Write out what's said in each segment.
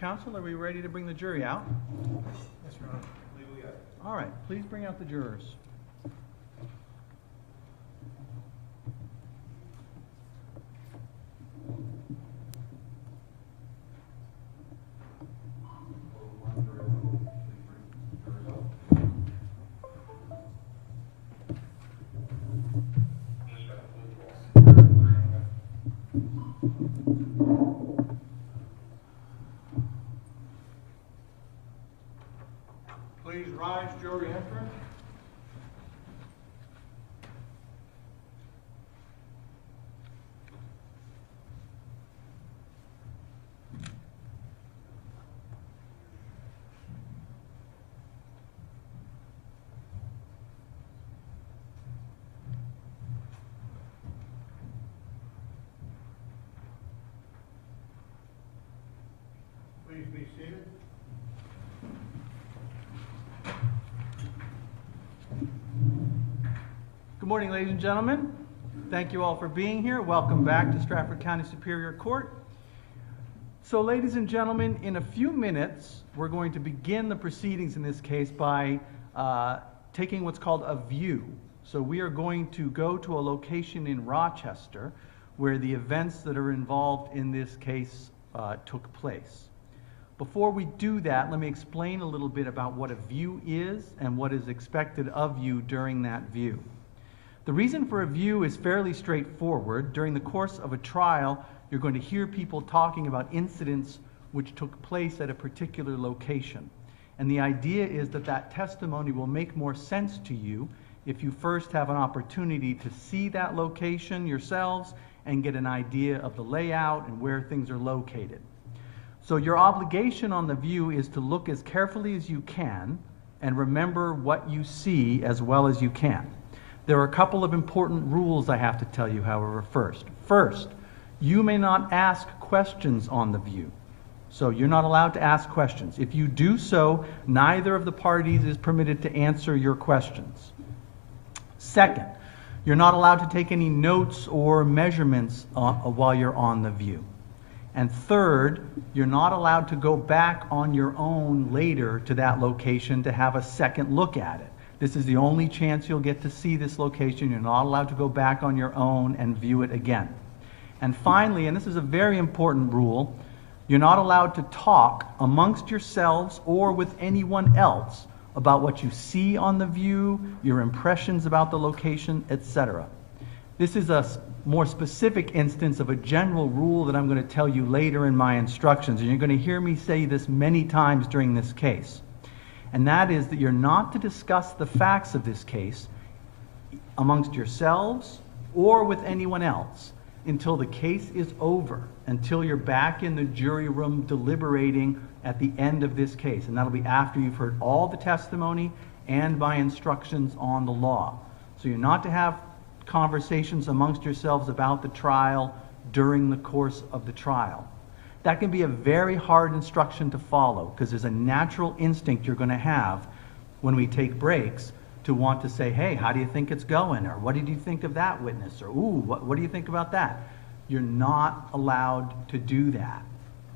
Counsel, are we ready to bring the jury out? Yes, Your Honor. Legally, yes. All right, please bring out the jurors. Please rise, jury entrance. Please be seated. Good morning, ladies and gentlemen. Thank you all for being here. Welcome back to Stratford County Superior Court. So, ladies and gentlemen, in a few minutes, we're going to begin the proceedings in this case by taking what's called a view. So we are going to go to a location in Rochester where the events that are involved in this case took place. Before we do that, let me explain a little bit about what a view is and what is expected of you during that view. The reason for a view is fairly straightforward. During the course of a trial, you're going to hear people talking about incidents which took place at a particular location. And the idea is that that testimony will make more sense to you if you first have an opportunity to see that location yourselves and get an idea of the layout and where things are located. So your obligation on the view is to look as carefully as you can and remember what you see as well as you can. There are a couple of important rules I have to tell you, however, first. First, you may not ask questions on the view. So you're not allowed to ask questions. If you do so, neither of the parties is permitted to answer your questions. Second, you're not allowed to take any notes or measurements while you're on the view. And third, you're not allowed to go back on your own later to that location to have a second look at it. This is the only chance you'll get to see this location. You're not allowed to go back on your own and view it again. And finally, and this is a very important rule, you're not allowed to talk amongst yourselves or with anyone else about what you see on the view, your impressions about the location, etc. This is a more specific instance of a general rule that I'm going to tell you later in my instructions, and you're going to hear me say this many times during this case. And that is that you're not to discuss the facts of this case amongst yourselves or with anyone else until the case is over, until you're back in the jury room deliberating at the end of this case. And that'll be after you've heard all the testimony and my instructions on the law. So you're not to have conversations amongst yourselves about the trial during the course of the trial. That can be a very hard instruction to follow because there's a natural instinct you're going to have when we take breaks to want to say, hey, how do you think it's going? Or what did you think of that witness? Or, ooh, what do you think about that? You're not allowed to do that,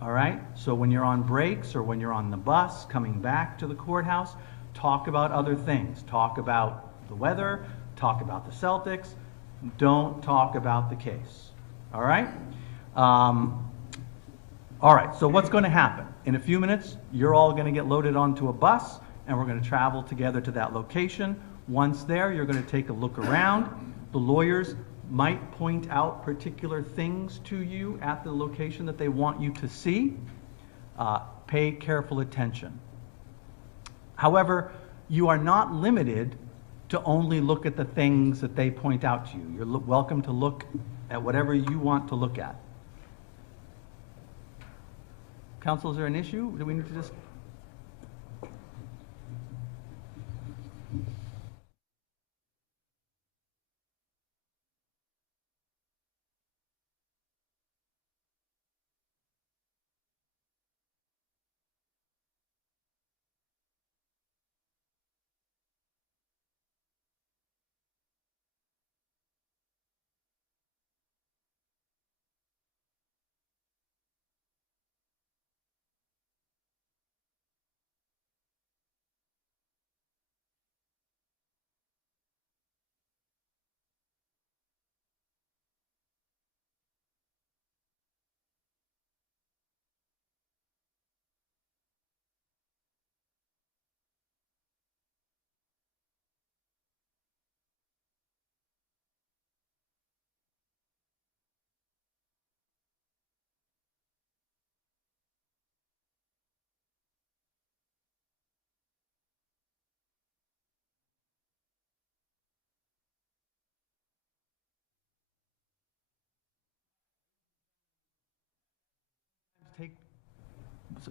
all right? So when you're on breaks or when you're on the bus coming back to the courthouse, talk about other things. Talk about the weather, talk about the Celtics. Don't talk about the case, all right? All right, so what's going to happen? In a few minutes, you're all going to get loaded onto a bus, and we're going to travel together to that location. Once there, you're going to take a look around. The lawyers might point out particular things to you at the location that they want you to see. Pay careful attention. However, you are not limited to only look at the things that they point out to you. You're welcome to look at whatever you want to look at. Counsel, is there an issue? Do we need to just...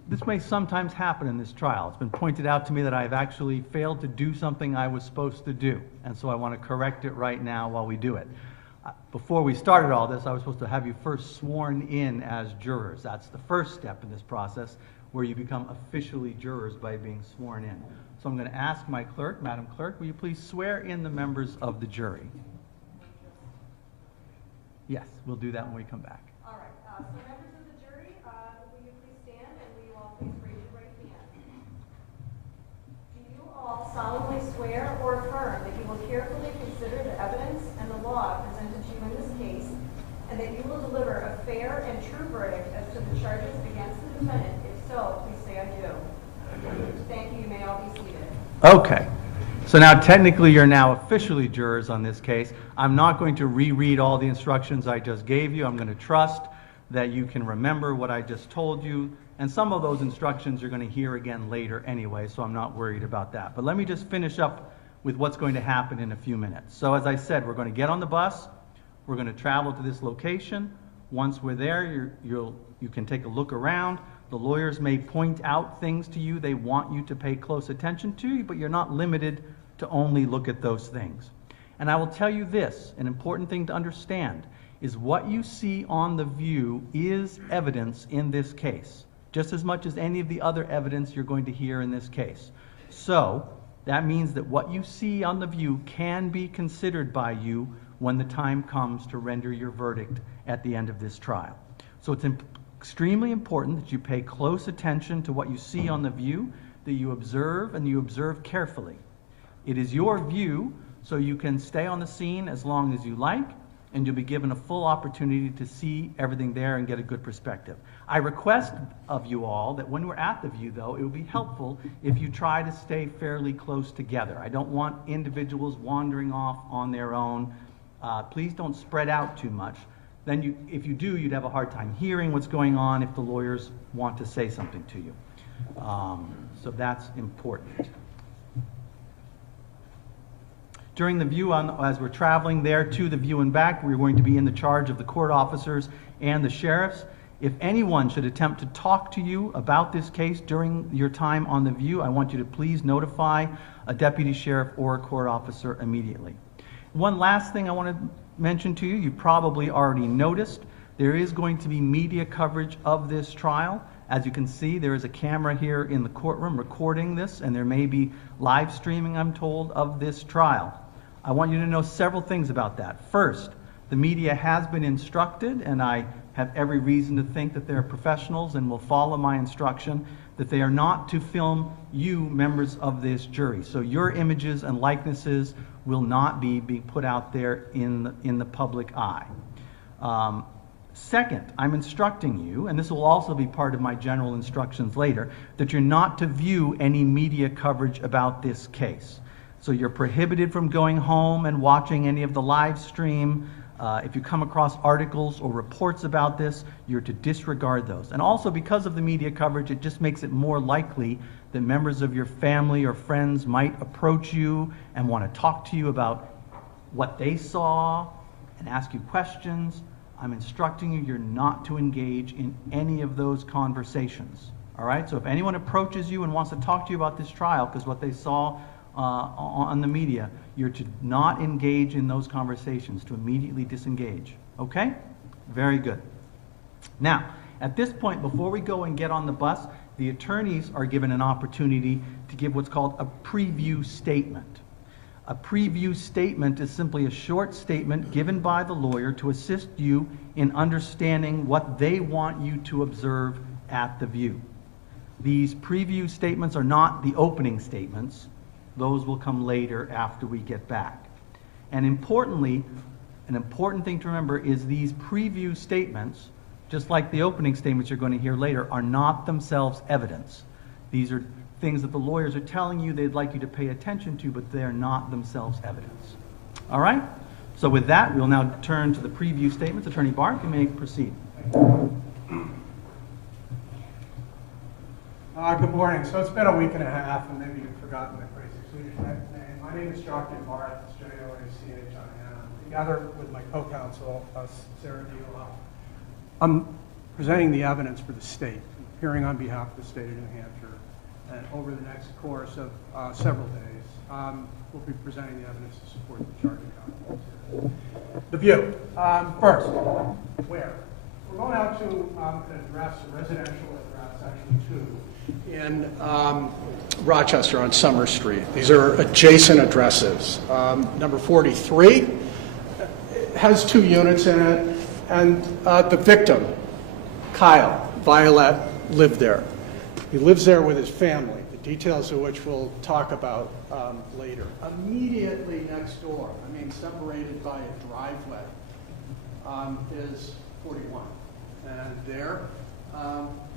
this may sometimes happen in this trial. It's been pointed out to me that I've actually failed to do something I was supposed to do, and so I want to correct it right now while we do it. Before we started all this, I was supposed to have you first sworn in as jurors. That's the first step in this process, where you become officially jurors by being sworn in. So I'm going to ask my clerk, Madam Clerk, will you please swear in the members of the jury? Yes, we'll do that when we come back. All right, so members of the jury, will you please stand and will you all please raise your right hand? Do you all solemnly swear or affirm that you will carefully consider the evidence and the law presented to you in this case, and that you will deliver a fair and true verdict as to the charges against the defendant? If so, please say I do. Thank you. You may all be seated. Okay. So now technically you're now officially jurors on this case. I'm not going to reread all the instructions I just gave you. I'm going to trust that you can remember what I just told you. And some of those instructions you're going to hear again later anyway, so I'm not worried about that. But let me just finish up with what's going to happen in a few minutes. So as I said, we're going to get on the bus. We're going to travel to this location. Once we're there, you can take a look around. The lawyers may point out things to you they want you to pay close attention to, but you're not limited to only look at those things. And I will tell you this, an important thing to understand is what you see on the view is evidence in this case, just as much as any of the other evidence you're going to hear in this case. So that means that what you see on the view can be considered by you when the time comes to render your verdict at the end of this trial. So it's extremely important that you pay close attention to what you see on the view, that you observe, and you observe carefully. It is your view, so you can stay on the scene as long as you like, and you'll be given a full opportunity to see everything there and get a good perspective. I request of you all that when we're at the view, though, it would be helpful if you try to stay fairly close together. I don't want individuals wandering off on their own. Please don't spread out too much. Then if you do, you'd have a hard time hearing what's going on if the lawyers want to say something to you. So that's important. During the view, as we're traveling there to the view and back, we're going to be in the charge of the court officers and the sheriffs. If anyone should attempt to talk to you about this case during your time on the view, I want you to please notify a deputy sheriff or a court officer immediately. One last thing I want to mention to you, you probably already noticed, there is going to be media coverage of this trial. As you can see, there is a camera here in the courtroom recording this, and there may be live streaming, I'm told, of this trial. I want you to know several things about that. First, the media has been instructed, and I have every reason to think that they're professionals and will follow my instruction, that they are not to film you, members of this jury. So your images and likenesses will not be put out there in the public eye. Second, I'm instructing you, and this will also be part of my general instructions later, that you're not to view any media coverage about this case. So you're prohibited from going home and watching any of the live stream. If you come across articles or reports about this, you're to disregard those. And also, because of the media coverage, it just makes it more likely that members of your family or friends might approach you and want to talk to you about what they saw and ask you questions. I'm instructing you, you're not to engage in any of those conversations. All right? So if anyone approaches you and wants to talk to you about this trial because what they saw on the media, you're to not engage in those conversations, to immediately disengage. Okay? Very good. Now, at this point, before we go and get on the bus, the attorneys are given an opportunity to give what's called a preview statement. A preview statement is simply a short statement given by the lawyer to assist you in understanding what they want you to observe at the view. These preview statements are not the opening statements. Those will come later after we get back. And importantly, an important thing to remember is these preview statements, just like the opening statements you're going to hear later, are not themselves evidence. These are things that the lawyers are telling you they'd like you to pay attention to, but they're not themselves evidence. All right? So with that, we'll now turn to the preview statements. Attorney Bark, you may proceed. Good morning. So it's been a week and a half, and maybe you've forgotten my crazy Swedish name. My name is Joakim Barth. It's Joachim. Together with my co-counsel, Sarah Diola, I'm presenting the evidence for the state in the appearing on behalf of the state of New Hampshire. And over the next course of several days, we'll be presenting the evidence to support the charging documents. The view. First, where? We're going out to an address, a residential address, actually two, in Rochester on Summer Street. These are adjacent addresses. Number 43 has 2 units in it, and the victim, Kyle, Violette, lived there. He lives there with his family, the details of which we'll talk about later. Immediately next door, I mean separated by a driveway, is 41. And there,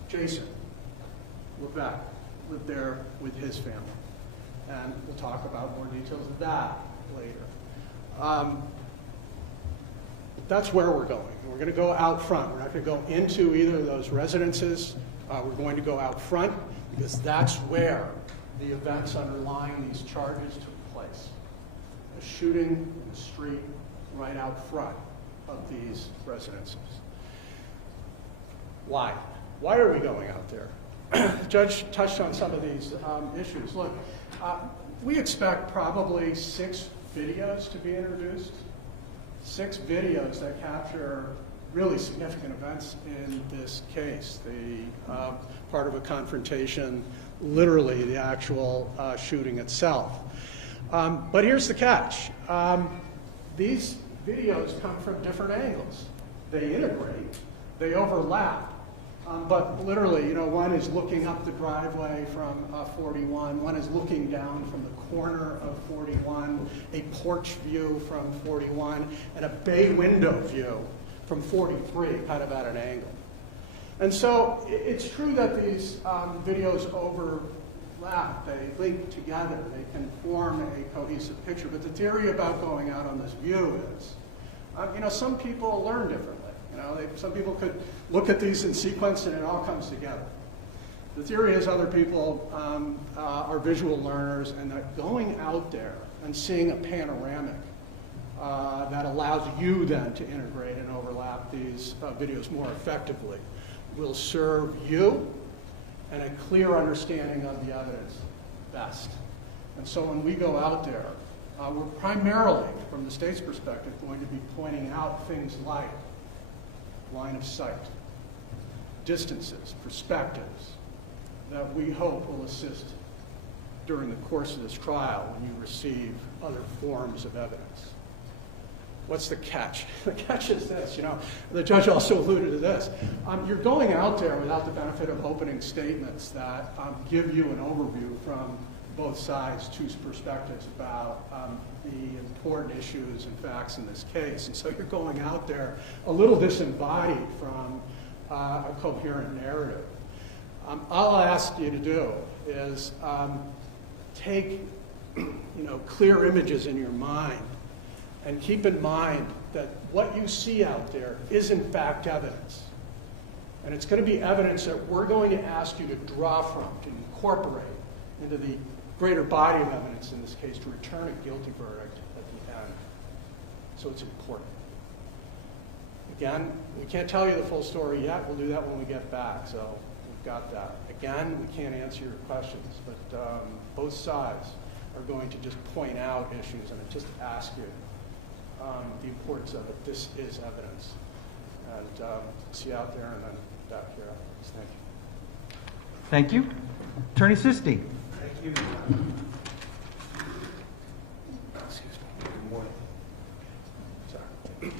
Jason Levesque lived there with his family. And we'll talk about more details of that later. That's where we're going. We're going to go out front. We're not going to go into either of those residences. We're going to go out front because that's where the events underlying these charges took place. A shooting in the street right out front of these residences. Why? Why are we going out there? The judge touched on some of these issues. Look, we expect probably 6 videos to be introduced. 6 videos that capture really significant events in this case. The part of a confrontation, literally the actual shooting itself. But here's the catch. These videos come from different angles. They integrate, they overlap. But literally, one is looking up the driveway from 41, one is looking down from the corner of 41, a porch view from 41, and a bay window view from 43, kind of at an angle. And so it's true that these videos overlap, they link together, they can form a cohesive picture, but the theory about going out on this view is, some people learn differently. Some people could look at these in sequence and it all comes together. The theory is other people are visual learners, and that going out there and seeing a panoramic that allows you then to integrate and overlap these videos more effectively will serve you and a clear understanding of the evidence best. And so when we go out there, we're primarily, from the state's perspective, going to be pointing out things like line of sight, distances, perspectives that we hope will assist during the course of this trial when you receive other forms of evidence. What's the catch? The catch is this, the judge also alluded to this. You're going out there without the benefit of opening statements that give you an overview from both sides, 2 perspectives about the important issues and facts in this case. And so you're going out there a little disembodied from a coherent narrative. All I'll ask you to do is take clear images in your mind and keep in mind that what you see out there is in fact evidence. And it's going to be evidence that we're going to ask you to draw from, to incorporate into the greater body of evidence in this case to return a guilty verdict at the end. So it's important. Again, we can't tell you the full story yet. We'll do that when we get back. So we've got that. Again, we can't answer your questions, but both sides are going to just point out issues and just ask you the importance of it. This is evidence. And see you out there and then back here afterwards. Thank you. Thank you. Attorney Sisti. Thank you. Excuse me. Good morning. Sorry. Good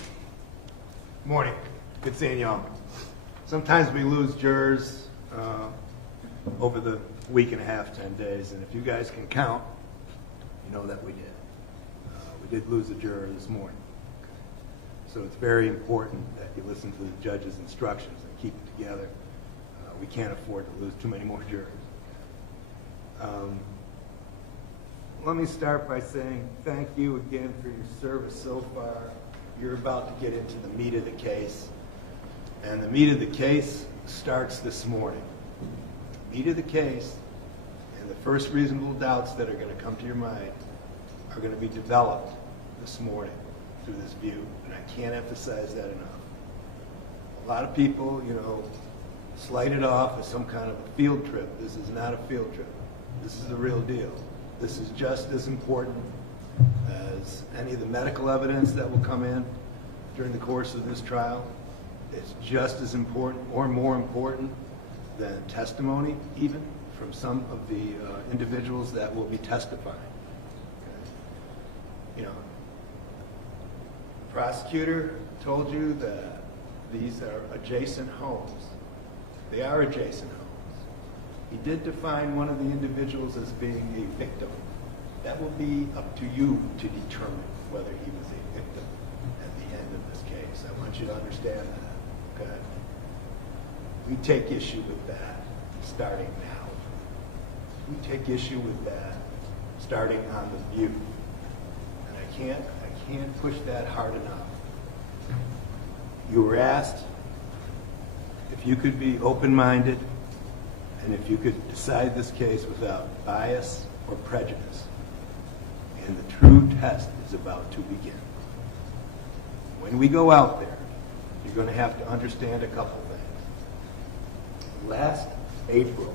morning. Good seeing y'all. Sometimes we lose jurors over the week and a half, 10 days, and if you guys can count, you know that we did. We did lose a juror this morning. So it's very important that you listen to the judge's instructions and keep it together. We can't afford to lose too many more jurors. Let me start by saying thank you again for your service so far. You're about to get into the meat of the case. And the meat of the case starts this morning. The meat of the case and the first reasonable doubts that are going to come to your mind are going to be developed this morning through this view. And I can't emphasize that enough. A lot of people, slight it off as some kind of a field trip. This is not a field trip. This is the real deal. This is just as important as any of the medical evidence that will come in during the course of this trial. It's just as important or more important than testimony, even from some of the individuals that will be testifying. Okay. You know, the prosecutor told you that these are adjacent homes. They are adjacent homes. He did define one of the individuals as being a victim. That will be up to you to determine whether he was a victim at the end of this case. I want you to understand that, okay? We take issue with that starting now. We take issue with that starting on the view. And I can't push that hard enough. You were asked if you could be open-minded and if you could decide this case without bias or prejudice. And the true test is about to begin. When we go out there, you're going to have to understand a couple things. Last April,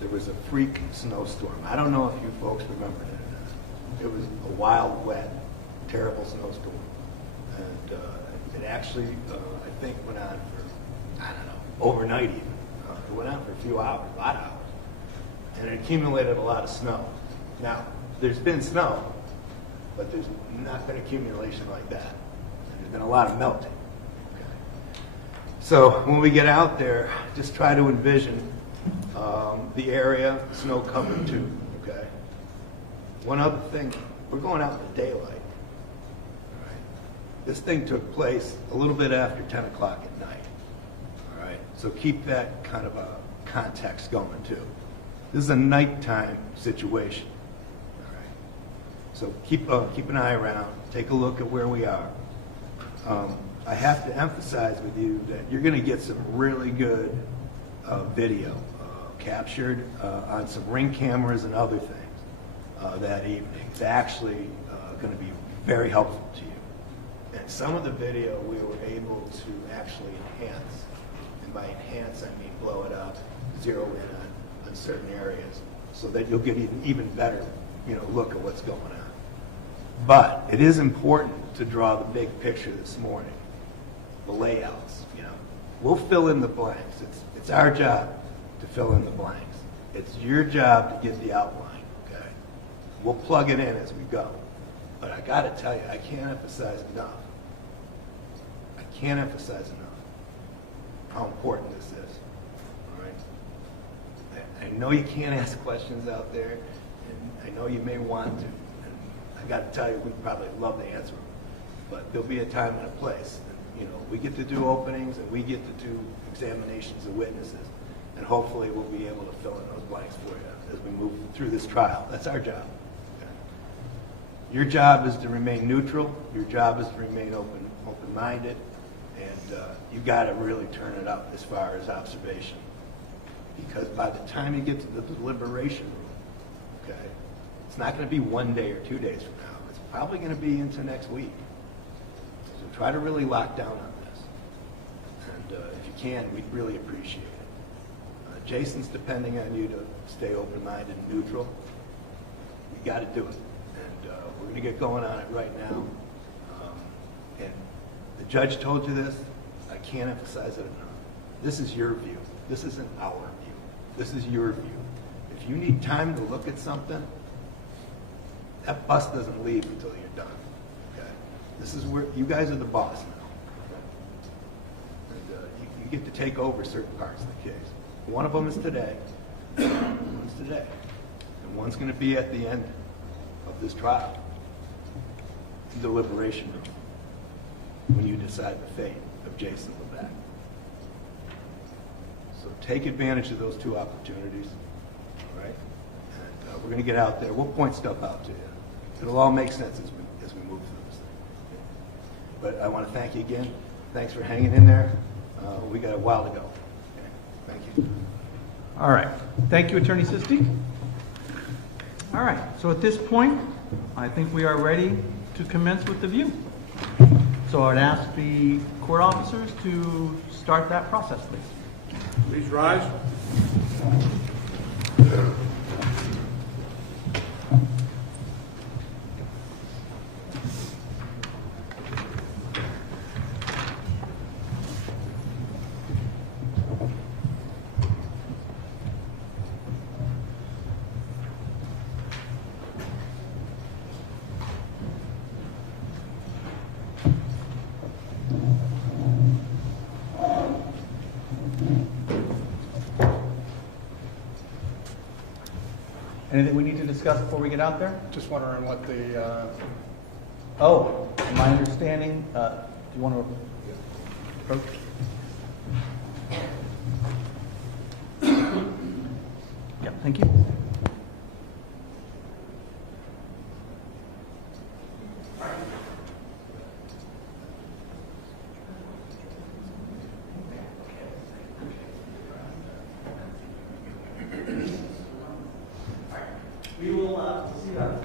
there was a freak snowstorm. I don't know if you folks remember it or not. It was a wild, wet, terrible snowstorm. And it actually, I think, went on for, I don't know, overnight even. It went on for a few hours, a lot of hours. And it accumulated a lot of snow. Now, there's been snow, but there's not been accumulation like that. There's been a lot of melting. Okay. So when we get out there, just try to envision the area snow covered too. Okay. One other thing, we're going out in the daylight. All right. This thing took place a little bit after 10 o'clock at night. All right. So keep that kind of a context going too. This is a nighttime situation. So keep an eye around, take a look at where we are. I have to emphasize with you that you're going to get some really good video captured on some Ring cameras and other things that evening. It's actually going to be very helpful to you. And some of the video we were able to actually enhance. And by enhance, I mean blow it up, zero in on certain areas, so that you'll get an even better look at what's going on. But it is important to draw the big picture this morning, the layouts. We'll fill in the blanks. It's our job to fill in the blanks. It's your job to get the outline. Okay, we'll plug it in as we go. But I got to tell you, I can't emphasize enough. I can't emphasize enough how important this is. All right. I know you can't ask questions out there, and I know you may want to. I got to tell you, we'd probably love to answer them, but there'll be a time and a place. And, we get to do openings and we get to do examinations of witnesses, and hopefully we'll be able to fill in those blanks for you as we move through this trial. That's our job. Okay? Your job is to remain neutral. Your job is to remain open-minded, and you got to really turn it up as far as observation, because by the time you get to the deliberation room, okay, it's not going to be 1 day or 2 days from now. It's probably going to be into next week. So try to really lock down on this. And if you can, we'd really appreciate it. Jason's depending on you to stay open-minded and neutral. You got to do it. And we're going to get going on it right now. And the judge told you this. I can't emphasize it enough. This is your view. This isn't our view. This is your view. If you need time to look at something, that bus doesn't leave until you're done. Okay? This is where you guys are the boss now. Okay? And you get to take over certain parts of the case. One of them is today. One's today. And one's going to be at the end of this trial, the deliberation room, when you decide the fate of Jason Levesque. So take advantage of those two opportunities. All right? And we're going to get out there. We'll point stuff out to you. It'll all make sense as we move through this thing. But I want to thank you again. Thanks for hanging in there. We got a while to go. Okay. Thank you. All right. Thank you, Attorney Sisti. All right. So at this point, I think we are ready to commence with the view. So I'd ask the court officers to start that process, please. Please rise. Anything we need to discuss before we get out there? Just wondering what the, Oh, my understanding, do you want to approach? Yeah, thank you. We will see that.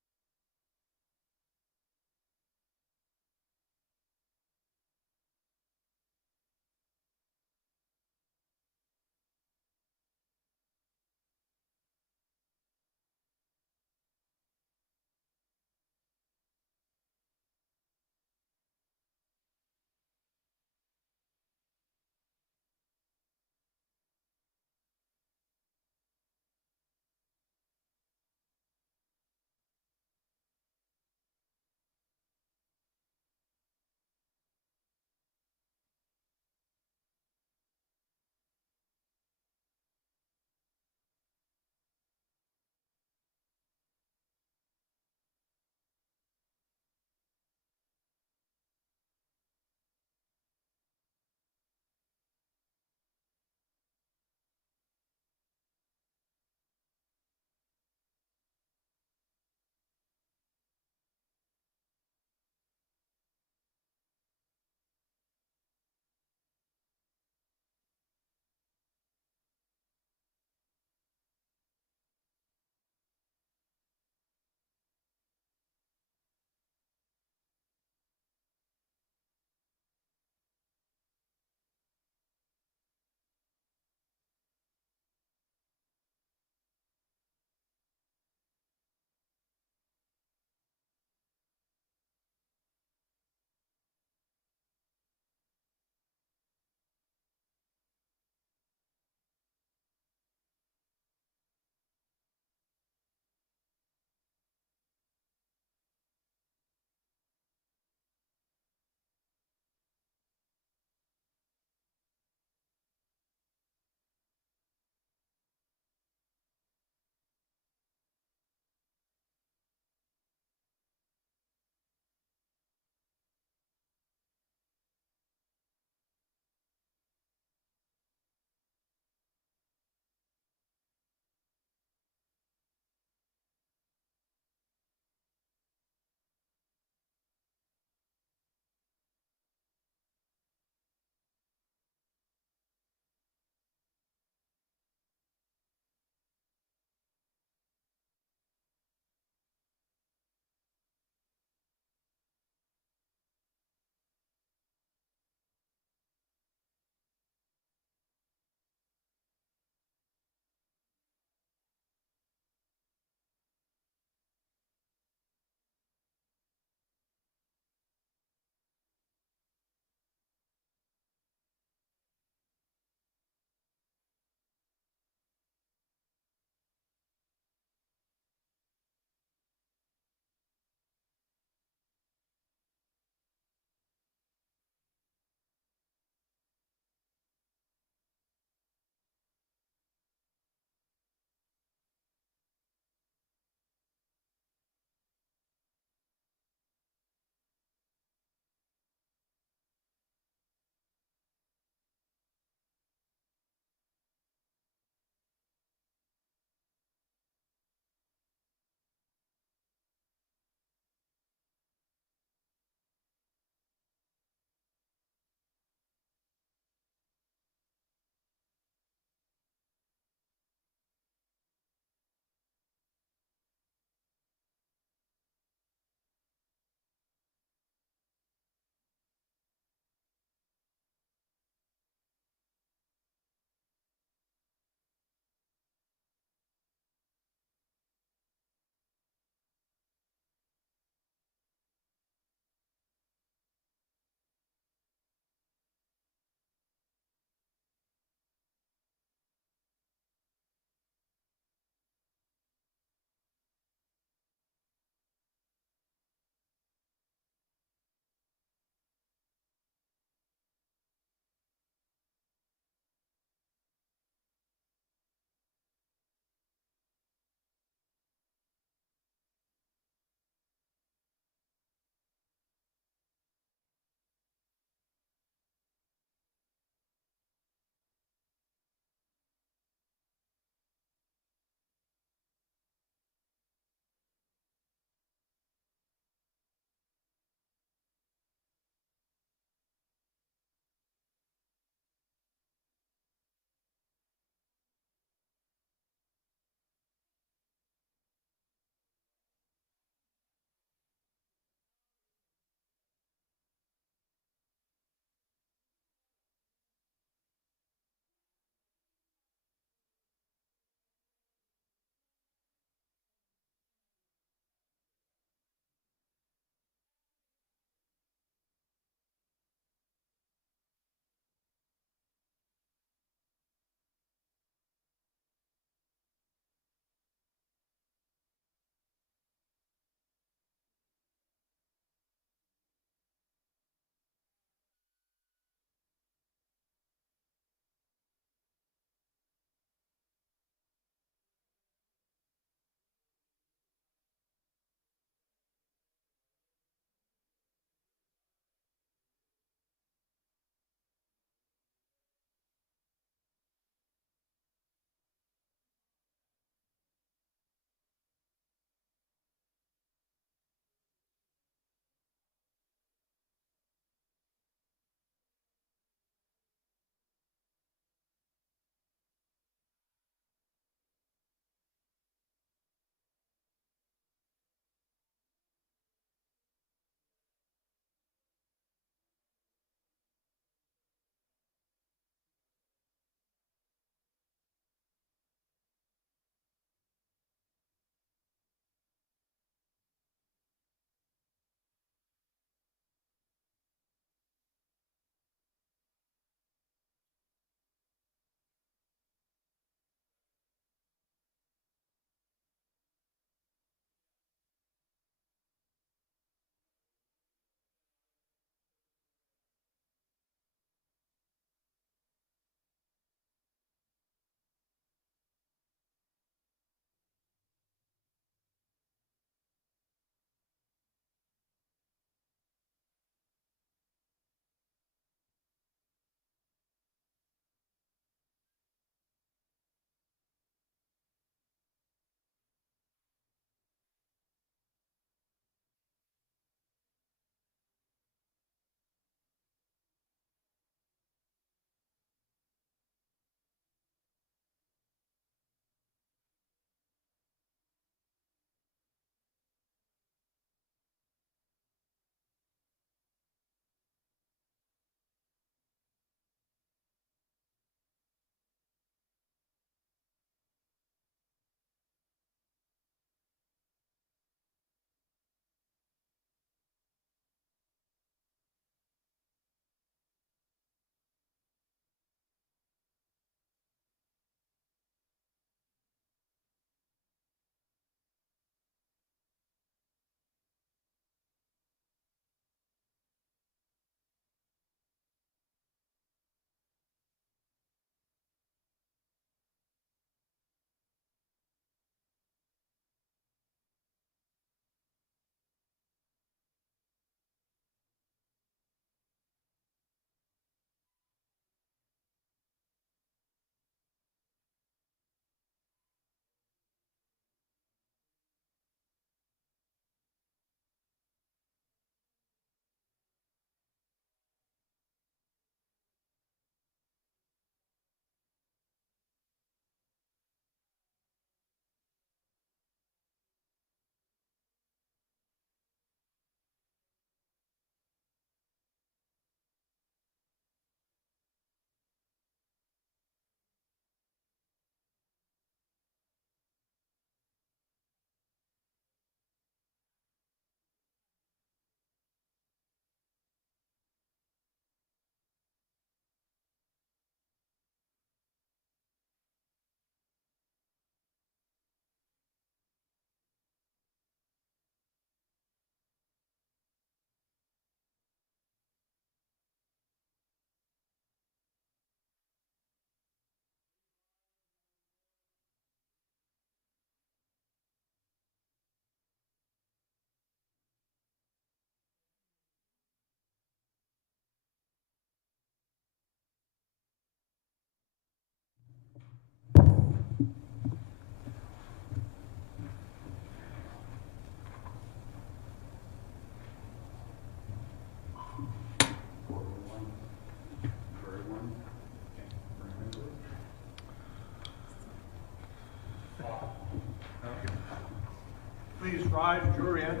authorized jury entry.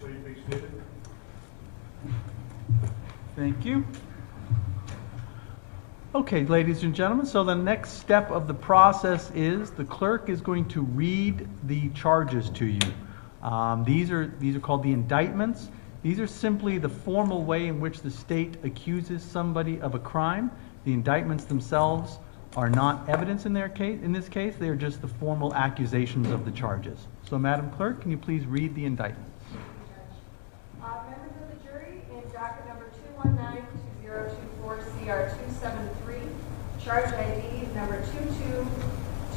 Please be seated. Thank you. Okay, ladies and gentlemen, so the next step of the process is the clerk is going to read the charges to you. These are called the indictments. These are simply the formal way in which the state accuses somebody of a crime. The indictments themselves are not evidence in this case, they are just the formal accusations of the charges. So Madam Clerk, can you please read the indictments? Members of the jury, in docket number 219-2024-CR273, charge ID number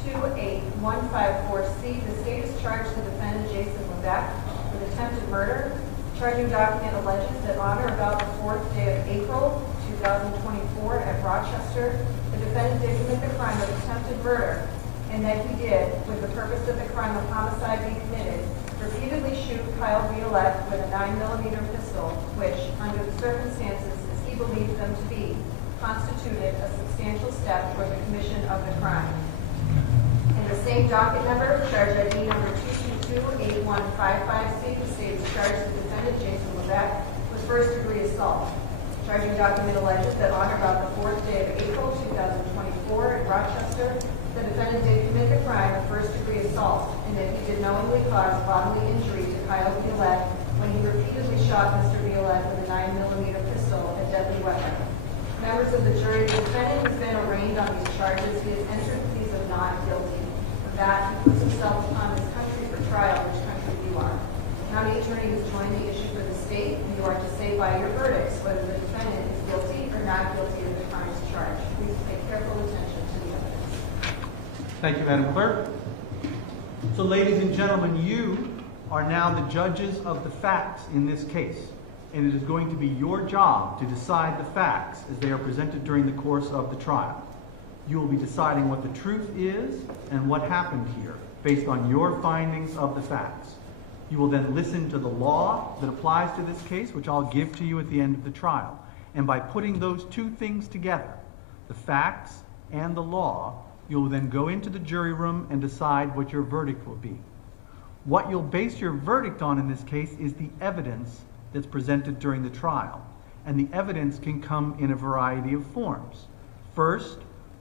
2228154C, the state has charged the defendant Jason Levesque with attempted murder. Charging document alleges that on or about the 4th day of April 2024 at Rochester, the defendant did commit the crime of attempted murder, and that he did, with the purpose of the crime of homicide be committed, repeatedly shoot Kyle Violette with a 9mm pistol, which, under the circumstances as he believed them to be, constituted a substantial step toward the commission of the crime. In the same docket number, charge ID number 2228155C, the state has charged the defendant Jason Levesque with first-degree assault. Charging document alleges that on or about the 4th day of April 2024 in Rochester, the defendant did commit the crime of first-degree assault, and that he did knowingly cause bodily injury to Kyle Violette when he repeatedly shot Mr. Violette with a 9mm pistol, a deadly weapon. Members of the jury, the defendant has been arraigned on these charges. He has entered pleas of not guilty. For that, he puts himself upon this country for trial, which country you are. The county attorney has joined the issue for the state, and you are to say by your verdicts whether the defendant is guilty or not guilty of the crimes charged. Please pay careful attention to the evidence. Thank you, Madam Clerk. So ladies and gentlemen, you are now the judges of the facts in this case, and it is going to be your job to decide the facts as they are presented during the course of the trial. You will be deciding what the truth is and what happened here based on your findings of the facts. You will then listen to the law that applies to this case, which I'll give to you at the end of the trial. And by putting those two things together, the facts and the law, you will then go into the jury room and decide what your verdict will be. What you'll base your verdict on in this case is the evidence that's presented during the trial. And the evidence can come in a variety of forms. First,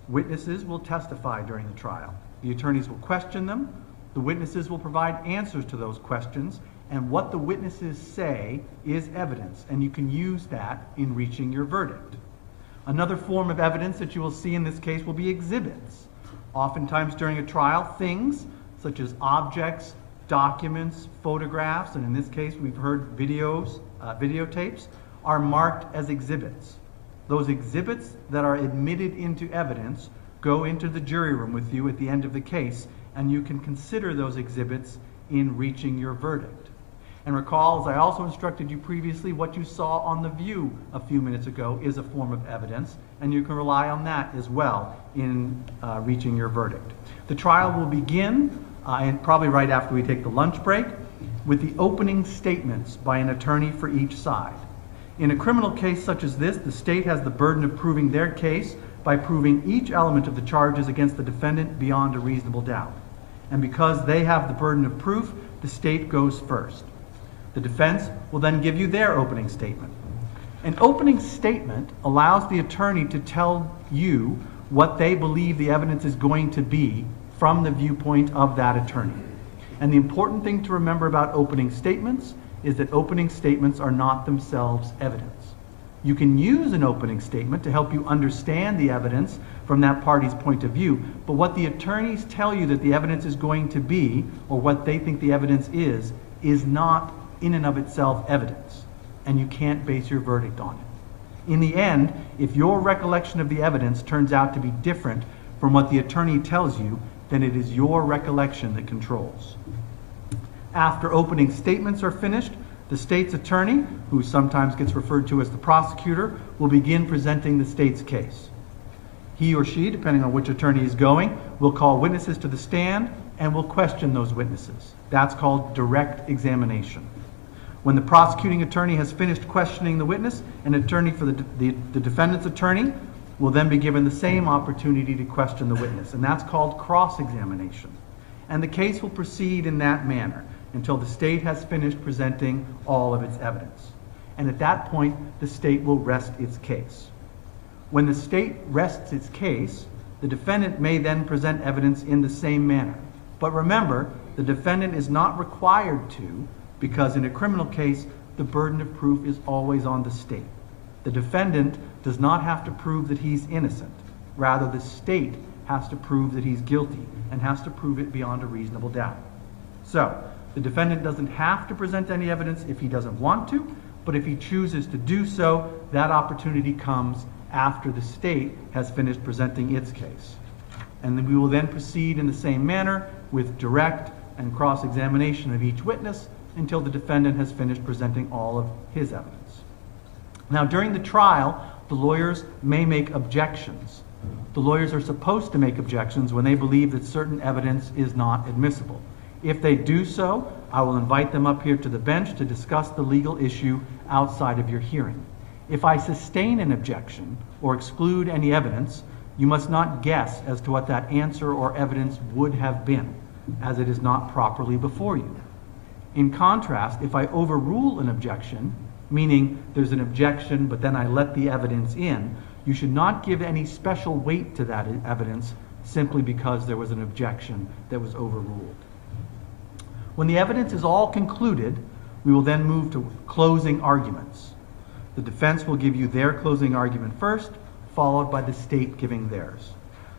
witnesses will testify during the trial. The attorneys will question them. The witnesses will provide answers to those questions, and what the witnesses say is evidence, and you can use that in reaching your verdict. Another form of evidence that you will see in this case will be exhibits. Oftentimes during a trial, things such as objects, documents, photographs, and in this case we've heard videotapes, are marked as exhibits. Those exhibits that are admitted into evidence go into the jury room with you at the end of the case, and you can consider those exhibits in reaching your verdict. And recall, as I also instructed you previously, what you saw on The View a few minutes ago is a form of evidence, and you can rely on that as well in reaching your verdict. The trial will begin, and probably right after we take the lunch break, with the opening statements by an attorney for each side. In a criminal case such as this, the state has the burden of proving their case by proving each element of the charges against the defendant beyond a reasonable doubt. And because they have the burden of proof, the state goes first. The defense will then give you their opening statement. An opening statement allows the attorney to tell you what they believe the evidence is going to be from the viewpoint of that attorney. And the important thing to remember about opening statements is that opening statements are not themselves evidence. You can use an opening statement to help you understand the evidence from that party's point of view, but what the attorneys tell you that the evidence is going to be, or what they think the evidence is not in and of itself evidence, and you can't base your verdict on it. In the end, if your recollection of the evidence turns out to be different from what the attorney tells you, then it is your recollection that controls. After opening statements are finished, The state's attorney, who sometimes gets referred to as the prosecutor, will begin presenting the state's case. He or she, depending on which attorney is going, will call witnesses to the stand and will question those witnesses. That's called direct examination. When the prosecuting attorney has finished questioning the witness, an attorney for the defendant's attorney will then be given the same opportunity to question the witness, and that's called cross-examination. And the case will proceed in that manner until the state has finished presenting all of its evidence. And at that point, the state will rest its case. When the state rests its case, the defendant may then present evidence in the same manner. But remember, the defendant is not required to, because in a criminal case, the burden of proof is always on the state. The defendant does not have to prove that he's innocent. Rather, the state has to prove that he's guilty and has to prove it beyond a reasonable doubt. So, the defendant doesn't have to present any evidence if he doesn't want to, but if he chooses to do so, that opportunity comes after the state has finished presenting its case. And then we will then proceed in the same manner with direct and cross-examination of each witness until the defendant has finished presenting all of his evidence. Now, during the trial, the lawyers may make objections. The lawyers are supposed to make objections when they believe that certain evidence is not admissible. If they do so, I will invite them up here to the bench to discuss the legal issue outside of your hearing. If I sustain an objection or exclude any evidence, you must not guess as to what that answer or evidence would have been, as it is not properly before you. In contrast, if I overrule an objection, meaning there's an objection but then I let the evidence in, you should not give any special weight to that evidence simply because there was an objection that was overruled. When the evidence is all concluded, we will then move to closing arguments. The defense will give you their closing argument first, followed by the state giving theirs.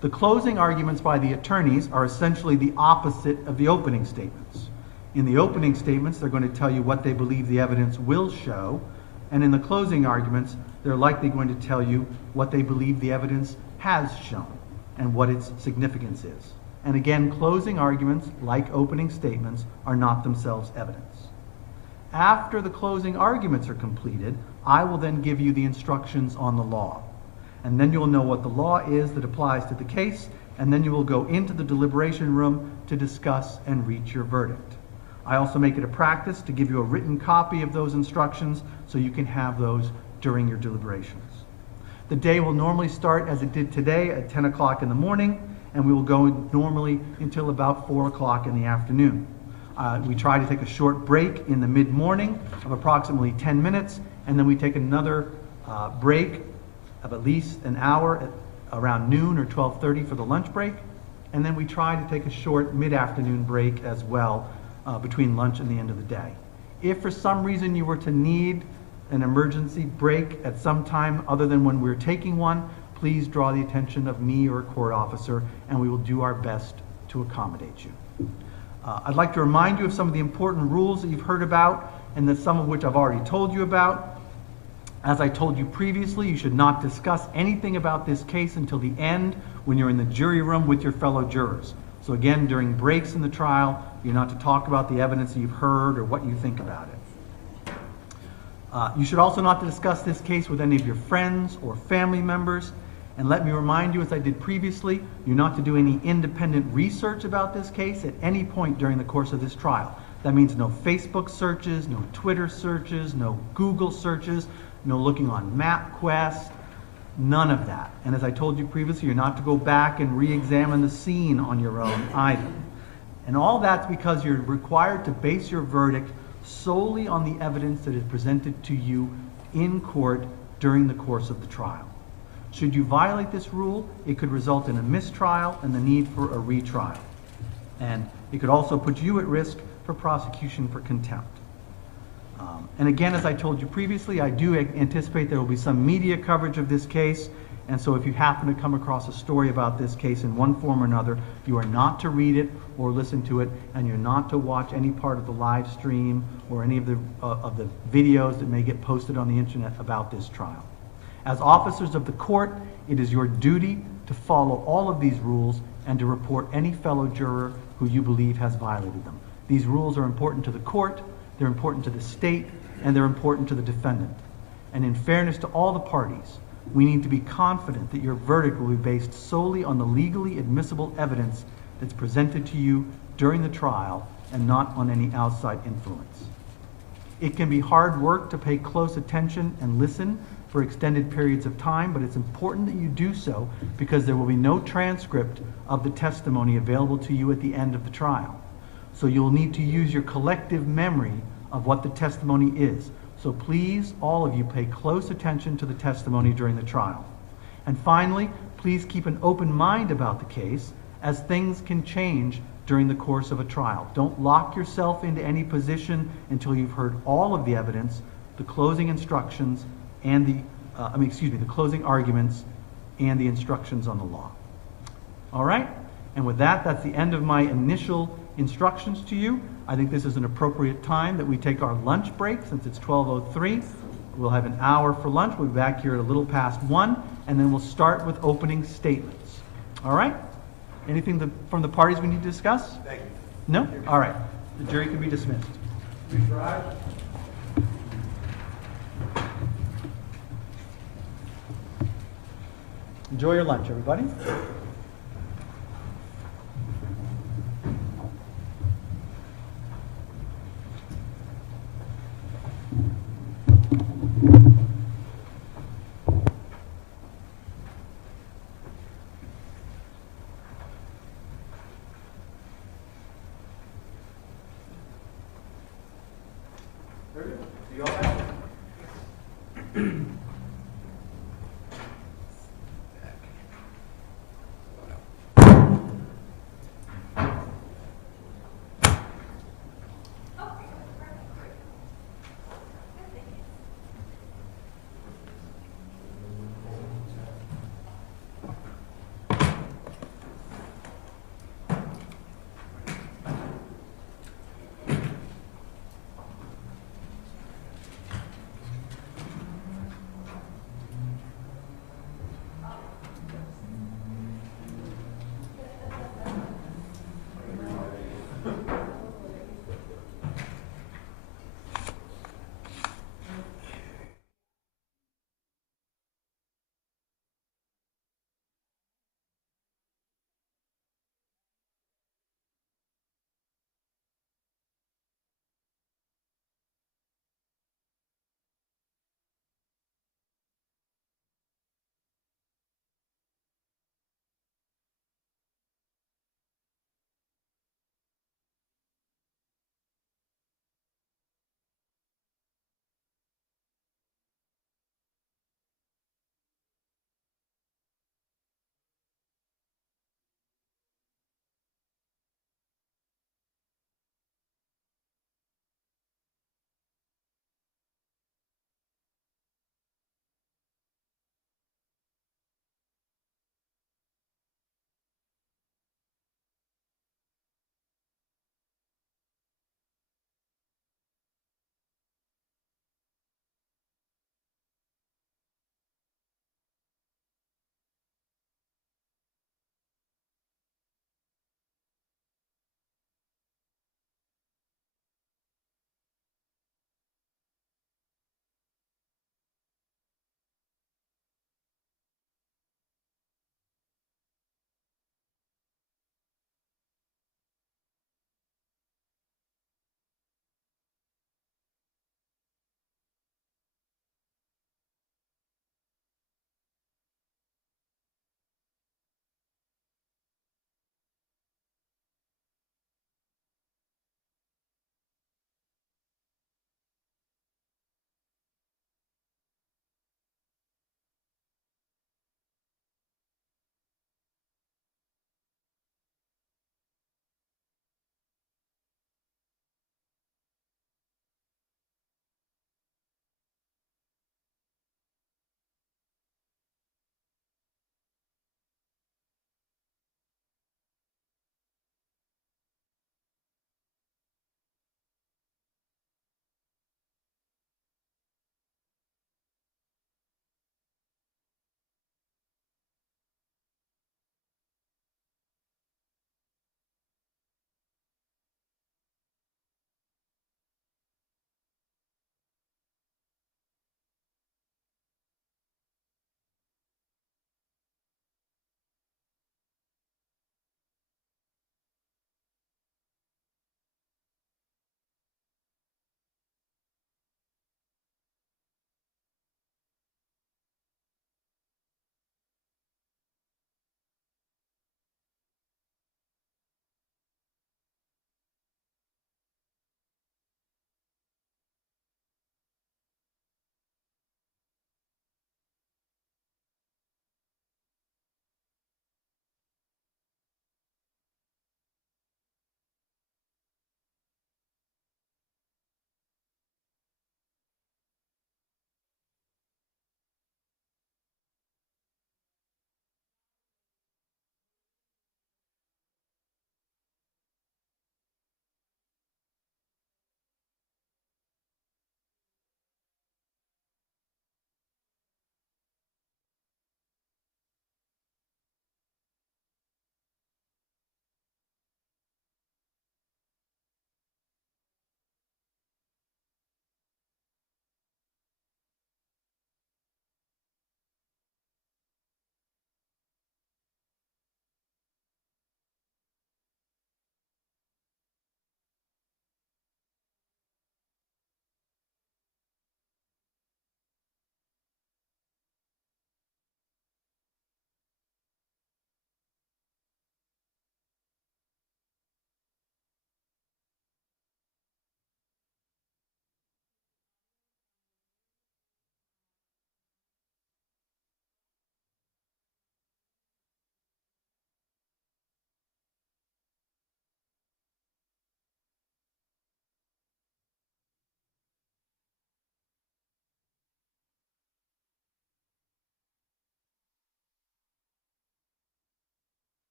The closing arguments by the attorneys are essentially the opposite of the opening statements. In the opening statements, they're going to tell you what they believe the evidence will show, and in the closing arguments, they're likely going to tell you what they believe the evidence has shown and what its significance is. And again, closing arguments, like opening statements, are not themselves evidence. After the closing arguments are completed, I will then give you the instructions on the law. And then you'll know what the law is that applies to the case, and then you will go into the deliberation room to discuss and reach your verdict. I also make it a practice to give you a written copy of those instructions so you can have those during your deliberations. The day will normally start as it did today at 10 o'clock in the morning, and we will go normally until about 4 o'clock in the afternoon. We try to take a short break in the mid-morning of approximately 10 minutes, and then we take another break of at least an hour at around noon or 12:30 for the lunch break, and then we try to take a short mid-afternoon break as well between lunch and the end of the day. If for some reason you were to need an emergency break at some time other than when we're taking one, please draw the attention of me or a court officer, and we will do our best to accommodate you. I'd like to remind you of some of the important rules that you've heard about, and that some of which I've already told you about. As I told you previously, you should not discuss anything about this case until the end when you're in the jury room with your fellow jurors. So again, during breaks in the trial, you're not to talk about the evidence that you've heard or what you think about it. You should also not discuss this case with any of your friends or family members. And let me remind you, as I did previously, you're not to do any independent research about this case at any point during the course of this trial. That means no Facebook searches, no Twitter searches, no Google searches, no looking on MapQuest, none of that. And as I told you previously, you're not to go back and re-examine the scene on your own either. And all that's because you're required to base your verdict solely on the evidence that is presented to you in court during the course of the trial. Should you violate this rule, it could result in a mistrial and the need for a retrial. And it could also put you at risk for prosecution for contempt. And again, as I told you previously, I do anticipate there will be some media coverage of this case. And so if you happen to come across a story about this case in one form or another, you are not to read it or listen to it, and you're not to watch any part of the live stream or any of the videos that may get posted on the internet about this trial. As officers of the court, it is your duty to follow all of these rules and to report any fellow juror who you believe has violated them. These rules are important to the court, they're important to the state, and they're important to the defendant. And in fairness to all the parties, we need to be confident that your verdict will be based solely on the legally admissible evidence that's presented to you during the trial and not on any outside influence. It can be hard work to pay close attention and listen for extended periods of time, but it's important that you do so because there will be no transcript of the testimony available to you at the end of the trial. So you'll need to use your collective memory of what the testimony is. So please, all of you, pay close attention to the testimony during the trial. And finally, please keep an open mind about the case, as things can change during the course of a trial. Don't lock yourself into any position until you've heard all of the evidence, the closing instructions, and the closing arguments and the instructions on the law. All right? And with that, that's the end of my initial instructions to you. I think this is an appropriate time that we take our lunch break since it's 12:03. We'll have an hour for lunch. We'll be back here at a little past 1, and then we'll start with opening statements. All right? Anything from the parties we need to discuss? Thank you. No? All right. The jury can be dismissed. Please rise. Enjoy your lunch, everybody. Very good. See you all back.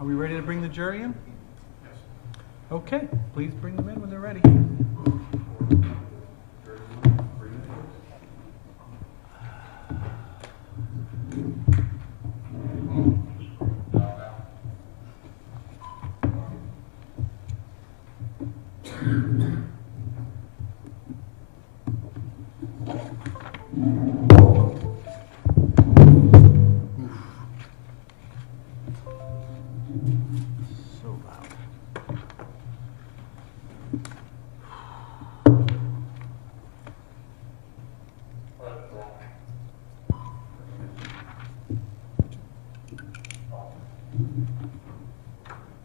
Are we ready to bring the jury in? Yes. Okay, please bring them in when they're ready. So loud.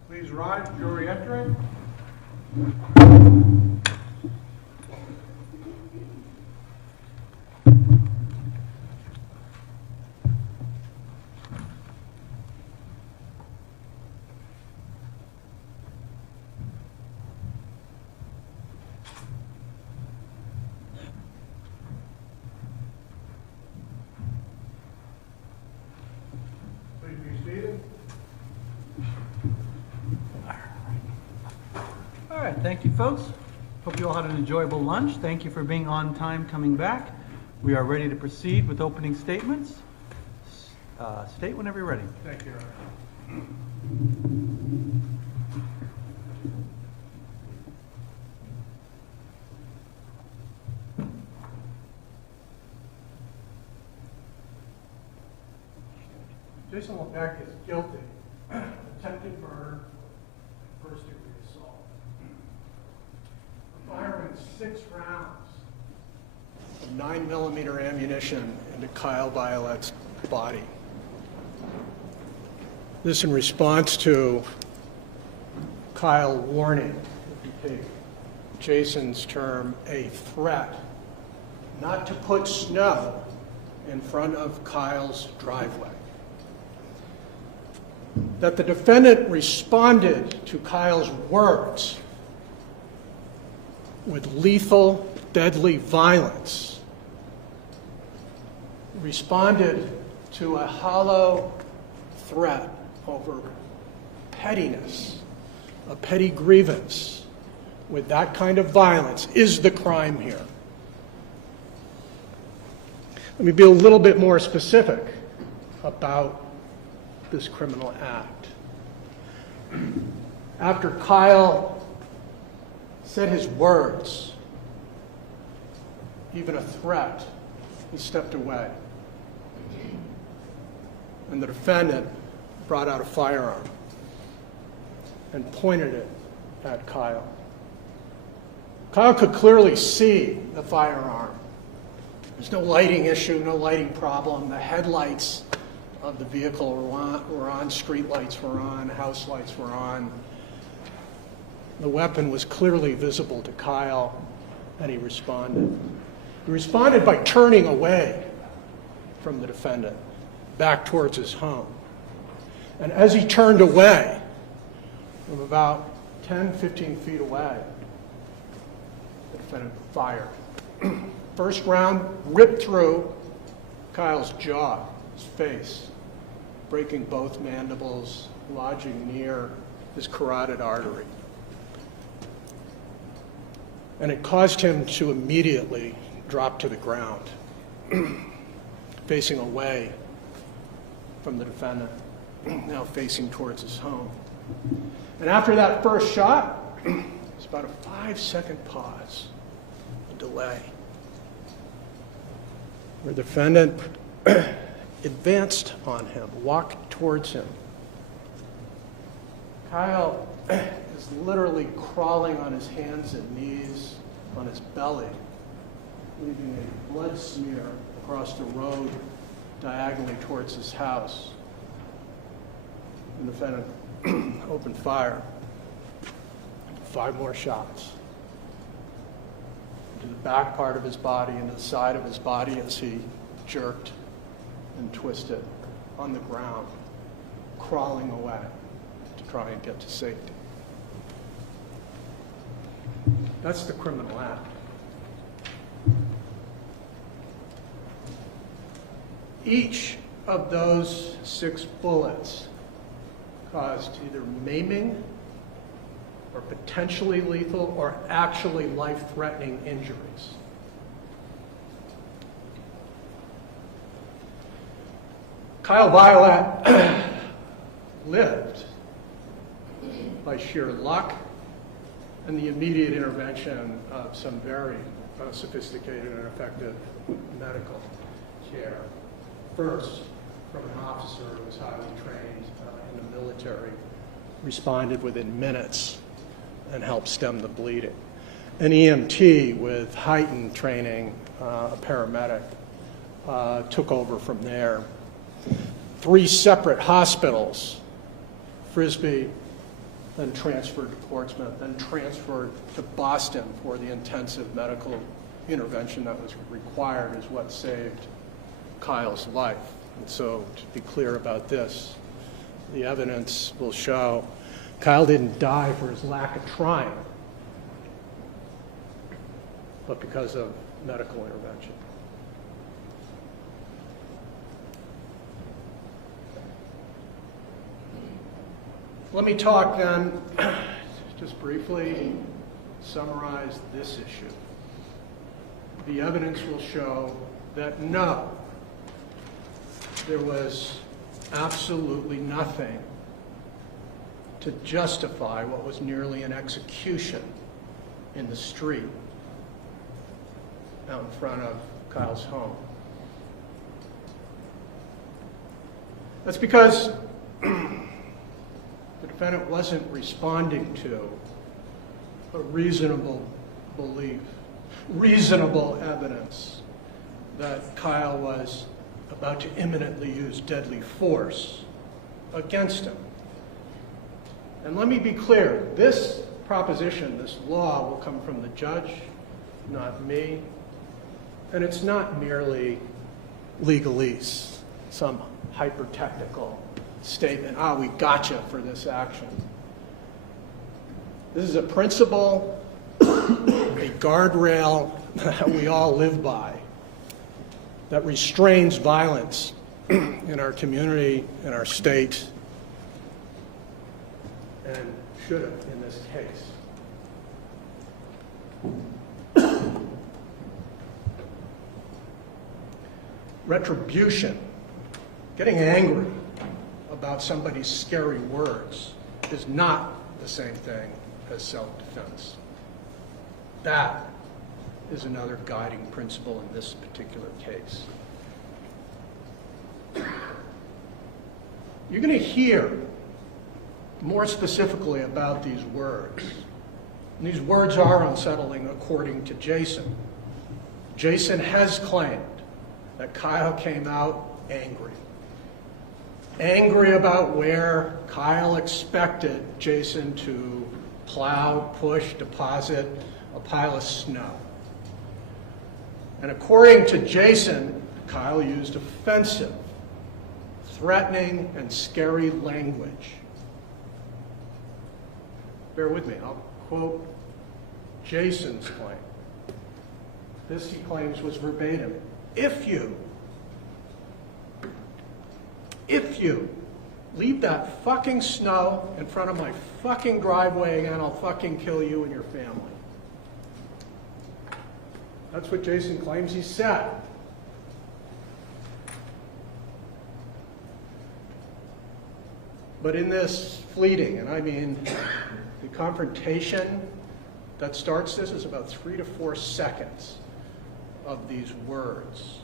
Please rise, jury entering. Please be seated. All right, thank you, folks. Hope you all had an enjoyable lunch. Thank you for being on time coming back. We are ready to proceed with opening statements. State whenever you're ready. Thank you, Your Honor. Jason Levesque is guilty of attempted murder, first-degree assault, for firing 6 rounds of 9mm ammunition into Kyle Violette's body. This in response to Kyle warning, if you take Jason's term, a threat not to put snow in front of Kyle's driveway. That the defendant responded to Kyle's words with lethal, deadly violence, responded to a hollow threat over pettiness, a petty grievance with that kind of violence is the crime here. Let me be a little bit more specific about this criminal act. After Kyle said his words, even a threat, he stepped away. And the defendant brought out a firearm and pointed it at Kyle. Kyle could clearly see the firearm. There's no lighting issue, no lighting problem. The headlights of the vehicle were on, street lights were on, house lights were on. The weapon was clearly visible to Kyle, and he responded. He responded by turning away from the defendant, back towards his home. And as he turned away, from about 10, 15 feet away, the defendant fired. First round ripped through Kyle's jaw, his face, breaking both mandibles, lodging near his carotid artery. And it caused him to immediately drop to the ground, facing away from the defendant, now facing towards his home. And after that first shot, it's about a 5-second pause, a delay, where the defendant advanced on him, walked towards him. Kyle is literally crawling on his hands and knees, on his belly, leaving a blood smear across the road diagonally towards his house. The defendant opened fire. 5 more shots into the back part of his body, into the side of his body as he jerked and twisted on the ground, crawling away to try and get to safety. That's the criminal act. Each of those 6 bullets caused either maiming or potentially lethal or actually life-threatening injuries. Kyle Violette lived by sheer luck and the immediate intervention of some very sophisticated and effective medical care. First, from an officer who was highly trained in the military, responded within minutes and helped stem the bleeding. An EMT with heightened training, a paramedic, took over from there. 3 separate hospitals, Frisbee, then transferred to Portsmouth, then transferred to Boston for the intensive medical intervention that was required, is what saved Kyle's life. And so, to be clear about this, the evidence will show Kyle didn't die for his lack of trying, but because of medical intervention. Let me talk then, just briefly, summarize this issue. The evidence will show that no, there was absolutely nothing to justify what was nearly an execution in the street out in front of Kyle's home. That's because the defendant wasn't responding to a reasonable belief, reasonable evidence that Kyle was about to imminently use deadly force against him. And let me be clear, this proposition, this law, will come from the judge, not me, and it's not merely legalese, some hyper-technical statement, we gotcha for this action. This is a principle, a guardrail that we all live by, that restrains violence in our community, in our state, and should have in this case. Retribution, getting angry about somebody's scary words, is not the same thing as self-defense. That is another guiding principle in this particular case. You're going to hear more specifically about these words. And these words are unsettling according to Jason. Jason has claimed that Kyle came out angry. Angry about where Kyle expected Jason to plow, push, deposit a pile of snow. And according to Jason, Kyle used offensive, threatening, and scary language. Bear with me, I'll quote Jason's claim. This, he claims, was verbatim. If you leave that fucking snow in front of my fucking driveway again, I'll fucking kill you and your family. That's what Jason claims he said. But in this fleeting, and I mean the confrontation that starts this is about 3 to 4 seconds of these words.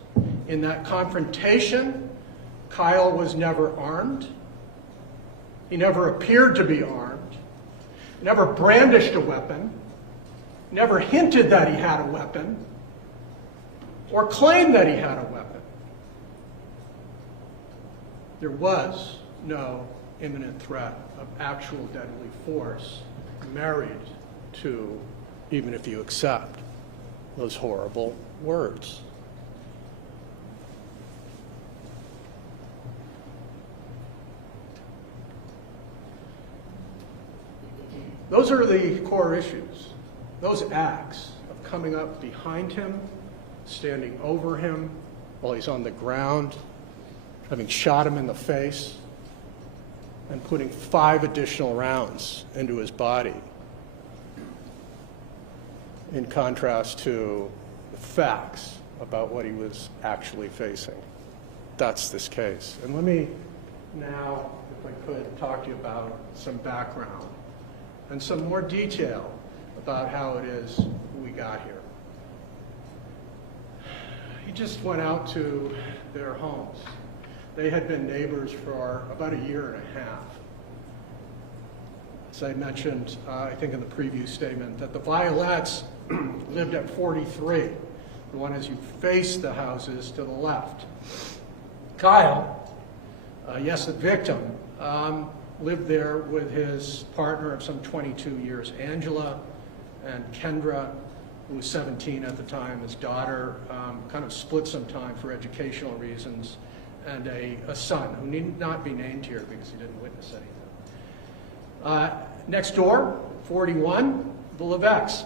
In that confrontation, Kyle was never armed. He never appeared to be armed. He never brandished a weapon. Never hinted that he had a weapon or claimed that he had a weapon. There was no imminent threat of actual deadly force married to, even if you accept those horrible words. Those are the core issues. Those acts of coming up behind him, standing over him while he's on the ground, having shot him in the face, and putting 5 additional rounds into his body, in contrast to the facts about what he was actually facing. That's this case. And let me now, if I could, talk to you about some background and some more detail about how it is we got here. He just went out to their homes. They had been neighbors for about a year and a half. As I mentioned, I think in the previous statement, that the Violettes lived at 43, the one as you face the houses to the left. Kyle, yes, the victim, lived there with his partner of some 22 years, Angela, and Kendra, who was 17 at the time. His daughter kind of split some time for educational reasons, and a son who need not be named here because he didn't witness anything. Next door, 41, the Levesques.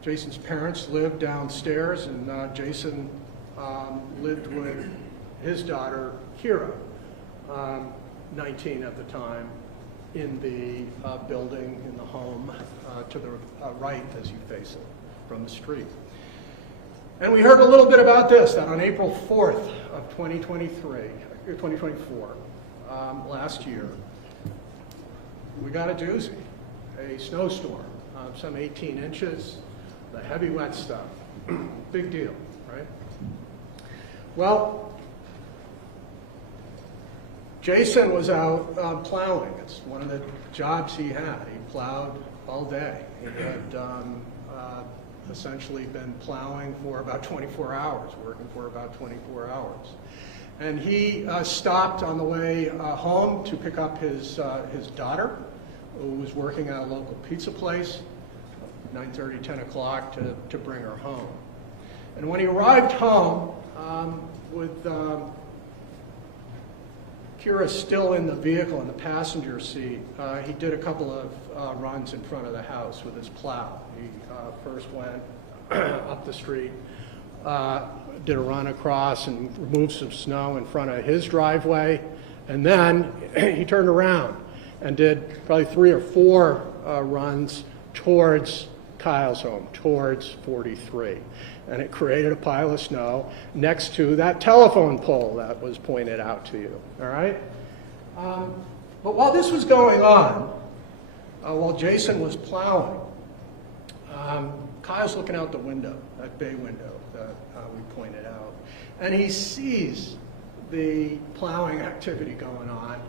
Jason's parents lived downstairs, and Jason lived with his daughter, Kira, 19 at the time, in the building, in the home to the right as you face it from the street. And we heard a little bit about this, that on April 4th of 2024, last year, we got a doozy, a snowstorm, some 18 inches, the heavy wet stuff. Big deal, right? Well, Jason was out plowing. It's one of the jobs he had. He plowed all day. He had essentially been plowing for about 24 hours, working for about 24 hours. And he stopped on the way home to pick up his daughter, who was working at a local pizza place, 9:30, 10 o'clock, to bring her home. And when he arrived home with Kira still in the vehicle in the passenger seat, he did a couple of runs in front of the house with his plow. He first went up the street, did a run across and removed some snow in front of his driveway, and then he turned around and did probably 3 or 4 runs towards Kyle's home, towards 43. And it created a pile of snow next to that telephone pole that was pointed out to you, all right? But while this was going on, while Jason was plowing, Kyle's looking out the window, that bay window that we pointed out, and he sees the plowing activity going on,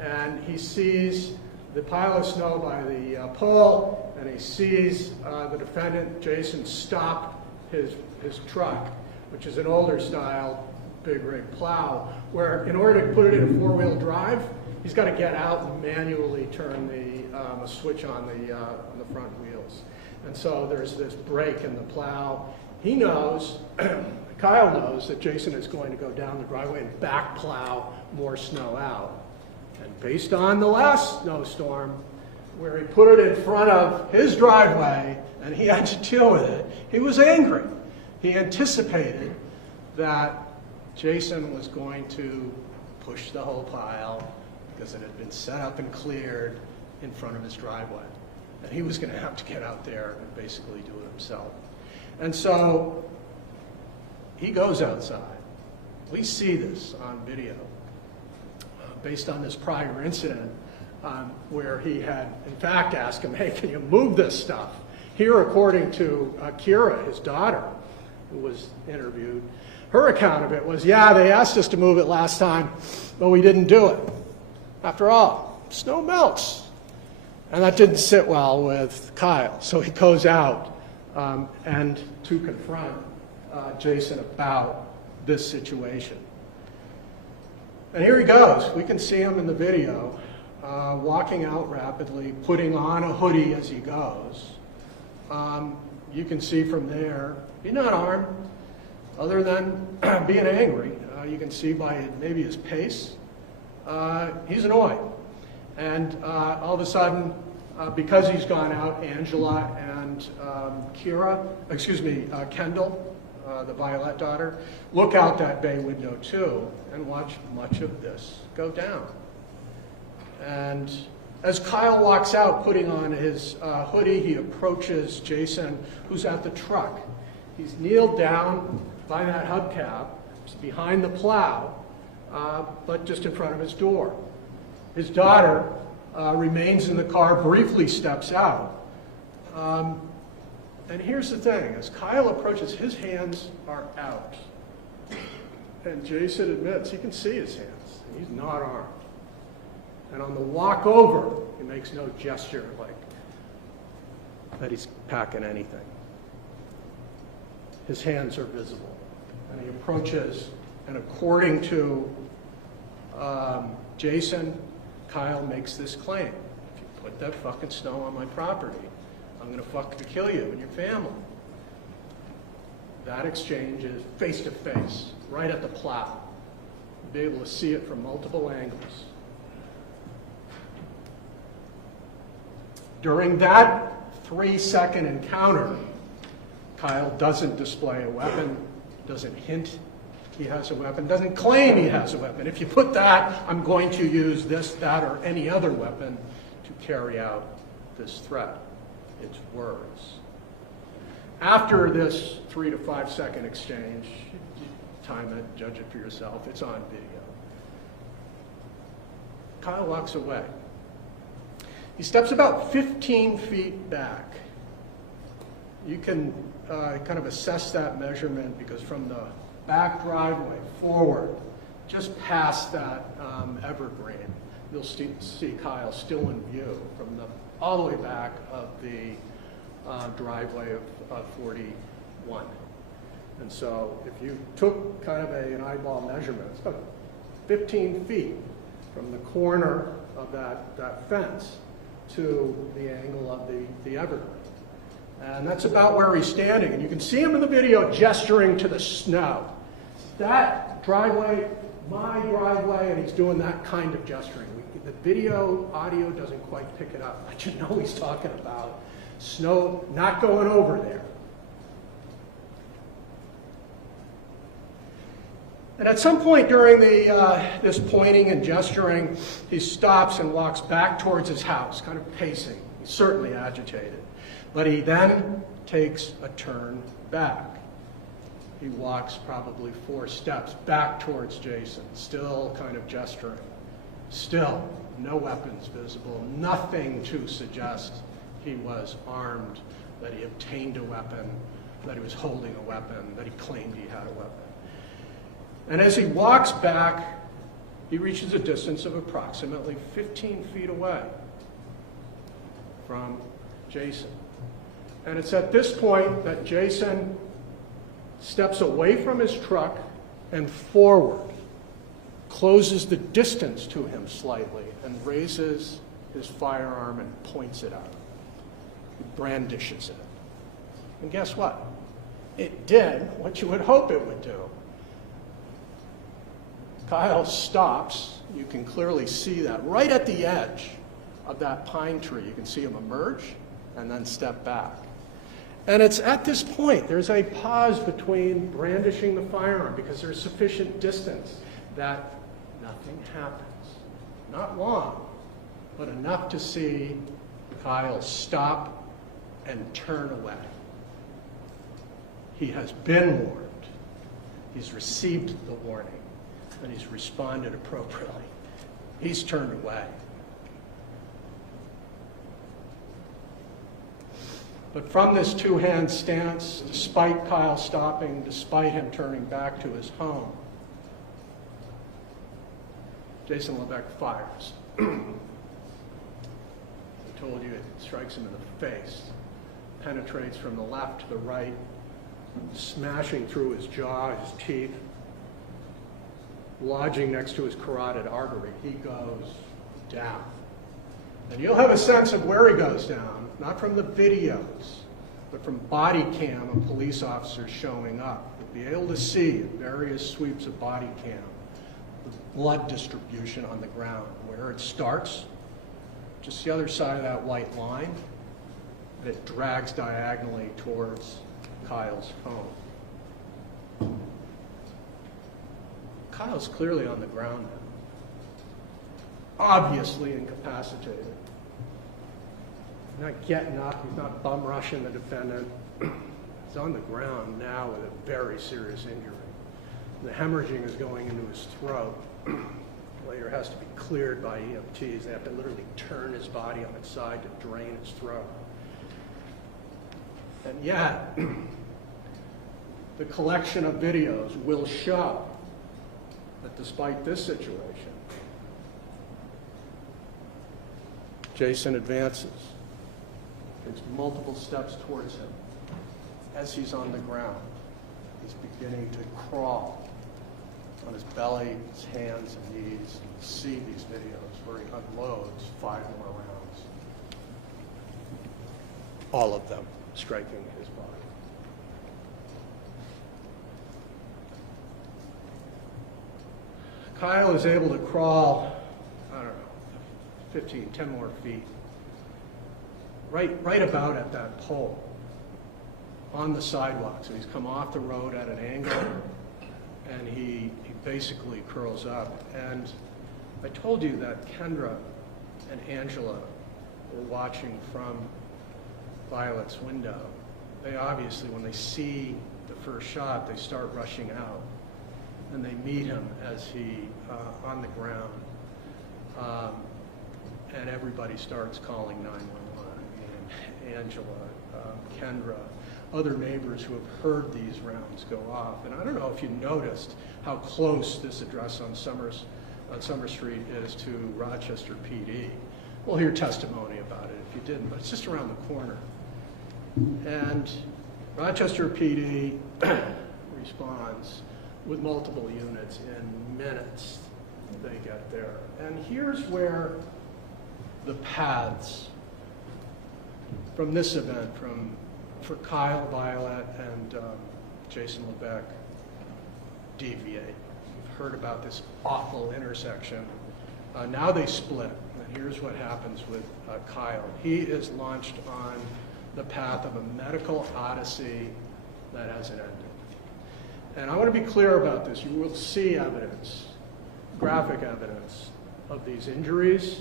and he sees the pile of snow by the pole, and he sees the defendant, Jason, stop his truck, which is an older style big rig plow, where in order to put it in a 4-wheel drive, he's got to get out and manually turn the switch on the front wheels. And so there's this break in the plow. He knows, Kyle knows, that Jason is going to go down the driveway and back plow more snow out. And based on the last snowstorm, where he put it in front of his driveway and he had to deal with it, he was angry. He anticipated that Jason was going to push the whole pile because it had been set up and cleared in front of his driveway. And he was going to have to get out there and basically do it himself. And so he goes outside. We see this on video based on this prior incident where he had, in fact, asked him, hey, can you move this stuff? Here, according to Kira, his daughter, who was interviewed, her account of it was, yeah, they asked us to move it last time, but we didn't do it. After all, snow melts. And that didn't sit well with Kyle. So he goes out and to confront Jason about this situation. And here he goes. We can see him in the video, walking out rapidly, putting on a hoodie as he goes. You can see from there, he's not armed, other than being angry. You can see by maybe his pace, he's annoyed. And all of a sudden, because he's gone out, Angela and Kendall, the Violette daughter, look out that bay window too and watch much of this go down. And as Kyle walks out putting on his hoodie, he approaches Jason, who's at the truck. He's kneeled down by that hubcap, behind the plow, but just in front of his door. His daughter remains in the car, briefly steps out. And here's the thing, as Kyle approaches, his hands are out. And Jason admits he can see his hands. He's not armed. And on the walk over, he makes no gesture like that he's packing anything. His hands are visible. And he approaches, and according to Jason, Kyle makes this claim. If you put that fucking snow on my property, I'm going to fucking kill you and your family. That exchange is face to face, right at the plow. You'll be able to see it from multiple angles. During that 3-second encounter, Kyle doesn't display a weapon, doesn't hint he has a weapon, doesn't claim he has a weapon. If you put that, I'm going to use this, that, or any other weapon to carry out this threat. It's words. After this 3 to 5 second exchange, you time it, judge it for yourself, it's on video. Kyle walks away. He steps about 15 feet back. You can kind of assess that measurement because from the back driveway forward, just past that evergreen, you'll see Kyle still in view from the all the way back of the driveway of 41. And so if you took kind of an eyeball measurement, it's about 15 feet from the corner of that fence to the angle of the evergreen. And that's about where he's standing. And you can see him in the video gesturing to the snow. That driveway, my driveway, and he's doing that kind of gesturing. The video, audio doesn't quite pick it up, but you know he's talking about snow not going over there. And at some point during this pointing and gesturing, he stops and walks back towards his house, kind of pacing. He's certainly agitated. But he then takes a turn back. He walks probably 4 steps back towards Jason, still kind of gesturing. Still, no weapons visible, nothing to suggest he was armed, that he obtained a weapon, that he was holding a weapon, that he claimed he had a weapon. And as he walks back, he reaches a distance of approximately 15 feet away from Jason. And it's at this point that Jason steps away from his truck and forward, closes the distance to him slightly, and raises his firearm and points it out. He brandishes it. And guess what? It did what you would hope it would do. Kyle stops. You can clearly see that right at the edge of that pine tree. You can see him emerge and then step back. And it's at this point, there's a pause between brandishing the firearm because there's sufficient distance that nothing happens. Not long, but enough to see Kyle stop and turn away. He has been warned. He's received the warning, and he's responded appropriately. He's turned away. But from this two-hand stance, despite Kyle stopping, despite him turning back to his home, Jason Levesque fires. I told you it strikes him in the face, penetrates from the left to the right, smashing through his jaw, his teeth, lodging next to his carotid artery. He goes down. And you'll have a sense of where he goes down, not from the videos, but from body cam of police officers showing up. You'll be able to see in various sweeps of body cam the blood distribution on the ground, where it starts, just the other side of that white line, and it drags diagonally towards Kyle's home. Kyle's clearly on the ground now. Obviously incapacitated. He's not getting up, he's not bum rushing the defendant. He's on the ground now with a very serious injury. The hemorrhaging is going into his throat. Later has to be cleared by EMTs. They have to literally turn his body on its side to drain his throat. And yet, the collection of videos will show that despite this situation, Jason advances, takes multiple steps towards him. As he's on the ground, he's beginning to crawl on his belly, his hands and knees. You see these videos where he unloads 5 more rounds. All of them striking his body. Kyle is able to crawl, I don't know, 10 more feet. Right about at that pole on the sidewalk. So he's come off the road at an angle and he basically curls up. And I told you that Kendra and Angela were watching from Violette's window. They obviously, when they see the first shot, they start rushing out. And they meet him as he on the ground. And everybody starts calling 911. I mean, Angela, Kendra, other neighbors who have heard these rounds go off. And I don't know if you noticed how close this address on Summer Street is to Rochester PD. We'll hear testimony about it if you didn't, but it's just around the corner. And Rochester PD responds with multiple units in minutes. They get there. And here's where the paths from this event, for Kyle, Violette, and Jason Levesque, deviate. You've heard about this awful intersection. Now they split. And here's what happens with Kyle. He is launched on the path of a medical odyssey that hasn't ended. And I want to be clear about this. You will see evidence, graphic evidence of these injuries.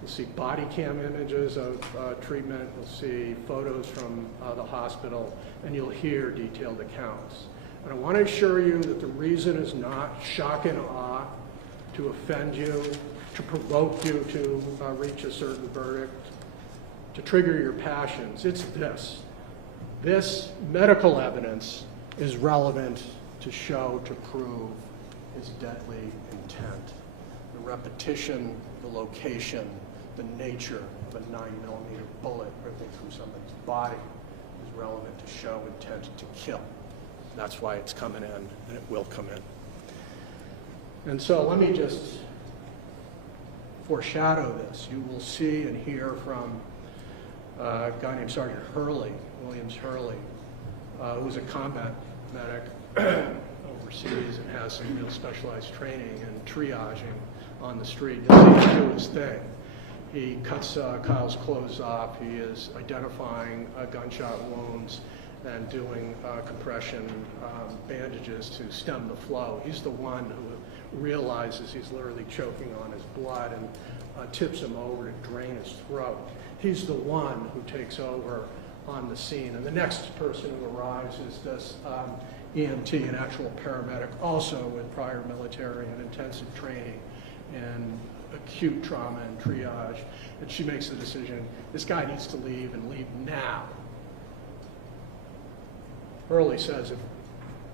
You'll see body cam images of treatment. You'll see photos from the hospital, and you'll hear detailed accounts. And I want to assure you that the reason is not shock and awe to offend you, to provoke you to reach a certain verdict, to trigger your passions. It's this. This medical evidence is relevant to show, to prove his deadly intent. The repetition, the location, the nature of a 9mm bullet ripping through somebody's body is relevant to show intent to kill. That's why it's coming in, and it will come in. And so let me just foreshadow this. You will see and hear from a guy named Sergeant Hurley, Williams Hurley, who's a combat medic overseas and has some real specialized training and triaging on the street. You'll see him do his thing. He cuts Kyle's clothes off. He is identifying gunshot wounds and doing compression bandages to stem the flow. He's the one who realizes he's literally choking on his blood and tips him over to drain his throat. He's the one who takes over on the scene. And the next person who arrives is this EMT, an actual paramedic, also with prior military and intensive training in acute trauma and triage. And she makes the decision, this guy needs to leave and leave now. Hurley says if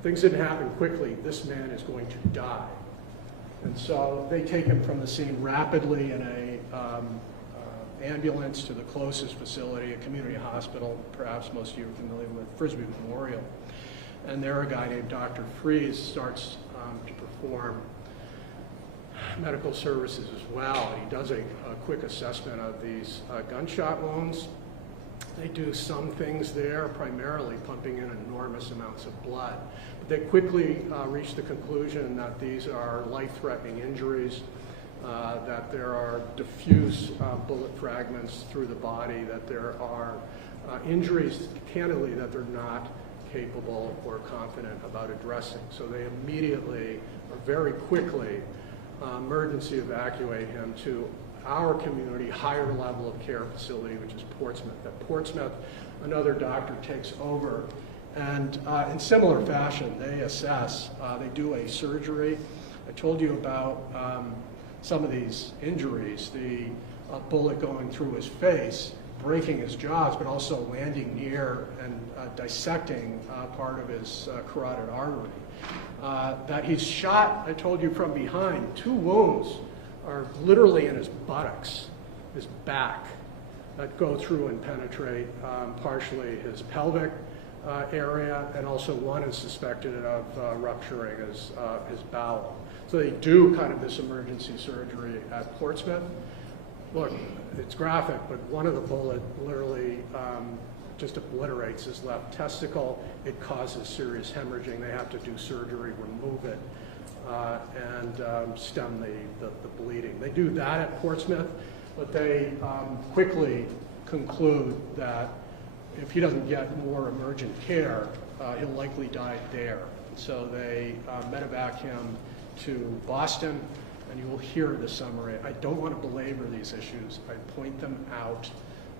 things didn't happen quickly, this man is going to die. And so they take him from the scene rapidly in a ambulance to the closest facility, a community hospital, perhaps most of you are familiar with, Frisbee Memorial. And there a guy named Dr. Freeze starts to perform medical services as well. He does a quick assessment of these gunshot wounds. They do some things there, primarily pumping in enormous amounts of blood. But they quickly reach the conclusion that these are life-threatening injuries, that there are diffuse bullet fragments through the body, that there are injuries, candidly, that they're not capable or confident about addressing. So they immediately, or very quickly, emergency evacuate him to our community higher level of care facility, which is Portsmouth. At Portsmouth, another doctor takes over, and in similar fashion, they assess, they do a surgery. I told you about some of these injuries, the bullet going through his face, breaking his jaws, but also landing near and dissecting part of his carotid artery. That he's shot, I told you, from behind. 2 wounds are literally in his buttocks, his back, that go through and penetrate partially his pelvic area, and also one is suspected of rupturing his bowel. So they do kind of this emergency surgery at Portsmouth. Look, it's graphic, but one of the bullet literally just obliterates his left testicle. It causes serious hemorrhaging. They have to do surgery, remove it, and stem the bleeding. They do that at Portsmouth, but they quickly conclude that if he doesn't get more emergent care, he'll likely die there. So they medevac him to Boston, and you will hear the summary. I don't want to belabor these issues. I point them out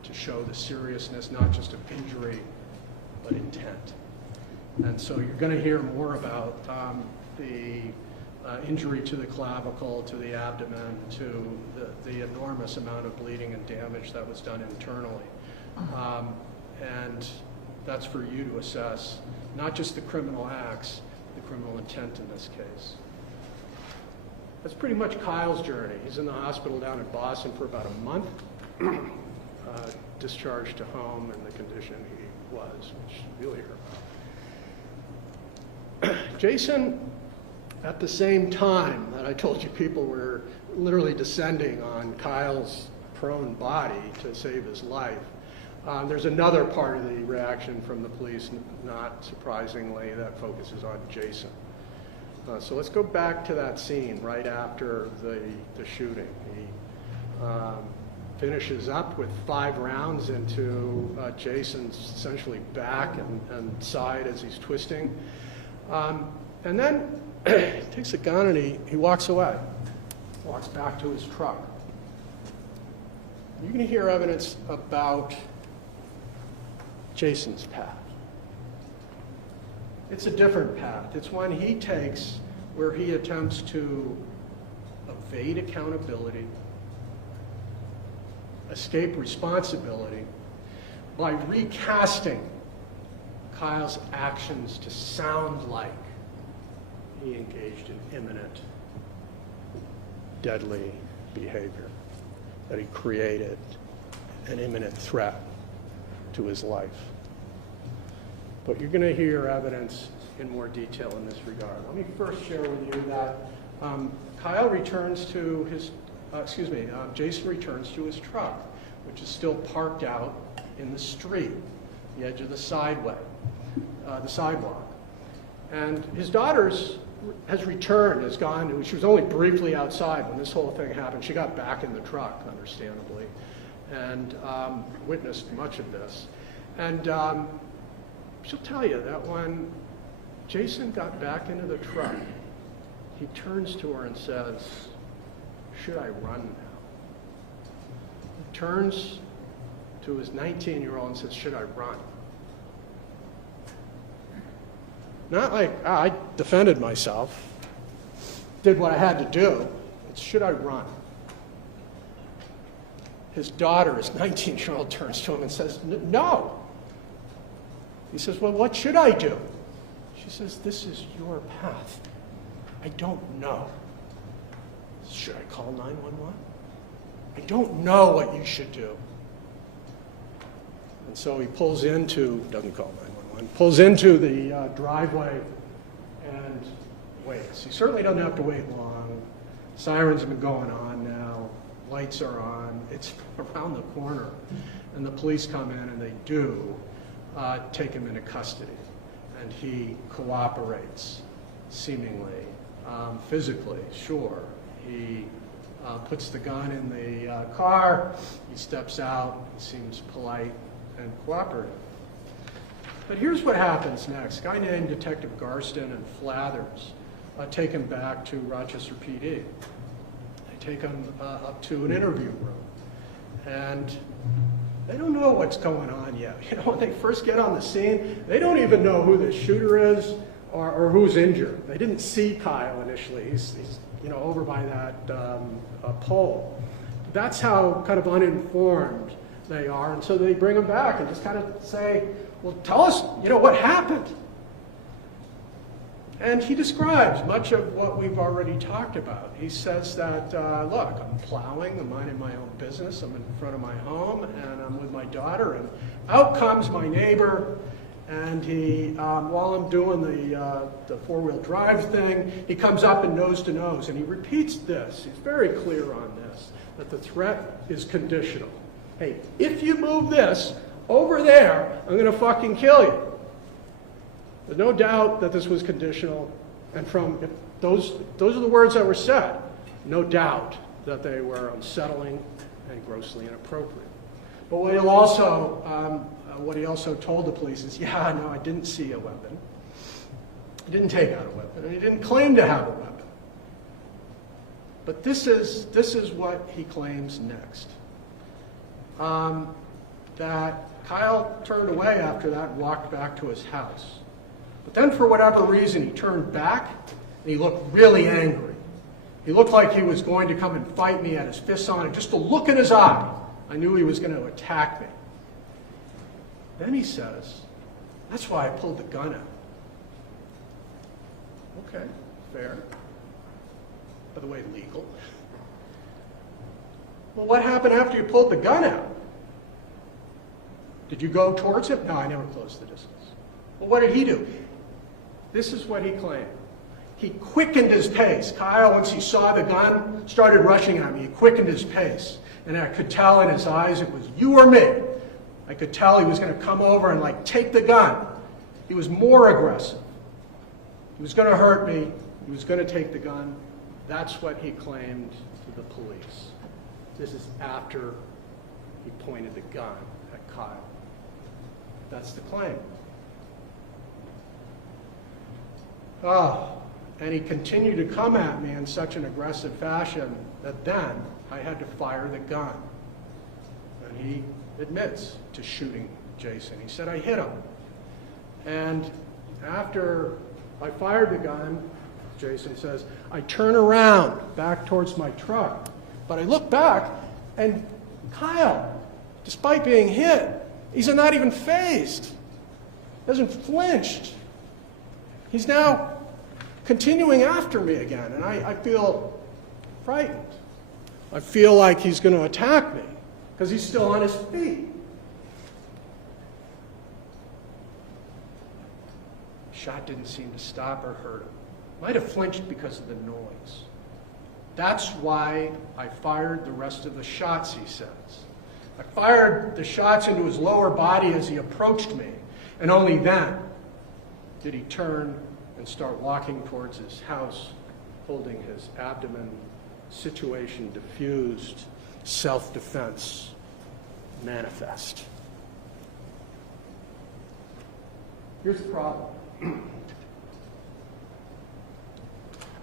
to show the seriousness, not just of injury, but intent. And so you're going to hear more about the injury to the clavicle, to the abdomen, to the enormous amount of bleeding and damage that was done internally. And that's for you to assess, not just the criminal acts, the criminal intent in this case. That's pretty much Kyle's journey. He's in the hospital down in Boston for about a month, discharged to home in the condition he was, which you'll hear about. Jason, at the same time that I told you people were literally descending on Kyle's prone body to save his life, there's another part of the reaction from the police, not surprisingly, that focuses on Jason. So let's go back to that scene right after the shooting. He finishes up with 5 rounds into Jason's essentially back and side as he's twisting. And then he takes a gun and he walks away, walks back to his truck. You're going to hear evidence about Jason's path. It's a different path. It's one he takes where he attempts to evade accountability, escape responsibility by recasting Kyle's actions to sound like he engaged in imminent, deadly behavior, that he created an imminent threat to his life. But you're going to hear evidence in more detail in this regard. Let me first share with you that Kyle returns to his, Jason returns to his truck, which is still parked out in the street, the edge of the sidewalk. And his daughter's has returned, has gone. She was only briefly outside when this whole thing happened. She got back in the truck, understandably, and witnessed much of this. And she'll tell you that when Jason got back into the truck, he turns to her and says, "Should I run now?" He turns to his 19-year-old and says, "Should I run?" Not like, I defended myself, did what I had to do. It's, should I run? His daughter, his 19-year-old, turns to him and says, "No." He says, "Well, what should I do?" She says, "This is your path. I don't know. Should I call 911? I don't know what you should do." And so he pulls into, doesn't call 911, pulls into the driveway and waits. He certainly doesn't have to wait long. Sirens have been going on now. Lights are on. It's around the corner. And the police come in and they do take him into custody. And he cooperates, seemingly, physically, sure. He puts the gun in the car. He steps out. He seems polite and cooperative. But here's what happens next. A guy named Detective Garston and Flathers take him back to Rochester PD. They take him up to an interview room. And they don't know what's going on yet. You know, when they first get on the scene, they don't even know who the shooter is or who's injured. They didn't see Kyle initially. He's you know, over by that pole. That's how kind of uninformed they are. And so they bring him back and just kind of say, well, tell us, you know, what happened. And he describes much of what we've already talked about. He says that, look, I'm plowing, I'm minding my own business, I'm in front of my home, and I'm with my daughter, and out comes my neighbor, and he, while I'm doing the four-wheel drive thing, he comes up and nose, and he repeats this. He's very clear on this, that the threat is conditional. Hey, if you move this over there, I'm going to fucking kill you. There's no doubt that this was conditional, and those are the words that were said. No doubt that they were unsettling and grossly inappropriate. But what he also told the police is, yeah, no, I didn't see a weapon. He didn't take out a weapon, and he didn't claim to have a weapon. But this is what he claims next. That Kyle turned away after that and walked back to his house. But then for whatever reason, he turned back and he looked really angry. He looked like he was going to come and fight me, had his fists on, and just the look in his eye, I knew he was going to attack me. Then he says, that's why I pulled the gun out. Okay, fair. By the way, legal. Well, what happened after you pulled the gun out? Did you go towards him? No, I never closed the distance. Well, what did he do? This is what he claimed. He quickened his pace. Kyle, once he saw the gun, started rushing at me. He quickened his pace. And I could tell in his eyes it was you or me. I could tell he was going to come over and take the gun. He was more aggressive. He was going to hurt me. He was going to take the gun. That's what he claimed to the police. This is after he pointed the gun at Kyle. That's the claim. Oh, and he continued to come at me in such an aggressive fashion that then I had to fire the gun. And he admits to shooting Jason. He said, I hit him. And after I fired the gun, Jason says, I turn around back towards my truck. But I look back, and Kyle, despite being hit, he's not even fazed. Hasn't flinched. He's now continuing after me again, and I feel frightened. I feel like he's going to attack me because he's still on his feet. Shot didn't seem to stop or hurt him. Might have flinched because of the noise. That's why I fired the rest of the shots, he says. I fired the shots into his lower body as he approached me, and only then did he turn and start walking towards his house, holding his abdomen, situation diffused, self-defense manifest. Here's the problem.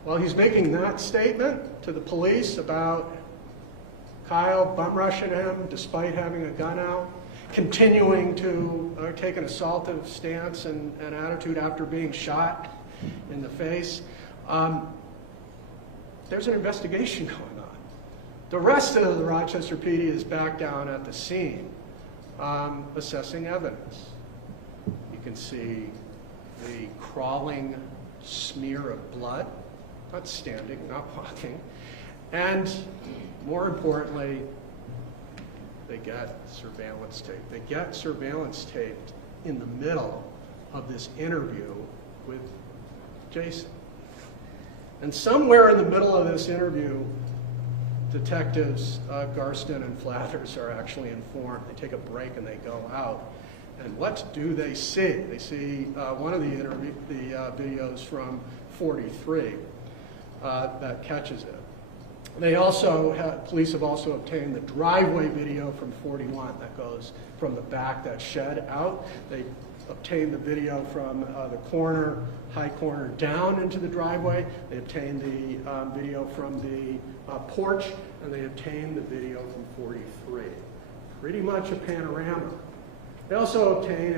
While he's making that statement to the police about Kyle bum rushing him despite having a gun out, continuing to take an assaultive stance and attitude after being shot in the face, there's an investigation going on. The rest of the Rochester PD is back down at the scene, assessing evidence. You can see the crawling smear of blood, not standing, not walking, and more importantly, they get surveillance tape. They get surveillance tape in the middle of this interview with Jason. And somewhere in the middle of this interview, detectives Garston and Flathers are actually informed. They take a break and they go out. And what do they see? They see one of the videos from 43 that catches it. Police have also obtained the driveway video from 41 that goes from the back, that shed out. They obtained the video from the corner, high corner down into the driveway. They obtained the video from the porch, and they obtained the video from 43. Pretty much a panorama. They also obtained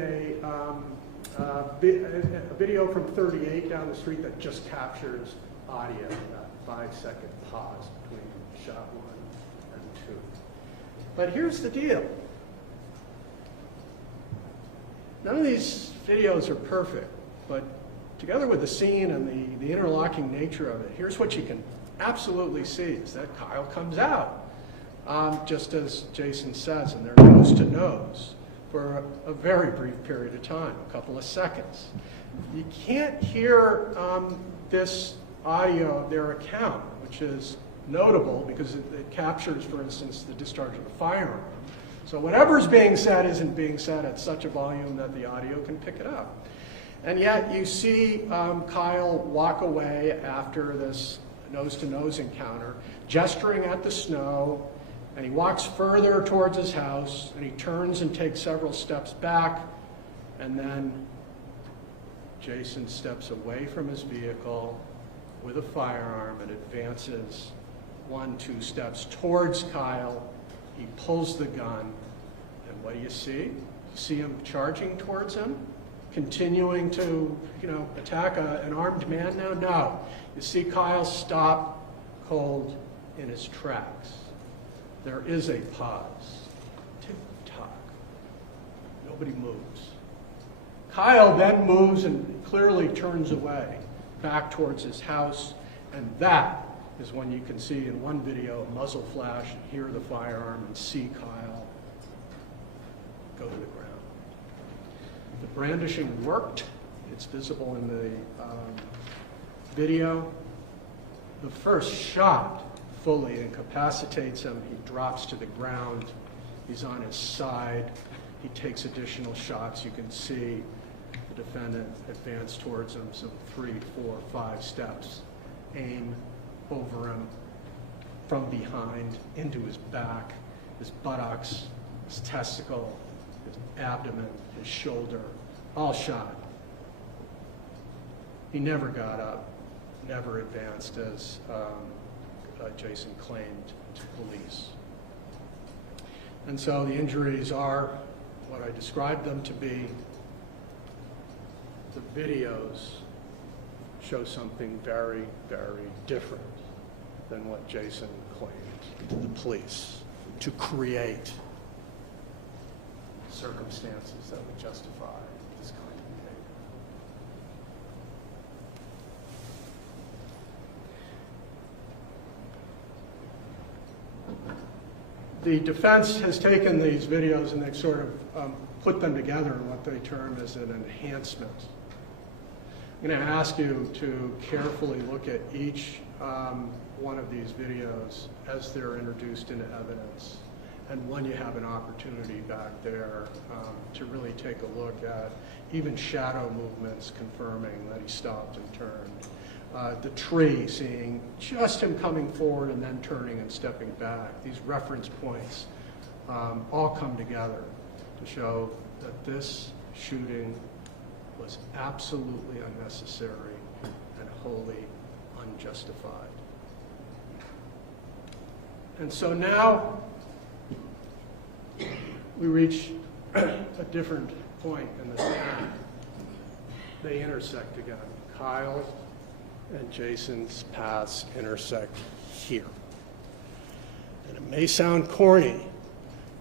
a video from 38 down the street that just captures audio, that 5-second pause between shot 1 and 2. But here's the deal. None of these videos are perfect, but together with the scene and the interlocking nature of it, here's what you can absolutely see, is that Kyle comes out, just as Jason says, and they're nose to nose for a very brief period of time, a couple of seconds. You can't hear this audio of their account, which is notable because it captures, for instance, the discharge of the firearm. So whatever's being said isn't being said at such a volume that the audio can pick it up. And yet you see Kyle walk away after this nose-to-nose encounter, gesturing at the snow, and he walks further towards his house, and he turns and takes several steps back, and then Jason steps away from his vehicle with a firearm and advances 1-2 steps towards Kyle. He pulls the gun, and what do you see? You see him charging towards him, continuing to, attack an armed man now? No. You see Kyle stop cold in his tracks. There is a pause. Tick-tock. Nobody moves. Kyle then moves and clearly turns away, back towards his house, and that is when you can see in one video a muzzle flash and hear the firearm and see Kyle go to the ground. The brandishing worked. It's visible in the video. The first shot fully incapacitates him. He drops to the ground. He's on his side. He takes additional shots. You can see the defendant advance towards him some 3, 4, 5 steps. Aim over him from behind into his back, his buttocks, his testicle, his abdomen, his shoulder, all shot. He never got up, never advanced, as Jason claimed to police. And so the injuries are what I described them to be. The videos show something very, very different than what Jason claimed to the police to create circumstances that would justify this kind of behavior. The defense has taken these videos and they've sort of put them together in what they term as an enhancement. I'm going to ask you to carefully look at each one of these videos as they're introduced into evidence, and when you have an opportunity back there to really take a look at even shadow movements confirming that he stopped and turned. The tree, seeing just him coming forward and then turning and stepping back. These reference points all come together to show that this shooting was absolutely unnecessary and wholly unjustified. And so now we reach a different point in this path. They intersect again. Kyle and Jason's paths intersect here. And it may sound corny,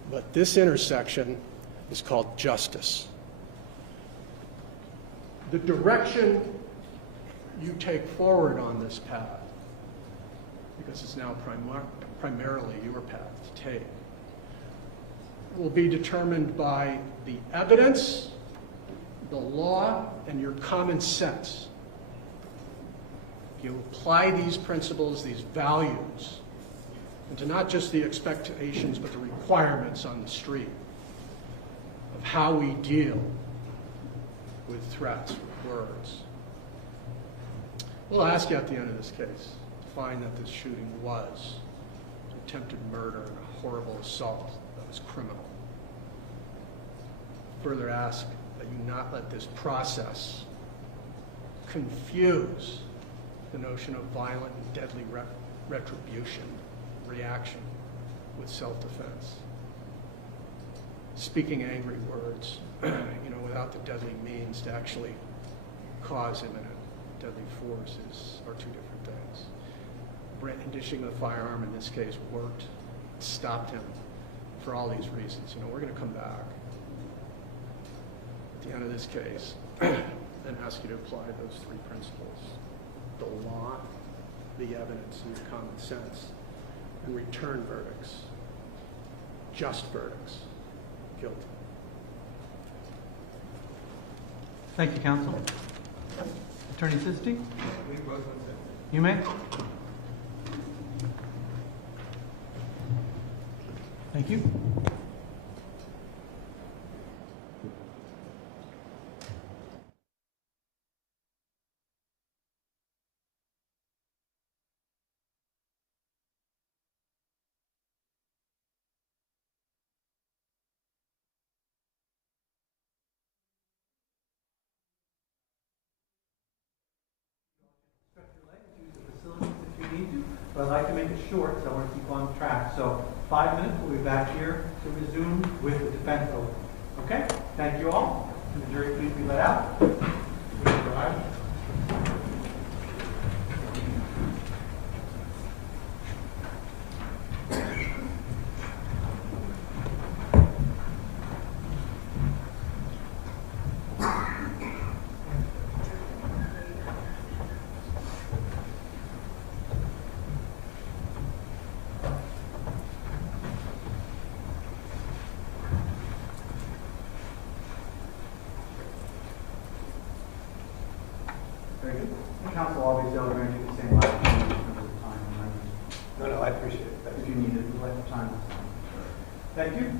but this intersection is called justice. The direction you take forward on this path, because it's now primarily your path to take, will be determined by the evidence, the law, and your common sense. If you apply these principles, these values, into not just the expectations, but the requirements on the street of how we deal with threats, with words. We'll ask you at the end of this case to find that this shooting was attempted murder and a horrible assault that was criminal. Further ask that you not let this process confuse the notion of violent and deadly retribution, reaction with self-defense. Speaking angry words, without the deadly means to actually cause imminent deadly force are two different things. Brandishing the firearm in this case worked, stopped him for all these reasons. We're going to come back at the end of this case and ask you to apply those three principles: the law, the evidence, and your common sense, and return verdicts, just verdicts, guilty. Thank you, counsel. Attorney Sisti? You may. Thank you. But I'd like to make it short, so I want to keep on track. So 5 minutes, we'll be back here to resume with the defense open. Okay? Thank you all. Can the jury please be let out? Please rise. Very good. Counsel, obviously, I'll grant you the same life in terms of time. No, I appreciate it. If you need it, we'll let the time. Thank you.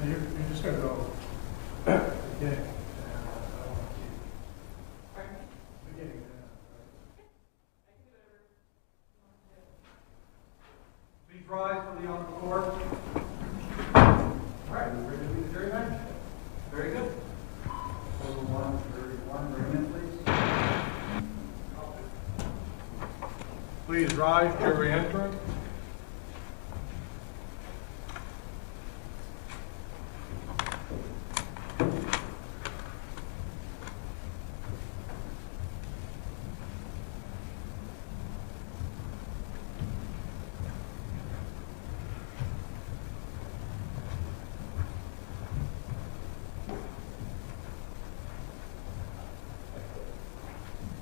And you're just going to go beginning. Beginning. Please rise for the oath of court. All right, we're ready to be the jury bench. Very good. Total 131, bring in, please. Please rise, jury entrance.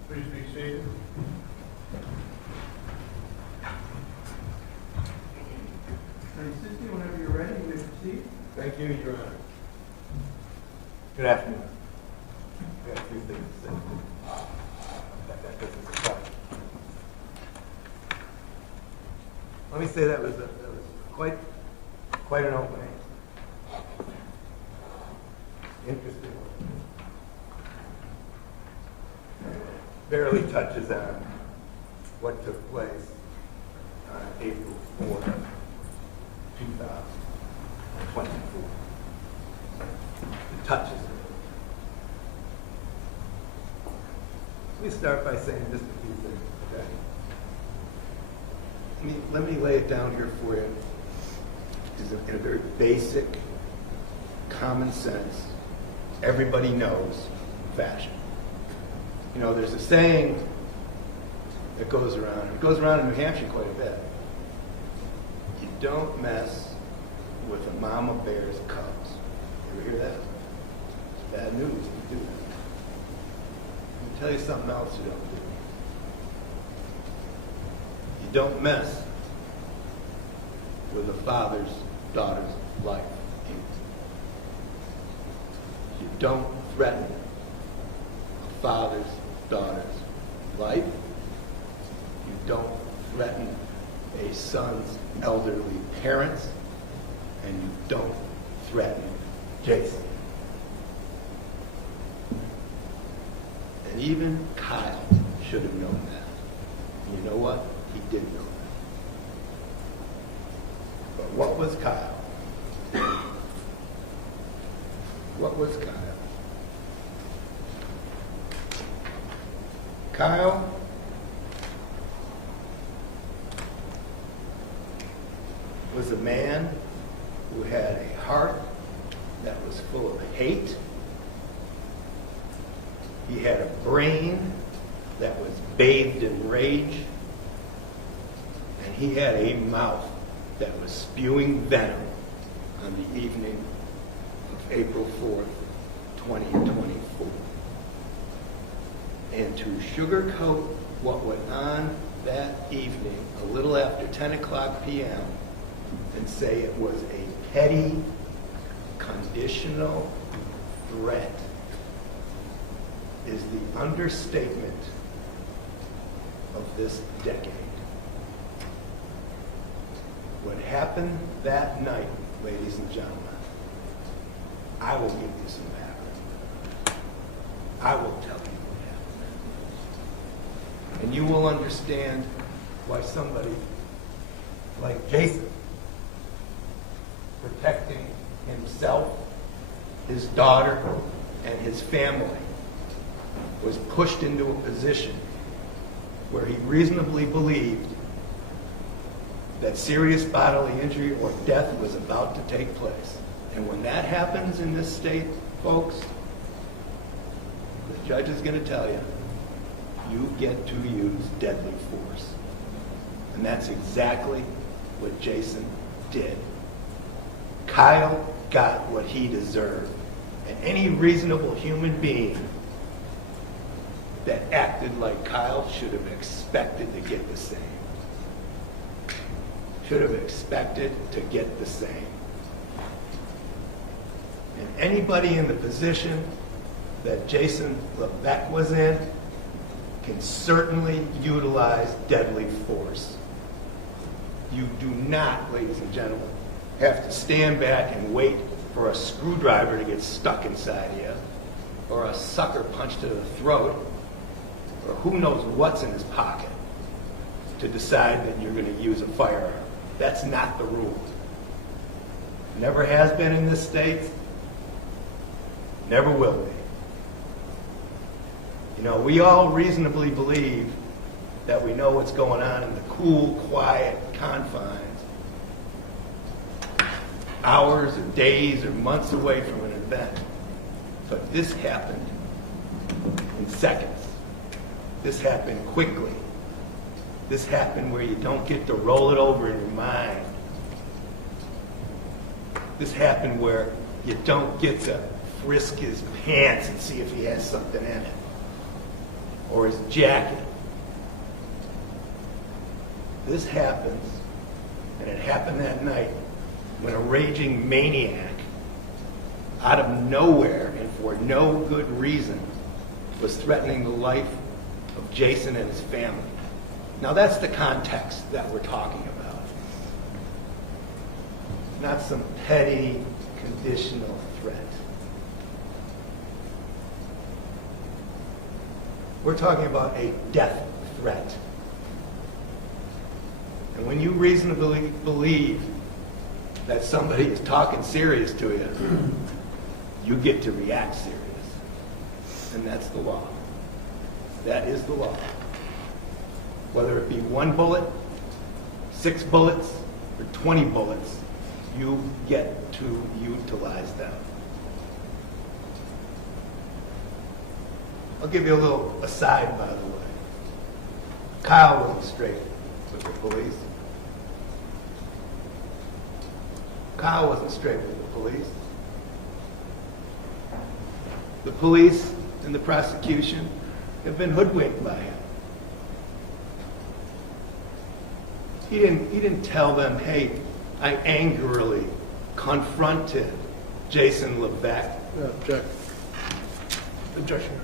Please be seated. Attorney Sisti, whenever you're ready, you may proceed. Thank you, Your Honor. Good afternoon. I got a few things to say. That business aside. Let me say that was quite an opening. Interesting. Barely touches on what took place on April 4th, 2024. It touches it. Let me start by saying just a few things, okay? Let me lay it down here for you in a very basic, common sense, everybody knows fashion. You know, there's a saying that goes around, it goes around in New Hampshire quite a bit. You don't mess with a mama bear's cubs. You ever hear that? It's bad news if you do that. Let me tell you something else you don't do. You don't mess with a father's daughter's life. You don't threaten a father's daughter's life. You don't threaten a son's elderly parents. And you don't threaten Jason. And even Kyle should have known that. And you know what? He did know that. But what was Kyle? What was Kyle? Kyle was a man who had a heart that was full of hate. He had a brain that was bathed in rage. And he had a mouth that was spewing venom on the evening of April 4th, 2024. And to sugarcoat what went on that evening, a little after 10 o'clock p.m., and say it was a petty, conditional threat is the understatement of this decade. What happened that night, ladies and gentlemen, I will give you some background. I will tell you what happened. And you will understand why somebody like Jason, protecting himself, his daughter, and his family, was pushed into a position where he reasonably believed that serious bodily injury or death was about to take place. And when that happens in this state, folks, the judge is going to tell you, you get to use deadly force. And that's exactly what Jason did. Kyle got what he deserved. And any reasonable human being that acted like Kyle should have expected to get the same. Should have expected to get the same. And anybody in the position that Jason Levesque was in can certainly utilize deadly force. You do not, ladies and gentlemen, have to stand back and wait for a screwdriver to get stuck inside you, or a sucker punch to the throat, or who knows what's in his pocket to decide that you're going to use a firearm. That's not the rule. Never has been in this state, never will be. You know, we all reasonably believe that we know what's going on in the cool, quiet confines, hours or days or months away from an event. But this happened in seconds. This happened quickly. This happened where you don't get to roll it over in your mind. This happened where you don't get to frisk his pants and see if he has something in it, or his jacket. This happens, and it happened that night, when a raging maniac, out of nowhere and for no good reason, was threatening the life of Jason and his family. Now that's the context that we're talking about. Not some petty, conditional threat. We're talking about a death threat. And when you reasonably believe that somebody is talking serious to you, you get to react serious. And that's the law. That is the law. Whether it be 1 bullet, 6 bullets, or 20 bullets, you get to utilize them. I'll give you a little aside, by the way. Kyle wasn't straight with the police. Kyle wasn't straight with the police. The police and the prosecution have been hoodwinked by him. He didn't tell them, hey, I angrily confronted Jason Levesque. Object. Objection.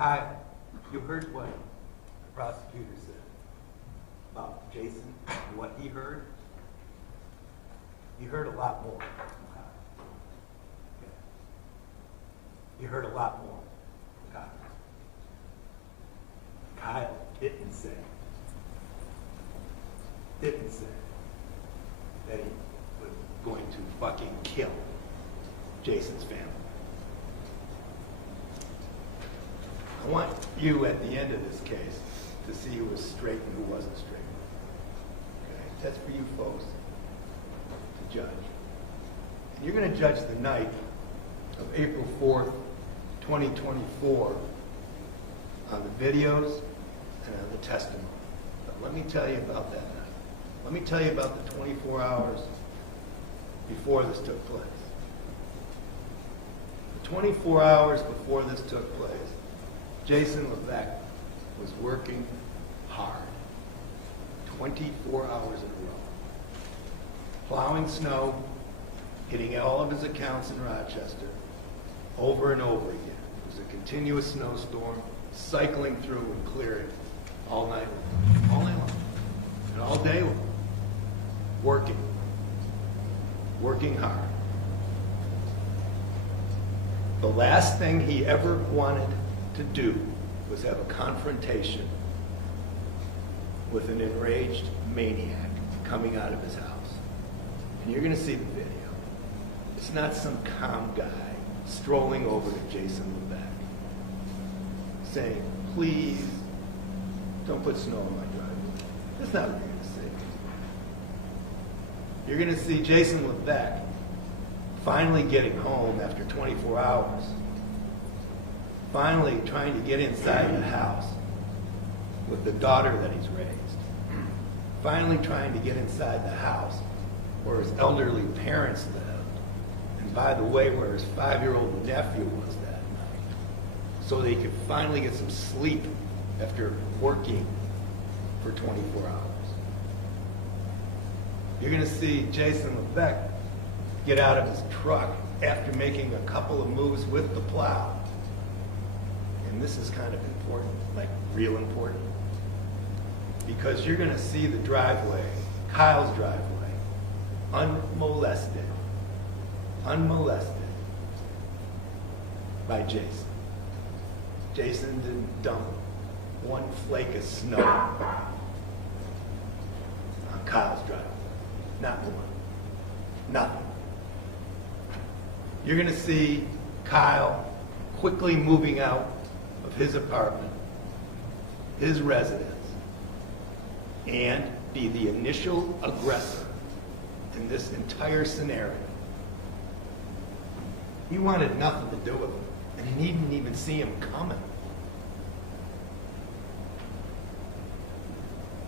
Kyle, you heard what the prosecutor said about Jason and what he heard? You heard a lot more. You heard a lot more. Kyle didn't say that he was going to fucking kill Jason's family. I want you at the end of this case to see who was straight and who wasn't straight. Okay? That's for you folks to judge. And you're going to judge the night of April 4th, 2024 on the videos and on the testimony. But let me tell you about that night. Let me tell you about the 24 hours before this took place. The 24 hours before this took place, Jason Levesque was working hard, 24 hours in a row, plowing snow, hitting all of his accounts in Rochester over and over again. It was a continuous snowstorm, cycling through and clearing all night long, and all day long, working hard. The last thing he ever wanted to do was have a confrontation with an enraged maniac coming out of his house. And you're going to see the video. It's not some calm guy strolling over to Jason Levesque saying, please, don't put snow on my driveway. That's not what you're going to see. You're going to see Jason Levesque finally getting home after 24 hours, finally trying to get inside the house with the daughter that he's raised, finally trying to get inside the house where his elderly parents lived, and by the way, where his 5-year-old nephew was that night, so that he could finally get some sleep after working for 24 hours. You're going to see Jason Levesque get out of his truck after making a couple of moves with the plow. And this is kind of important, like real important, because you're going to see the driveway, Kyle's driveway, unmolested by Jason. Jason didn't dump one flake of snow on Kyle's driveway. Not one. Nothing. You're going to see Kyle quickly moving out of his apartment, his residence, and be the initial aggressor in this entire scenario. He wanted nothing to do with him, and he didn't even see him coming.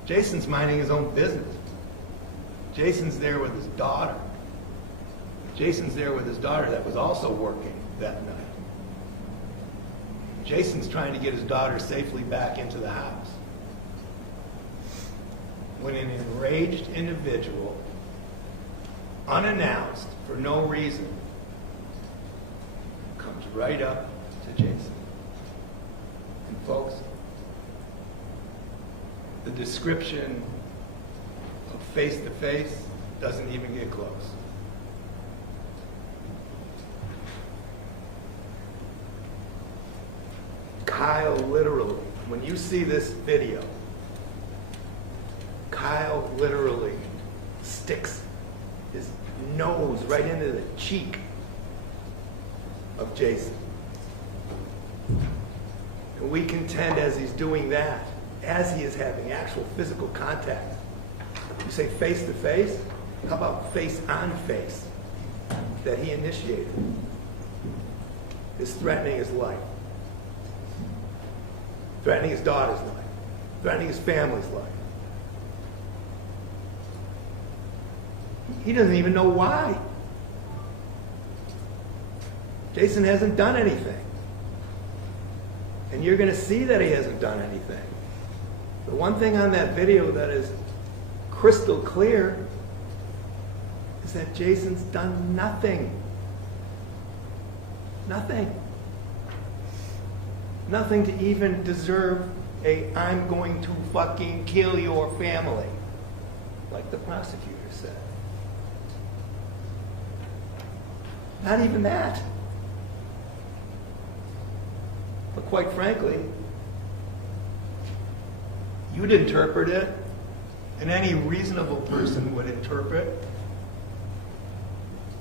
Jason's minding his own business. Jason's there with his daughter. Jason's there with his daughter that was also working that night. Jason's trying to get his daughter safely back into the house, when an enraged individual, unannounced for no reason, comes right up to Jason. And folks, the description of face-to-face doesn't even get close. Kyle literally, when you see this video, Kyle literally sticks his nose right into the cheek of Jason. And we contend as he's doing that, as he is having actual physical contact, you say face to face, how about face on face that he initiated? Is threatening his life, threatening his daughter's life, threatening his family's life. He doesn't even know why. Jason hasn't done anything. And you're going to see that he hasn't done anything. The one thing on that video that is crystal clear is that Jason's done nothing. Nothing. Nothing to even deserve a "I'm going to fucking kill your family," like the prosecutor said. Not even that. But quite frankly, you'd interpret it, and any reasonable person would interpret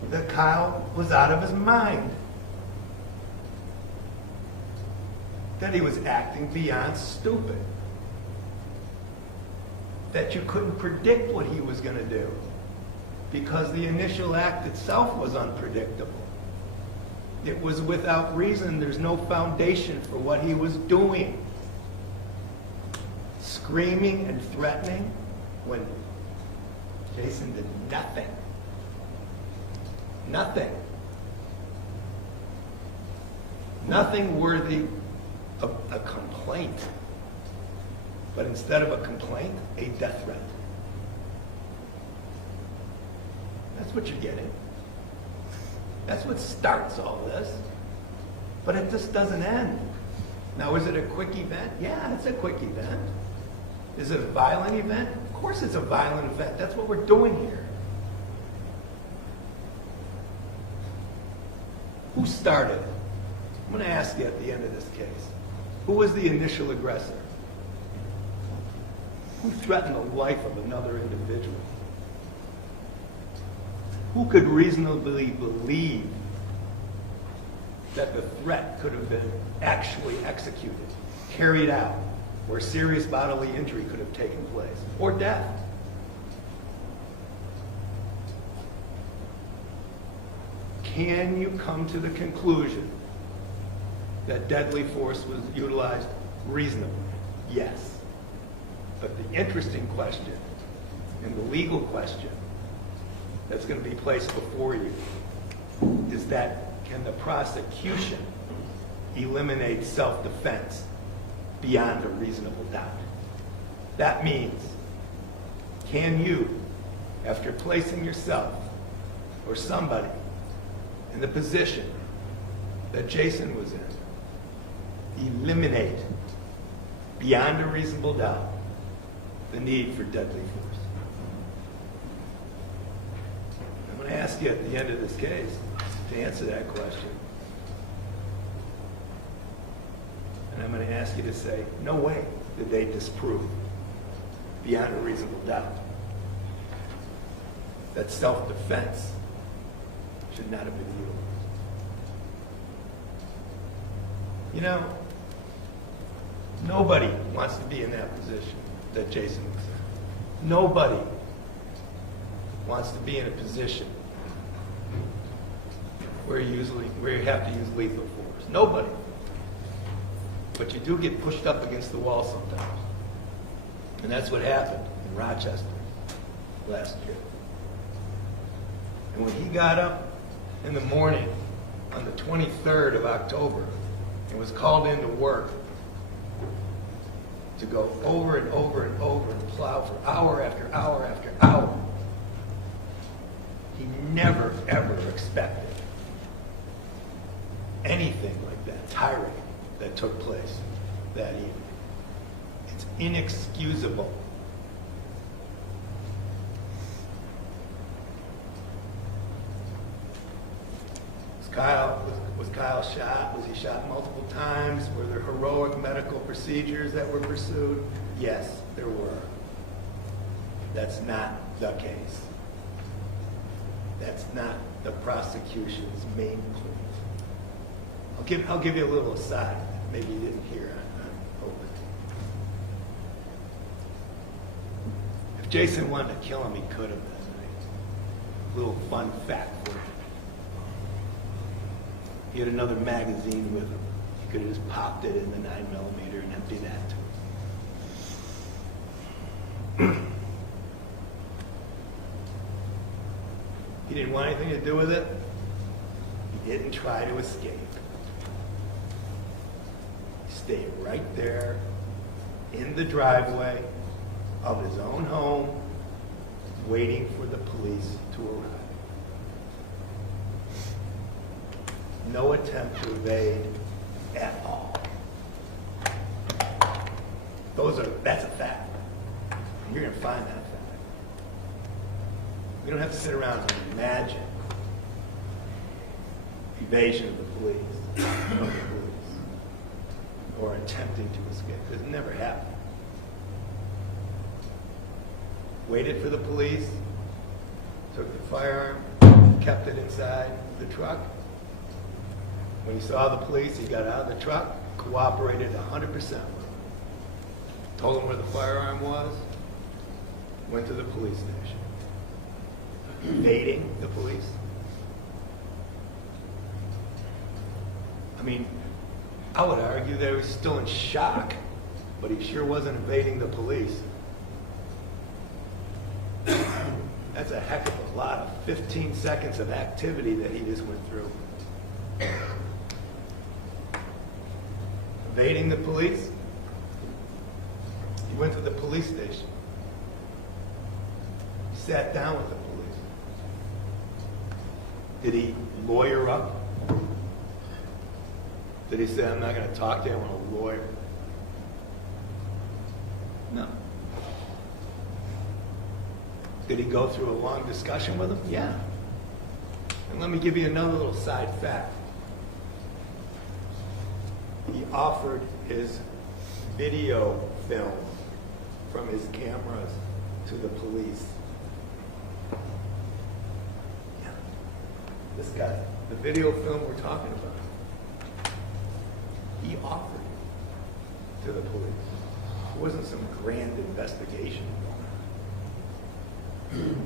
that Kyle was out of his mind. That he was acting beyond stupid. That you couldn't predict what he was going to do because the initial act itself was unpredictable. It was without reason. There's no foundation for what he was doing. Screaming and threatening when Jason did nothing. Nothing. Nothing worthy of a complaint. But instead of a complaint, a death threat. That's what you're getting. That's what starts all this. But it just doesn't end. Now, is it a quick event? Yeah, it's a quick event. Is it a violent event? Of course it's a violent event. That's what we're doing here. Who started it? I'm going to ask you at the end of this case. Who was the initial aggressor? Who threatened the life of another individual? Who could reasonably believe that the threat could have been actually executed, carried out, where serious bodily injury could have taken place, or death? Can you come to the conclusion that deadly force was utilized reasonably? Yes. But the interesting question and the legal question that's going to be placed before you is that can the prosecution eliminate self-defense beyond a reasonable doubt? That means, can you, after placing yourself or somebody in the position that Jason was in, eliminate beyond a reasonable doubt the need for deadly force? I'm going to ask you at the end of this case to answer that question. And I'm going to ask you to say, no way did they disprove beyond a reasonable doubt that self-defense should not have been utilized. You know, nobody wants to be in that position that Jason was in. Nobody wants to be in a position where you have to use lethal force. Nobody. But you do get pushed up against the wall sometimes. And that's what happened in Rochester last year. And when he got up in the morning on the 23rd of October and was called into work to go over and over and over and plow for hour after hour after hour, he never, ever expected anything like that tirade that took place that evening. It's inexcusable. Was Kyle shot? Was he shot multiple times? Were there heroic medical procedures that were pursued? Yes, there were. That's not the case. That's not the prosecution's main point. I'll give you a little aside. Maybe you didn't hear it. I'm hoping. If Jason wanted to kill him, he could have. A little fun fact for you. He had another magazine with him. He could have just popped it in the 9mm and emptied that too. He didn't want anything to do with it. He didn't try to escape. He stayed right there in the driveway of his own home, waiting for the police to arrive. No attempt to evade at all. That's a fact. And you're going to find that fact. We don't have to sit around and imagine evasion of the police, or attempting to escape. It never happened. Waited for the police, took the firearm, kept it inside the truck. When he saw the police, he got out of the truck, cooperated 100% with them. Told them where the firearm was, went to the police station. Evading the police. I mean, I would argue that he was still in shock, but he sure wasn't evading the police. That's a heck of a lot of 15 seconds of activity that he just went through. Evading the police. He went to the police station. He sat down with the police. Did he lawyer up? Did he say, I'm not going to talk to you, I want a lawyer? No. Did he go through a long discussion with him? Yeah. And let me give you another little side fact. He offered his video film from his cameras to the police. Yeah. This guy, the video film we're talking about, he offered it to the police. It wasn't some grand investigation going on.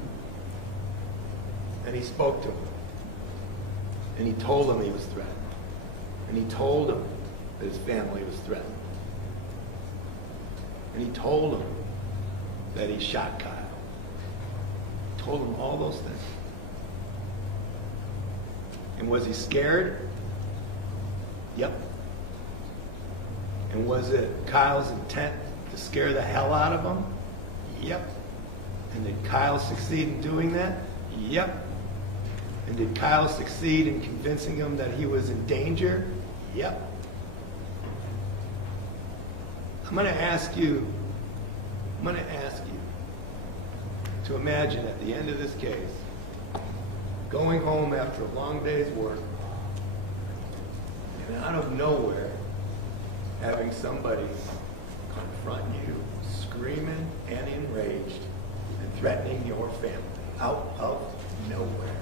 And he spoke to him. And he told him he was threatened. And he told him that his family was threatened. And he told him that he shot Kyle. Told him all those things. And was he scared? Yep. And was it Kyle's intent to scare the hell out of him? Yep. And did Kyle succeed in doing that? Yep. And did Kyle succeed in convincing him that he was in danger? Yep. I'm going to ask you to imagine at the end of this case, going home after a long day's work, and out of nowhere, having somebody confront you, screaming and enraged, and threatening your family out of nowhere.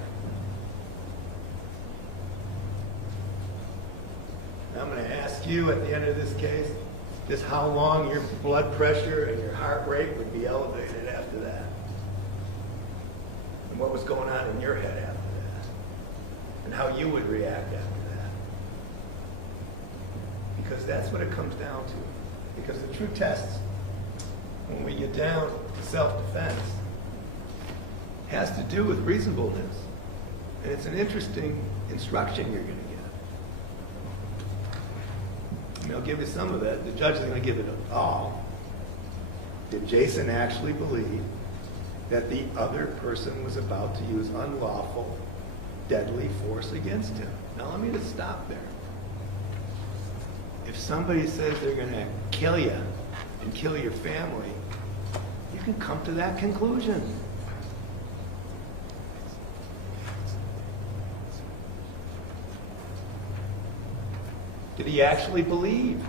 And I'm going to ask you at the end of this case, just how long your blood pressure and your heart rate would be elevated after that. And what was going on in your head after that. And how you would react after that. Because that's what it comes down to. Because the true test, when we get down to self-defense, has to do with reasonableness. And it's an interesting instruction you're going to get. I mean, I'll give you some of it. The judge is going to give it all. Did Jason actually believe that the other person was about to use unlawful, deadly force against him? Now, let me just stop there. If somebody says they're going to kill you and kill your family, you can come to that conclusion. Did he actually believe?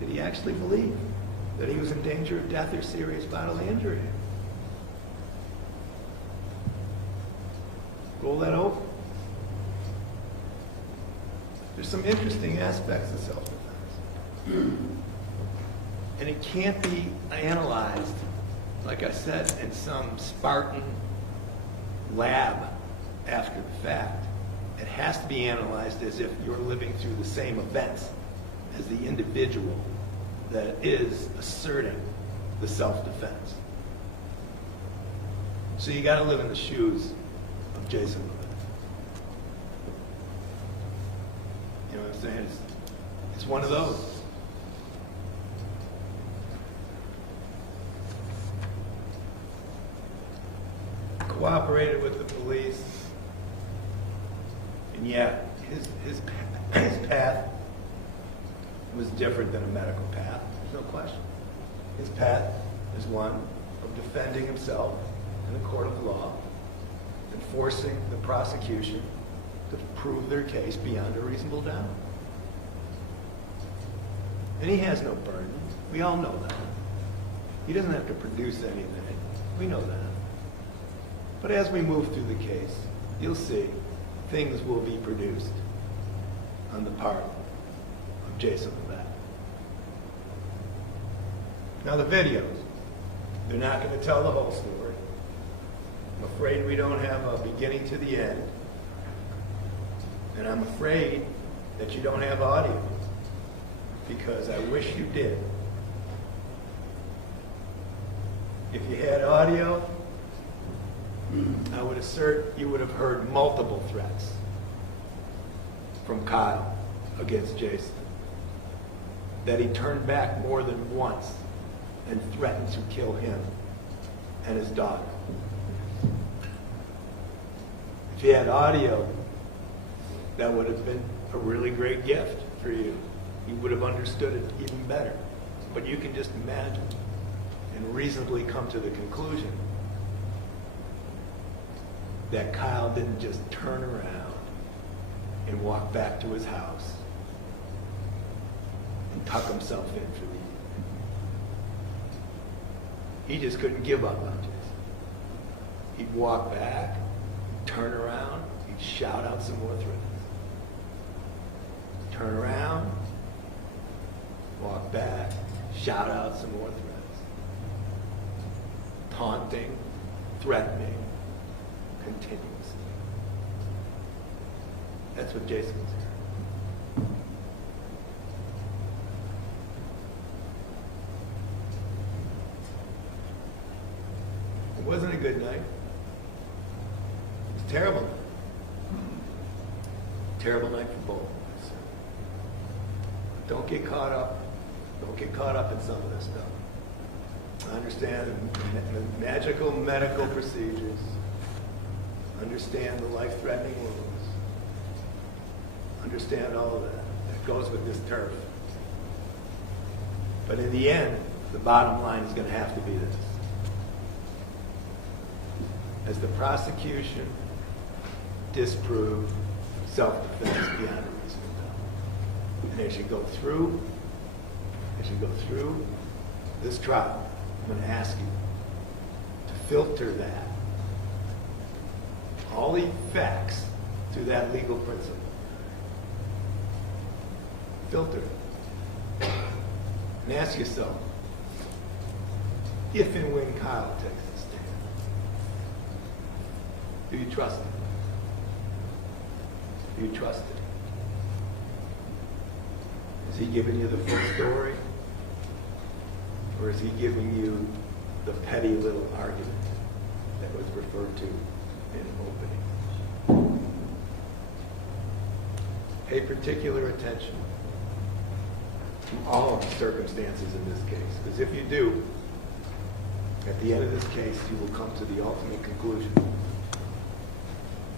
Did he actually believe that he was in danger of death or serious bodily injury? Roll that over. There's some interesting aspects of self-defense. And it can't be analyzed, like I said, in some Spartan lab after the fact. It has to be analyzed as if you're living through the same events as the individual that is asserting the self-defense. So you got to live in the shoes of Jason Levesque. You know what I'm saying? It's one of those. Cooperated with the police. And yeah, his path was different than a medical path, there's no question. His path is one of defending himself in a court of law and forcing the prosecution to prove their case beyond a reasonable doubt. And he has no burden. We all know that. He doesn't have to produce anything. We know that. But as we move through the case, you'll see things will be produced on the part of Jason Levesque. Now the videos, they're not going to tell the whole story. I'm afraid we don't have a beginning to the end. And I'm afraid that you don't have audio, because I wish you did. If you had audio, I would assert you would have heard multiple threats from Kyle against Jason. That he turned back more than once and threatened to kill him and his daughter. If you had audio, that would have been a really great gift for you. You would have understood it even better. But you can just imagine and reasonably come to the conclusion that Kyle didn't just turn around and walk back to his house and tuck himself in for the evening. He just couldn't give up on Jason. He'd walk back, turn around, he'd shout out some more threats. Turn around, walk back, shout out some more threats. Taunting, threatening, continuously. That's what Jason was here. It wasn't a good night. It was a terrible night. Terrible night for both of us. Don't get caught up. Don't get caught up in some of this stuff. I understand the magical medical procedures. Understand the life-threatening wounds. Understand all of that. That goes with this turf. But in the end, the bottom line is going to have to be this. As the prosecution disproved self-defense beyond a reasonable doubt. And as you go through this trial, I'm going to ask you to filter that, all the facts through that legal principle. Filter it. And ask yourself, if and when Kyle takes the stand, do you trust him? Do you trust him? Is he giving you the full story? Or is he giving you the petty little argument that was referred to in opening? Pay particular attention to all of the circumstances in this case. Because if you do, at the end of this case, you will come to the ultimate conclusion.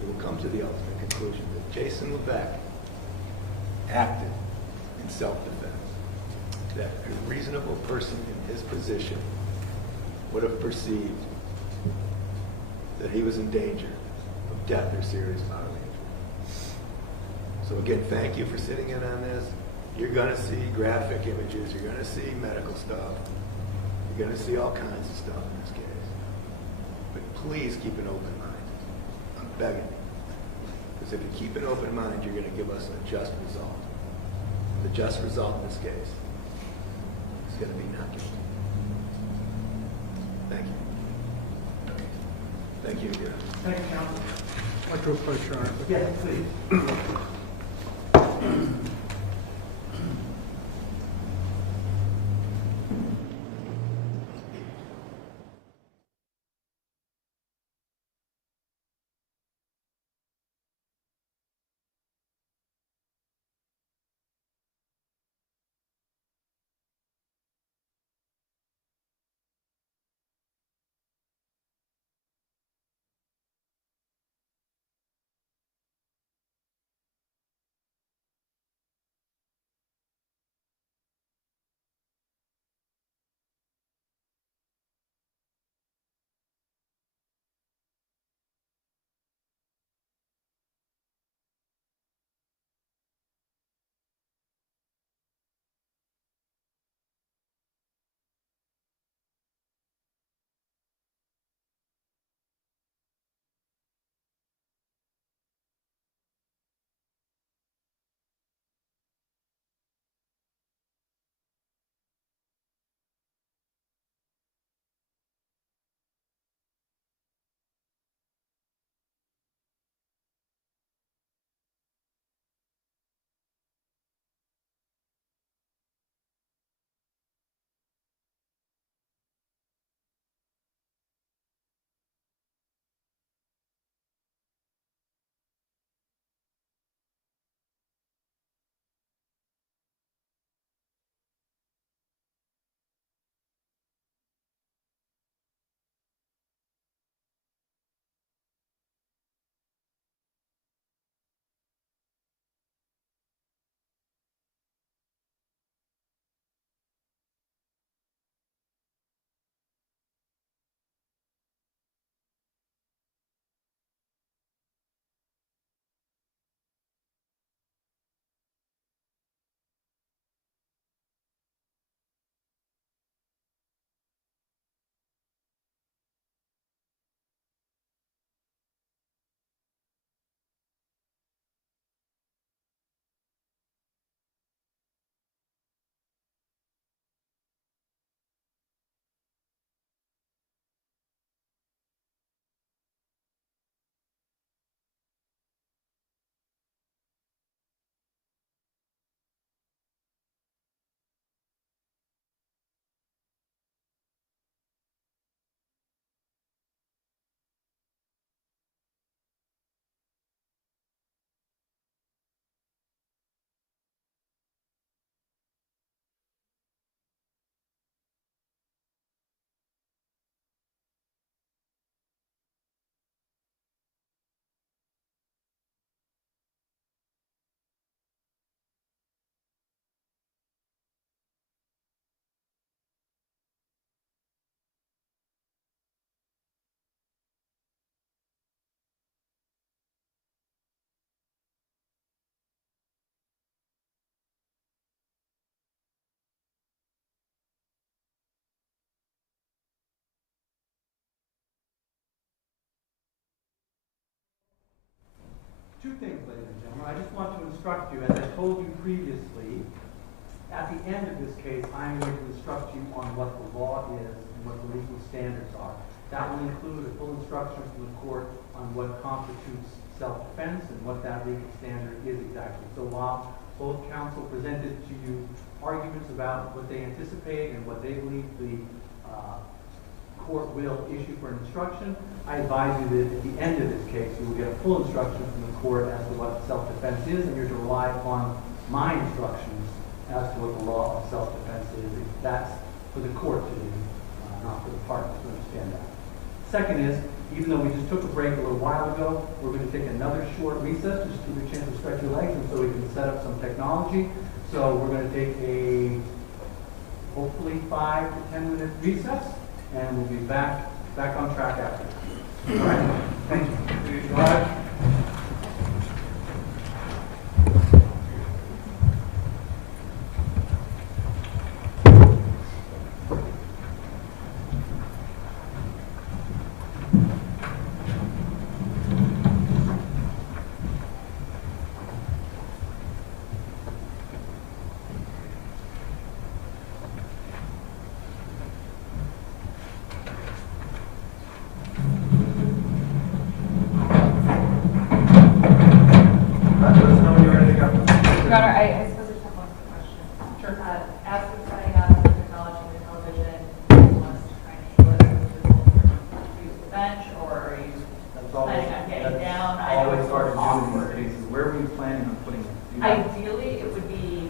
You will come to the ultimate conclusion that Jason Levesque acted in self-defense. That a reasonable person in his position would have perceived that he was in danger of death or serious bodily injury. So again, thank you for sitting in on this. You're going to see graphic images. You're going to see medical stuff. You're going to see all kinds of stuff in this case. But please keep an open mind. I'm begging you. Because if you keep an open mind, you're going to give us a just result. The just result in this case is going to be not guilty. Thank you. Thank you, Your Honor. Thank you, counsel. I'd like to approach Your Honor. Yes, please. instruct you, as I told you previously, at the end of this case, I'm going to instruct you on what the law is and what the legal standards are. That will include a full instruction from the court on what constitutes self-defense and what that legal standard is exactly. So while both counsel presented to you arguments about what they anticipate and what they believe the court will issue for an instruction, I advise you that at the end of this case, you will get a full instruction from the court as to what self-defense is, and you're to rely upon my instructions as to what the law of self-defense is. That's for the court to do, not for the parties to understand that. Second is, even though we just took a break a little while ago, we're going to take another short recess, just to give you a chance to stretch your legs and so we can set up some technology. So we're going to take a hopefully 5 to 10 minute recess, and we'll be back on track after. All right, thank you. All right. Your Honor, I suppose there's one question. Sure. As we're setting up the technology in the television, do you want us to try and enable it to use the bench, or are you planning on getting down? I know Always it's hard to do in awkward. these cases. Where were you planning on putting it? Do you know? Ideally, it would be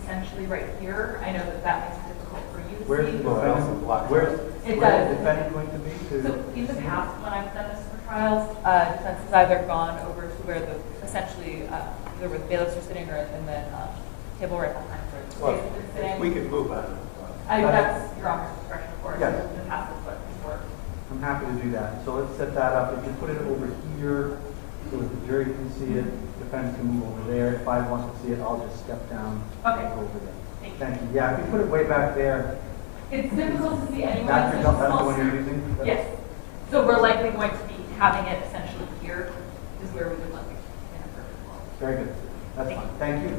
essentially right here. I know that that makes it difficult for you to Where's see. the defendant? Where's It where's does. the defendant going to be? So in the past, when I've done this for trials, defense has either gone over to where the essentially either where the bailiffs are sitting or in the table right behind where the Well, state is sitting. we can move on. That's your Honor's discretion for it. Yes. In the past, that's what it's worked. I'm happy to do that. So let's set that up. If you put it over here so that the jury can see it, defense can move over there. If I want to see it, I'll just step down Okay. over there. Thank you. Thank you. Yeah, if you put it way back there, It's difficult to see anyone. that's It's the such a small one you're screen. using? Yes. So we're likely going to be having it essentially here is where we would like it in a perfect world. Very good. That's fine. Thank you.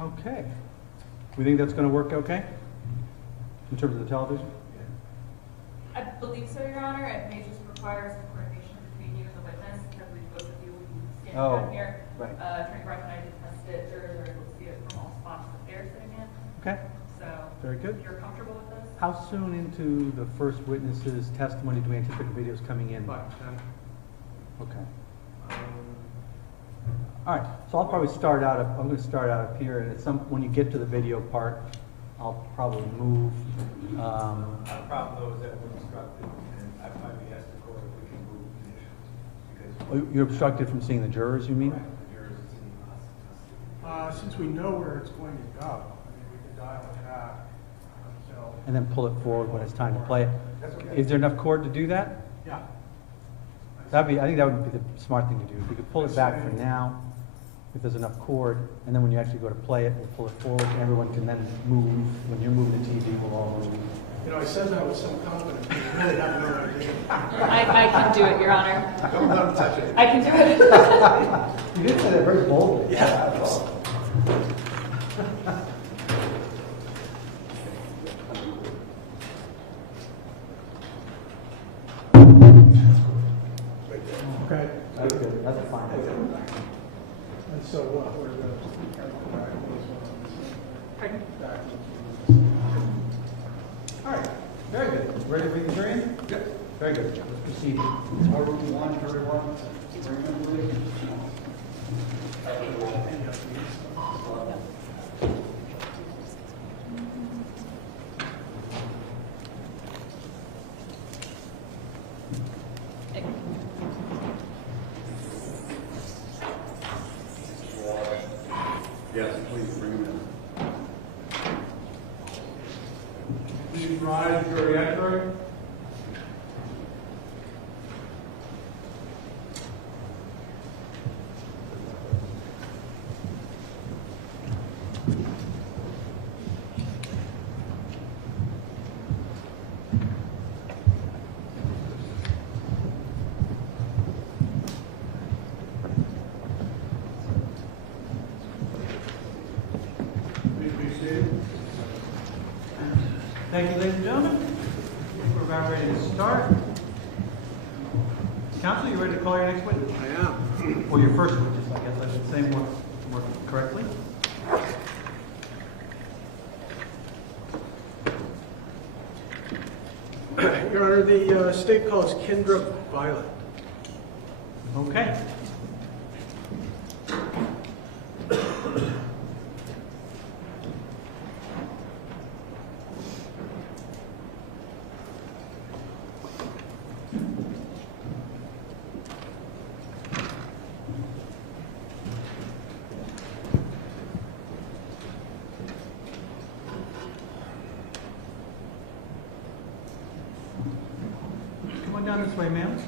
Okay. We think that's going to work okay? In terms of the television? I believe so, Your Honor. It may just require some coordination between you and the witness, because we both of you will be standing Oh, down here. right. Attorney Brock and I did test it. Jurors are able to see it from all spots that they're sitting in. Okay, So, very good. if you're comfortable with this? How soon into the first witness's testimony do we anticipate the videos coming in? 5 to 10. Okay. All right, so I'll probably start out, I'm going to start out up here, and when you get to the video part, I'll probably move. Our problem though is that we're obstructed, and I finally asked the court if we can move conditions, because You're obstructed from seeing the jurors, you mean? the jurors are seeing us. Since we know where it's going to go, I mean, we could dial it back until, And then pull it forward when it's time to play it. That's okay. Is there enough cord to do that? yeah. I think that would be the smart thing to do. If we could pull it back for now, if there's enough cord, and then when you actually go to play it, we'll pull it forward, and everyone can then move. When you're moving the TV, we'll all move. You know, I said that with some confidence, but I really have no idea. I can do it, Your Honor. Don't let them touch it. I can do it. You did say that very boldly. Yeah. Okay. That's good, that's fine. And so what, where the All right, very good. Ready to read the jury in? Yes. Very good. Let's proceed. Order one, everyone. Yes, please bring them Please rise, jury entering. Please be seated. Thank you, ladies and gentlemen. We're about ready to start. Counsel, you ready to call your next witness? I am. Or your first witness, I guess I should say more correctly. Your Honor, the state calls Kendra Violette. Okay. Come on down this way, ma'am.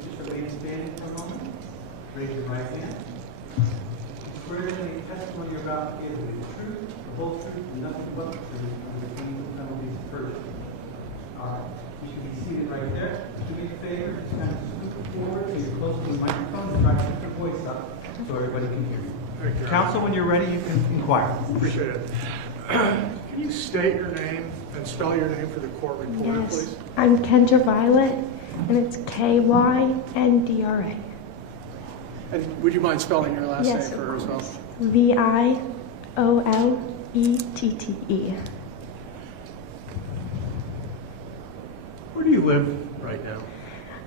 Just remain standing for a moment. Raise your right hand. Swear that any testimony you're about to give will be the truth, the whole truth, and nothing but the truth, under the pain of penalties of perjury. All right. You should be seated right there. Do me a favor, just kind of scoot forward, so you're close to the microphone, and try to keep your voice up so everybody can hear you. Thank you. Counsel, when you're ready, you can inquire. Appreciate it. Can you state your name and spell your name for the court reporter, Yes, please? I'm Kendra Violette, and it's Kyndra. And would you mind spelling your last Yes, name of for her as well? course. Violette. Where do you live right now?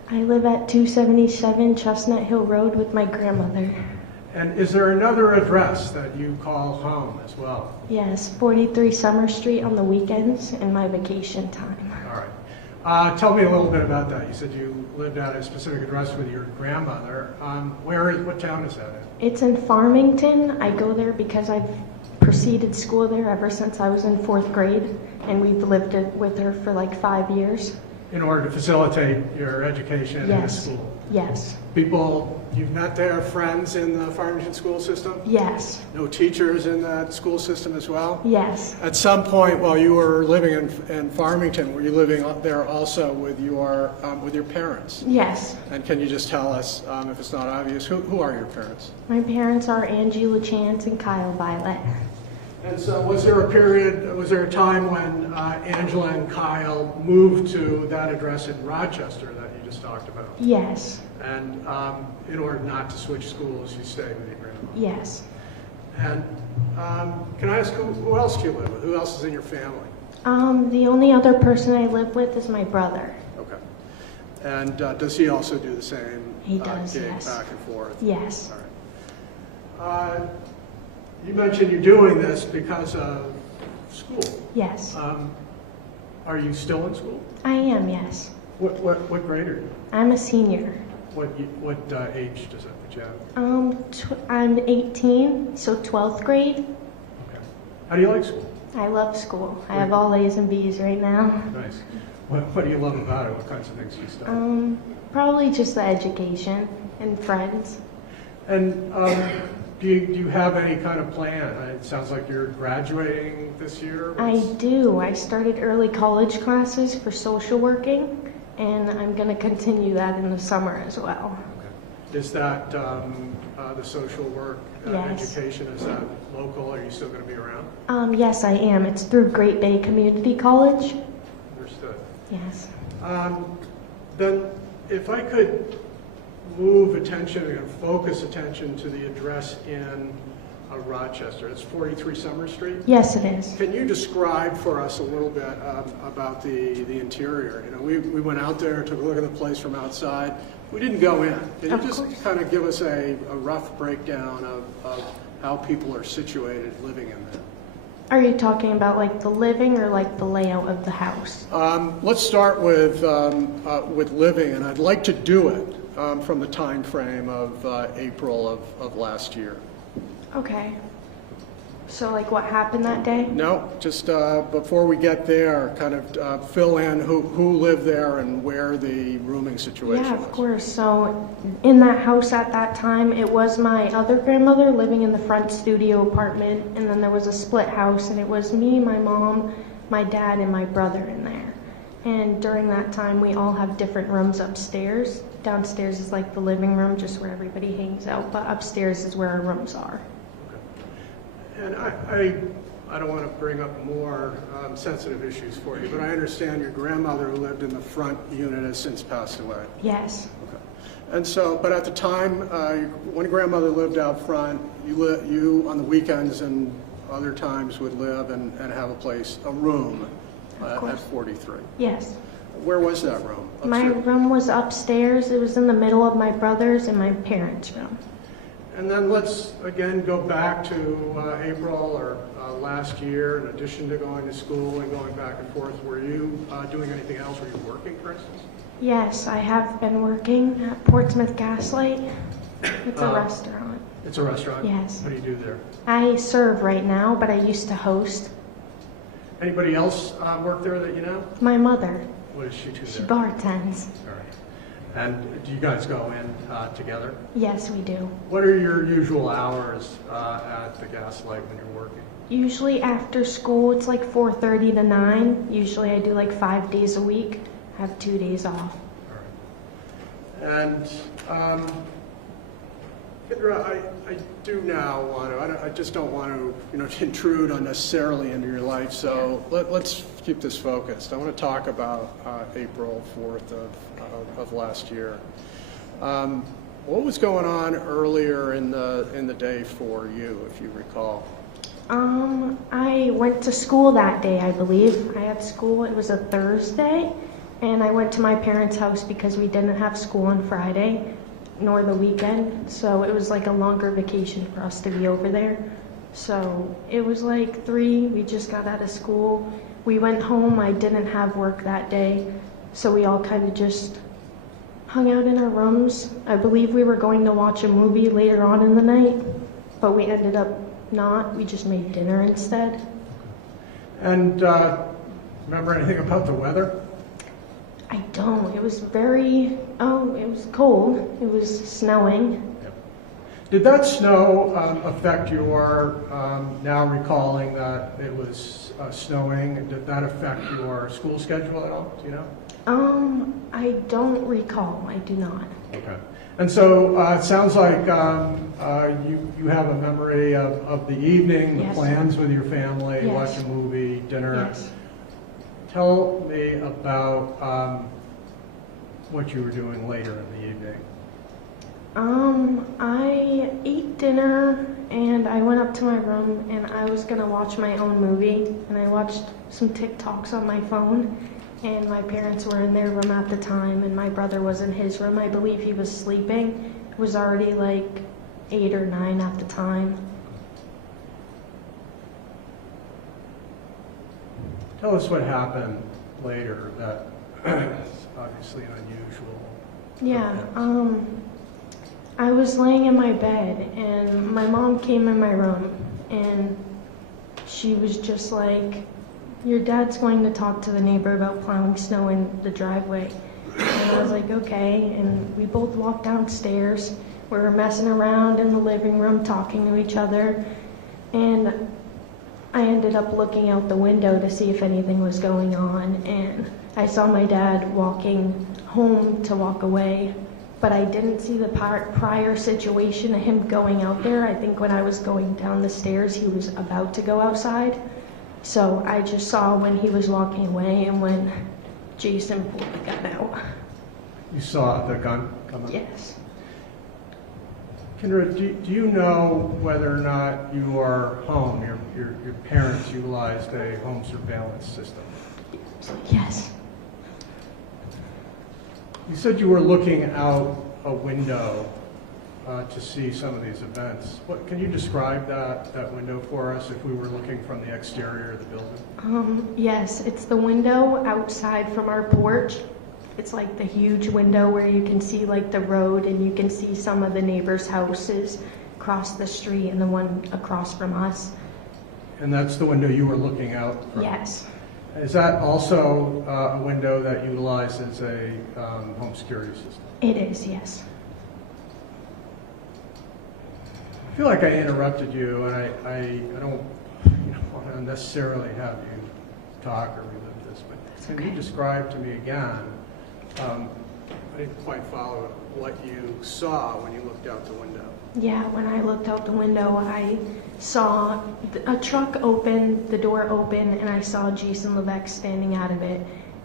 I live at 277 Chestnut Hill Road with my grandmother. And is there another address that you call home as well? Yes, 43 Summer Street on the weekends and my vacation time. All right. Tell me a little bit about that. You said you lived at a specific address with your grandmother. What town is that in? It's in Farmington. I go there because I've proceeded school there ever since I was in 4th grade, and we've lived with her for like 5 years. In order to facilitate your education in the Yes. school? Yes. People you've met there, friends in the Farmington school system? Yes. No teachers in that school system as well? Yes. At some point while you were living in Farmington, were you living there also with your parents? Yes. And can you just tell us, if it's not obvious, who are your parents? My parents are Angie LaChance and Kyle Violette. And so was there a time when Angela and Kyle moved to that address in Rochester that you just talked about? Yes. And in order not to switch schools, you stayed with your grandmother? Yes. And can I ask who else do you live with? Who else is in your family? The only other person I live with is my brother. Okay. And does he also do the same He does, gig yes. back and forth? Yes. All right. You mentioned you're doing this because of school. Yes. Are you still in school? I am, yes. What grade are you? I'm a senior. What age does that put you at? I'm 18, so 12th grade. Okay. How do you like school? I love school. I have all A's and B's right now. Nice. What do you love about it? What kinds of things do you study? Probably just the education and friends. And do you have any kind of plan? It sounds like you're graduating this year. I do. I started early college classes for social working, and I'm going to continue that in the summer as well. Okay. Is that the social work Yes. education, is that local? Are you still going to be around? Yes, I am. It's through Great Bay Community College. Understood. Yes. Then if I could move attention and focus attention to the address in Rochester. It's 43 Summer Street. Yes, it is. Can you describe for us a little bit about the interior? You know, we went out there, took a look at the place from outside. We didn't go in. Can you just kind of give us a rough breakdown of how people are situated living in there? Are you talking about like the living or like the layout of the house? Let's start with living, and I'd like to do it from the time frame of April of last year. Okay. So like what happened that day? No, just before we get there, kind of fill in who lived there and where the rooming situation Yeah, was. of course. So in that house at that time, it was my other grandmother living in the front studio apartment, and then there was a split house, and it was me, my mom, my dad, and my brother in there. And during that time, we all have different rooms upstairs. Downstairs is like the living room, just where everybody hangs out, but upstairs is where our rooms are. And I don't want to bring up more sensitive issues for you, but I understand your grandmother who lived in the front unit has since passed away. Yes. Okay. And so, but at the time, when grandmother lived out front, you on the weekends and other times would live and have a room at 43. Yes. Where was that room? My Upstairs? room was upstairs. It was in the middle of my brother's and my parents' room. And then let's again go back to April or last year. In addition to going to school and going back and forth, were you doing anything else? Were you working, for instance? Yes, I have been working at Portsmouth Gaslight. It's a restaurant. It's a restaurant? Yes. What do you do there? I serve right now, but I used to host. Anybody else work there that you know? My mother, What does she do she there? bartends. All right. And do you guys go in together? Yes, we do. What are your usual hours at the Gaslight when you're working? Usually after school, it's like 4:30 to 9. Usually I do like 5 days a week. I have 2 days off. All right. And Kendra, I do now want to, I just don't want to, intrude unnecessarily into your life, so let's keep this focused. I want to talk about April 4th of last year. What was going on earlier in the day for you, if you recall? I went to school that day, I believe. I had school, it was a Thursday, and I went to my parents' house because we didn't have school on Friday, nor the weekend, so it was like a longer vacation for us to be over there. So it was like 3, we just got out of school. We went home, I didn't have work that day, so we all kind of just hung out in our rooms. I believe we were going to watch a movie later on in the night, but we ended up not. We just made dinner instead. And remember anything about the weather? I don't. It was it was cold. It was snowing. Did that snow affect your, now recalling that it was snowing, did that affect your school schedule at all? Do you know? I don't recall. I do not. Okay. And so it sounds like you have a memory of the evening, the Yes. plans with your family, Yes. watch a movie, dinner. Yes. Tell me about what you were doing later in the evening. I ate dinner and I went up to my room and I was gonna watch my own movie, and I watched some TikToks on my phone, and my parents were in their room at the time and my brother was in his room. I believe he was sleeping. It was already like 8 or 9 at the time. Tell us what happened later that is obviously unusual. Yeah, I was laying in my bed and my mom came in my room and she was just like, "Your dad's going to talk to the neighbor about plowing snow in the driveway." And I was like, okay, and we both walked downstairs. We were messing around in the living room talking to each other, and I ended up looking out the window to see if anything was going on, and I saw my dad walking home to walk away. But I didn't see the prior situation of him going out there. I think when I was going down the stairs, he was about to go outside. So I just saw when he was walking away and when Jason pulled the gun out. You saw the gun come up? Yes. Kendra, do you know whether or not your home, your parents utilized a home surveillance system? Yes. You said you were looking out a window to see some of these events. Can you describe that window for us if we were looking from the exterior of the building? Yes, it's the window outside from our porch. It's like the huge window where you can see like the road and you can see some of the neighbors' houses across the street and the one across from us. And that's the window you were looking out from? Yes. Is that also a window that utilizes a home security system? It is, yes. I feel like I interrupted you, and I don't want to necessarily have you talk or relive this, but can you describe to me again, I didn't quite follow what you saw when you looked out the window. Yeah, when I looked out the window, I saw a truck open, the door open, and I saw Jason Levesque standing out of it.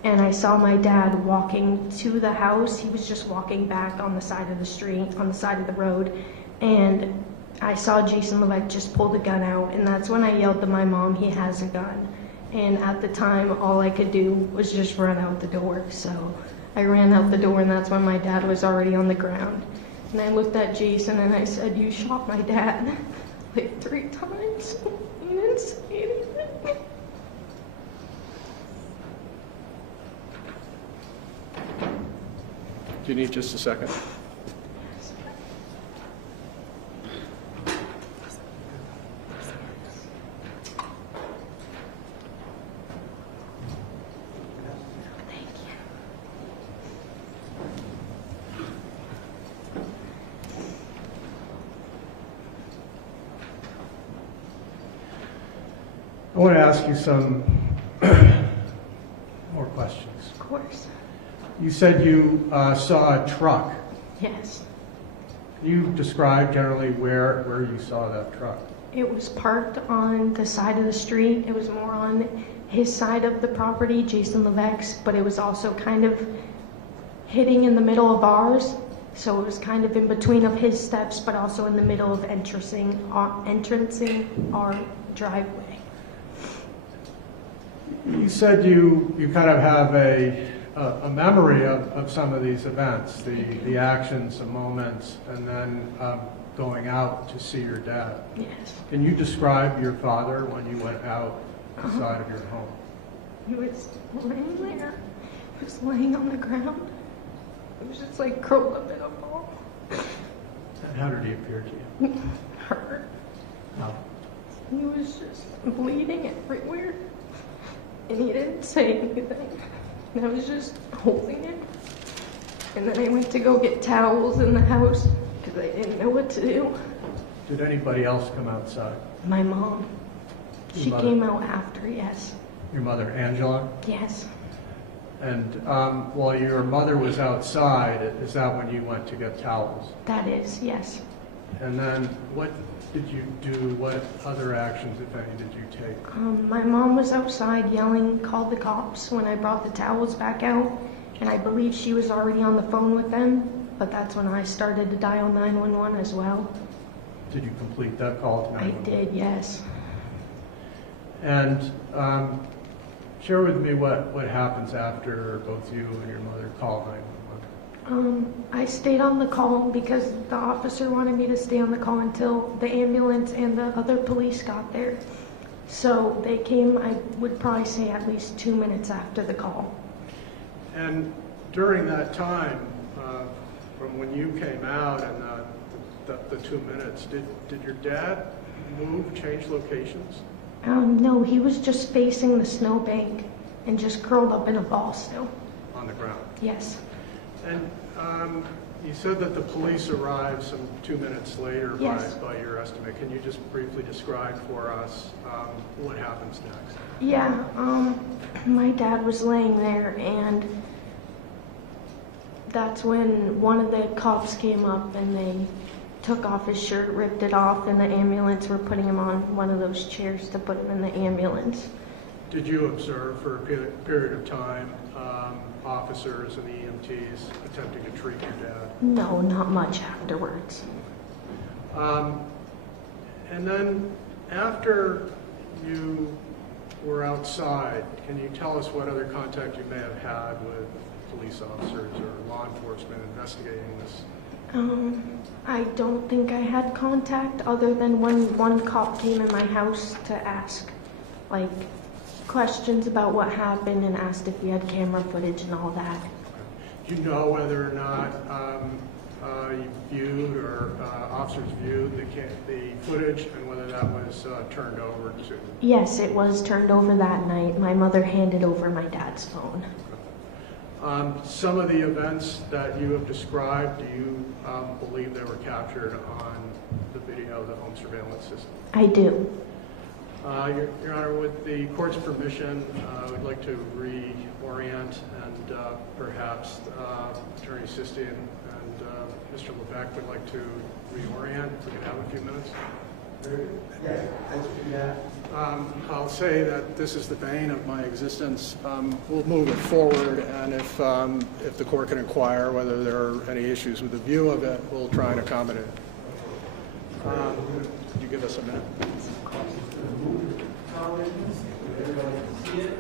And I saw my dad walking to the house. He was just walking back on the side of the street, on the side of the road. And I saw Jason Levesque just pull the gun out. And that's when I yelled to my mom, "He has a gun." And at the time, all I could do was just run out the door. So I ran out the door, and that's when my dad was already on the ground. And I looked at Jason and I said, "You shot my dad," like 3 times. He didn't say anything. Do you need just a second? I want to ask you some more questions. Of course. You said you saw a truck. Yes. Can you describe generally where you saw that truck? It was parked on the side of the street. It was more on his side of the property, Jason Levesque, but it was also kind of hitting in the middle of ours. So it was kind of in between of his steps, but also in the middle of entrancing our driveway. You said you kind of have a memory of some of these events, the actions, the moments, and then going out to see your dad. Yes. Can you describe your father when you went out outside of your home? He was laying there. He was laying on the ground. He was just like curled up in a ball. And how did he appear to you? Hurt. How? He was just bleeding everywhere. And he didn't say anything. and I was just holding it. And then I went to go get towels in the house because I didn't know what to do. Did anybody else come outside? My mom, Your she mother? came out after, yes. Your mother, Angela? Yes. And while your mother was outside, is that when you went to get towels? That is, yes. And then what did you do? What other actions, if any, did you take? My mom was outside yelling, called the cops when I brought the towels back out. And I believe she was already on the phone with them, but that's when I started to dial 911 as well. Did you complete that call to 911? I did, yes. And share with me what happens after both you and your mother call 911. I stayed on the call because the officer wanted me to stay on the call until the ambulance and the other police got there. So they came, I would probably say at least 2 minutes after the call. And during that time, from when you came out and the 2 minutes, did your dad move, change locations? No, he was just facing the snowbank and just curled up in a ball still. On the ground? Yes. And you said that the police arrived some 2 minutes later Yes. by your estimate. Can you just briefly describe for us what happens next? Yeah, my dad was laying there and that's when one of the cops came up and they took off his shirt, ripped it off, and the ambulance were putting him on one of those chairs to put him in the ambulance. Did you observe for a period of time officers and the EMTs attempting to treat your dad? No, not much afterwards. And then after you were outside, can you tell us what other contact you may have had with police officers or law enforcement investigating this? I don't think I had contact other than when one cop came in my house to ask, like, questions about what happened and asked if we had camera footage and all that. Do you know whether or not you viewed or officers viewed the footage and whether that was turned over to? Yes, it was turned over that night. My mother handed over my dad's phone. Some of the events that you have described, do you believe they were captured on the video, the home surveillance system? I do. Your Honor, with the court's permission, we'd like to reorient and perhaps Attorney Sistian and Mr. Levesque would like to reorient. If we could have a few minutes. Yes, let's do that. I'll say that this is the bane of my existence. We'll move it forward, and if the court can inquire whether there are any issues with the view of it, we'll try and accommodate it. Could you give us a minute? Yes.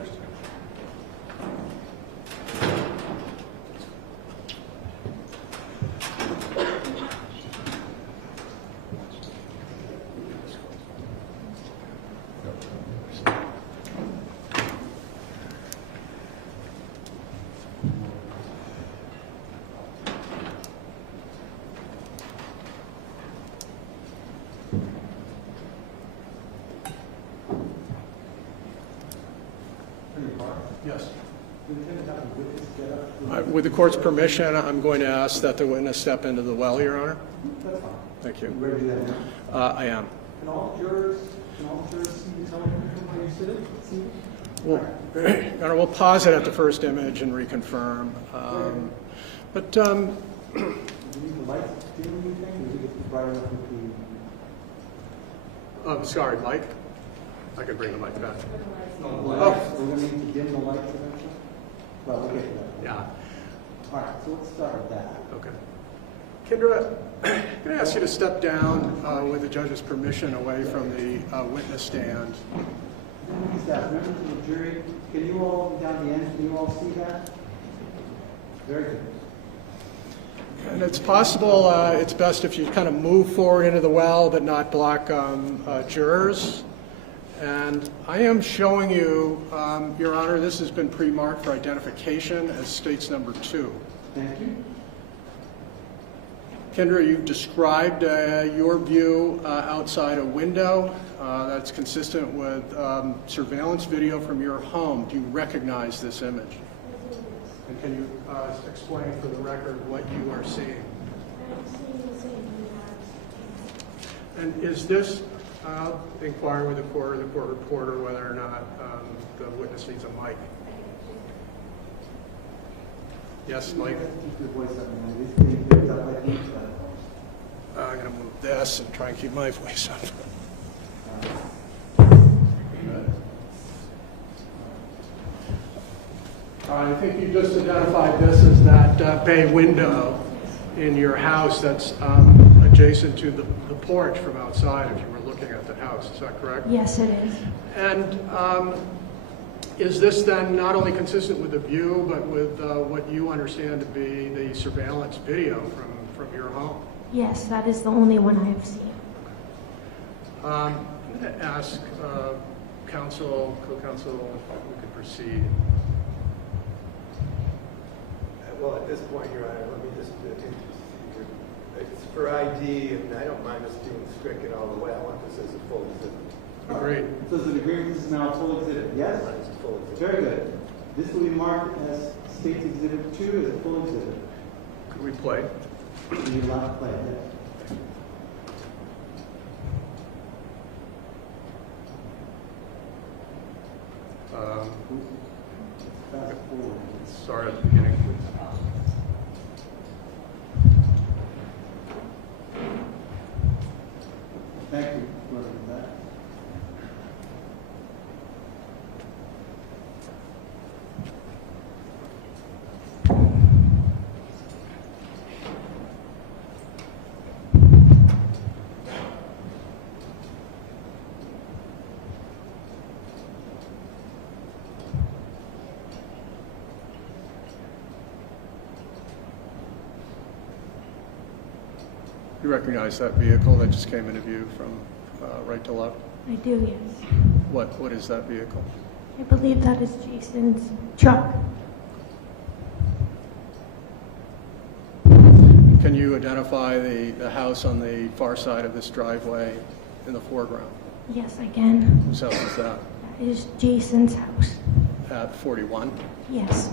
With the court's permission, I'm going to ask that the witness step into the well, Your Honor. That's fine. Thank you. We're ready to do that now. I am. Can all jurors see the television while you sit it? Well, Your Honor, we'll pause it at the first image and reconfirm. But Do you need the lights to do anything, or is it bright enough with the... I'm sorry, Mike. I can bring the mic back. No, the lights, we're going to need to dim the lights eventually? Well, we'll get to that. Yeah. All right, so let's start with that. Okay. Kendra, can I ask you to step down with the judge's permission away from the witness stand? Staff members of the jury, can you all, down the end, can you all see that? Very good. And it's possible, it's best if you kind of move forward into the well but not block jurors. And I am showing you, Your Honor, this has been pre-marked for identification as states number 2. Thank you. Kendra, you've described your view outside a window that's consistent with surveillance video from your home. Do you recognize this image? And can you explain for the record what you are seeing? I'm seeing the same thing. And is this, inquire with the court reporter whether or not the witness needs a mic? Yes, Mike? I'm going to move this and try and keep my voice up. I think you just identified this as that bay window in your house that's adjacent to the porch from outside if you were looking at the house. Is that correct? Yes, it is. And is this then not only consistent with the view, but with what you understand to be the surveillance video from your home? Yes, that is the only one I have seen. I'm going to ask co-counsel, if we could proceed. Well, at this point, Your Honor, let me just it's for ID, and I don't mind us being stricken all the way. I want this as a full exhibit. Agreed. So is it agreed this is now a full exhibit? Yes? It's a full exhibit. Very good. This will be marked as State's Exhibit 2 as a full exhibit. Could we play? And you're allowed to play it. Fast forward. Start at the beginning, please. Thank you for that. You recognize that vehicle that just came into view from right to left? I do, yes. What is that vehicle? I believe that is Jason's truck. Can you identify the house on the far side of this driveway in the foreground? Yes, I can. Whose house is that? That is Jason's house. At 41? Yes.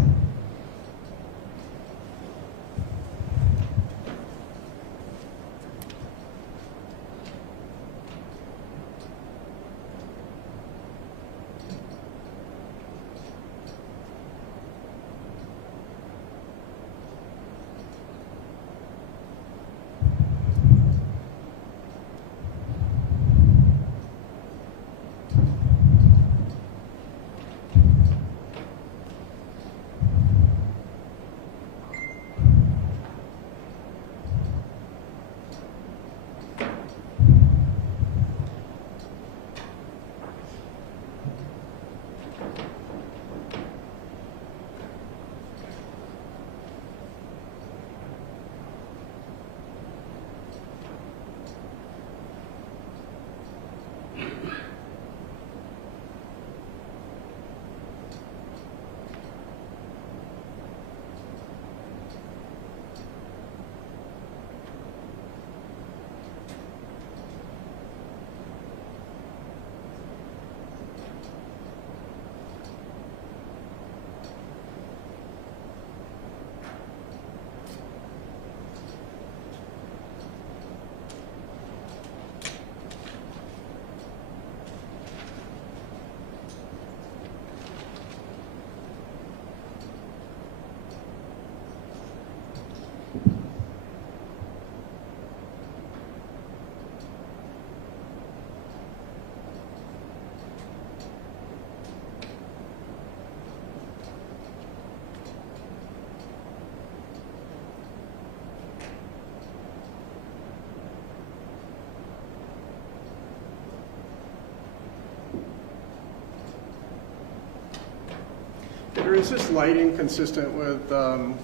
Peter, is this lighting consistent with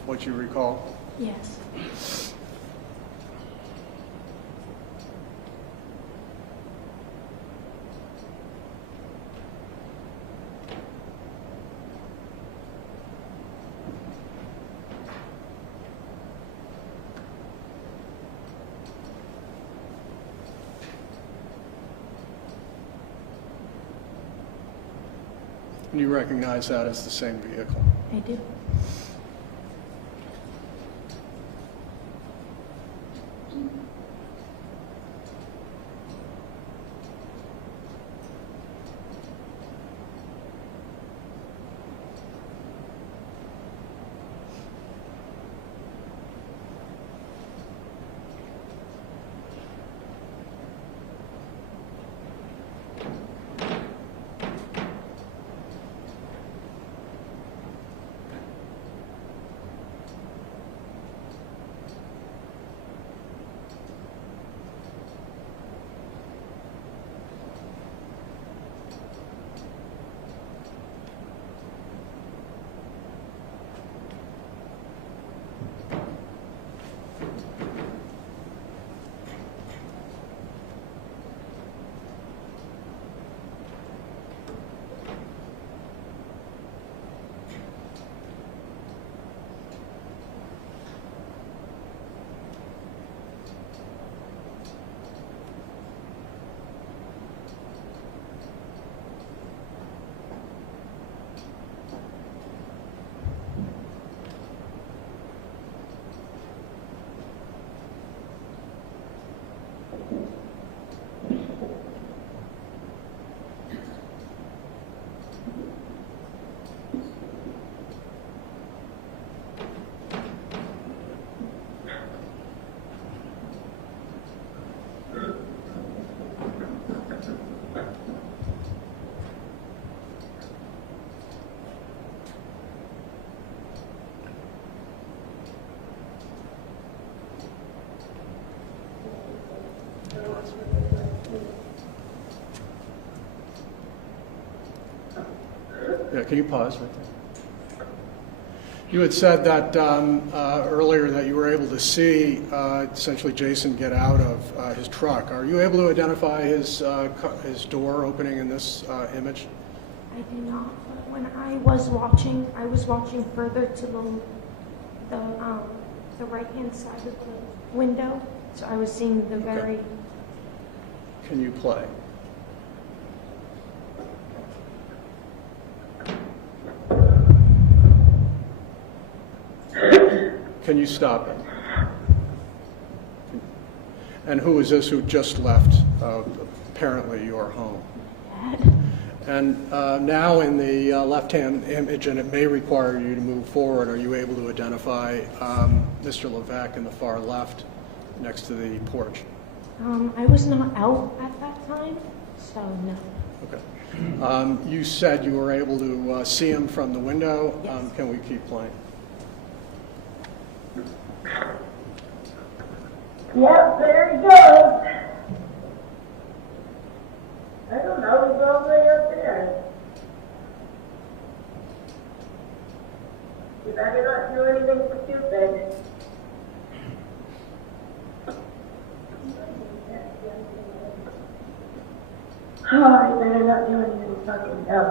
what you recall? Yes. And you recognize that as the same vehicle? I do. Yeah, can you pause right there? You had said that earlier that you were able to see essentially Jason get out of his truck. Are you able to identify his door opening in this image? I do not, but when I was watching further to the right-hand side of the window, so I was seeing the very... Can you play? Can you stop it? And who is this who just left, apparently, your home? Dad. And now in the left-hand image, and it may require you to move forward, are you able to identify Mr. Levesque in the far left next to the porch? I was not out at that time, so no. Okay. You said you were able to see him from the window. Yes. Can we keep playing? Yep, there he goes. I don't know, he's all the way up there. You better not do anything stupid. Oh, you better not do anything fucking dumb.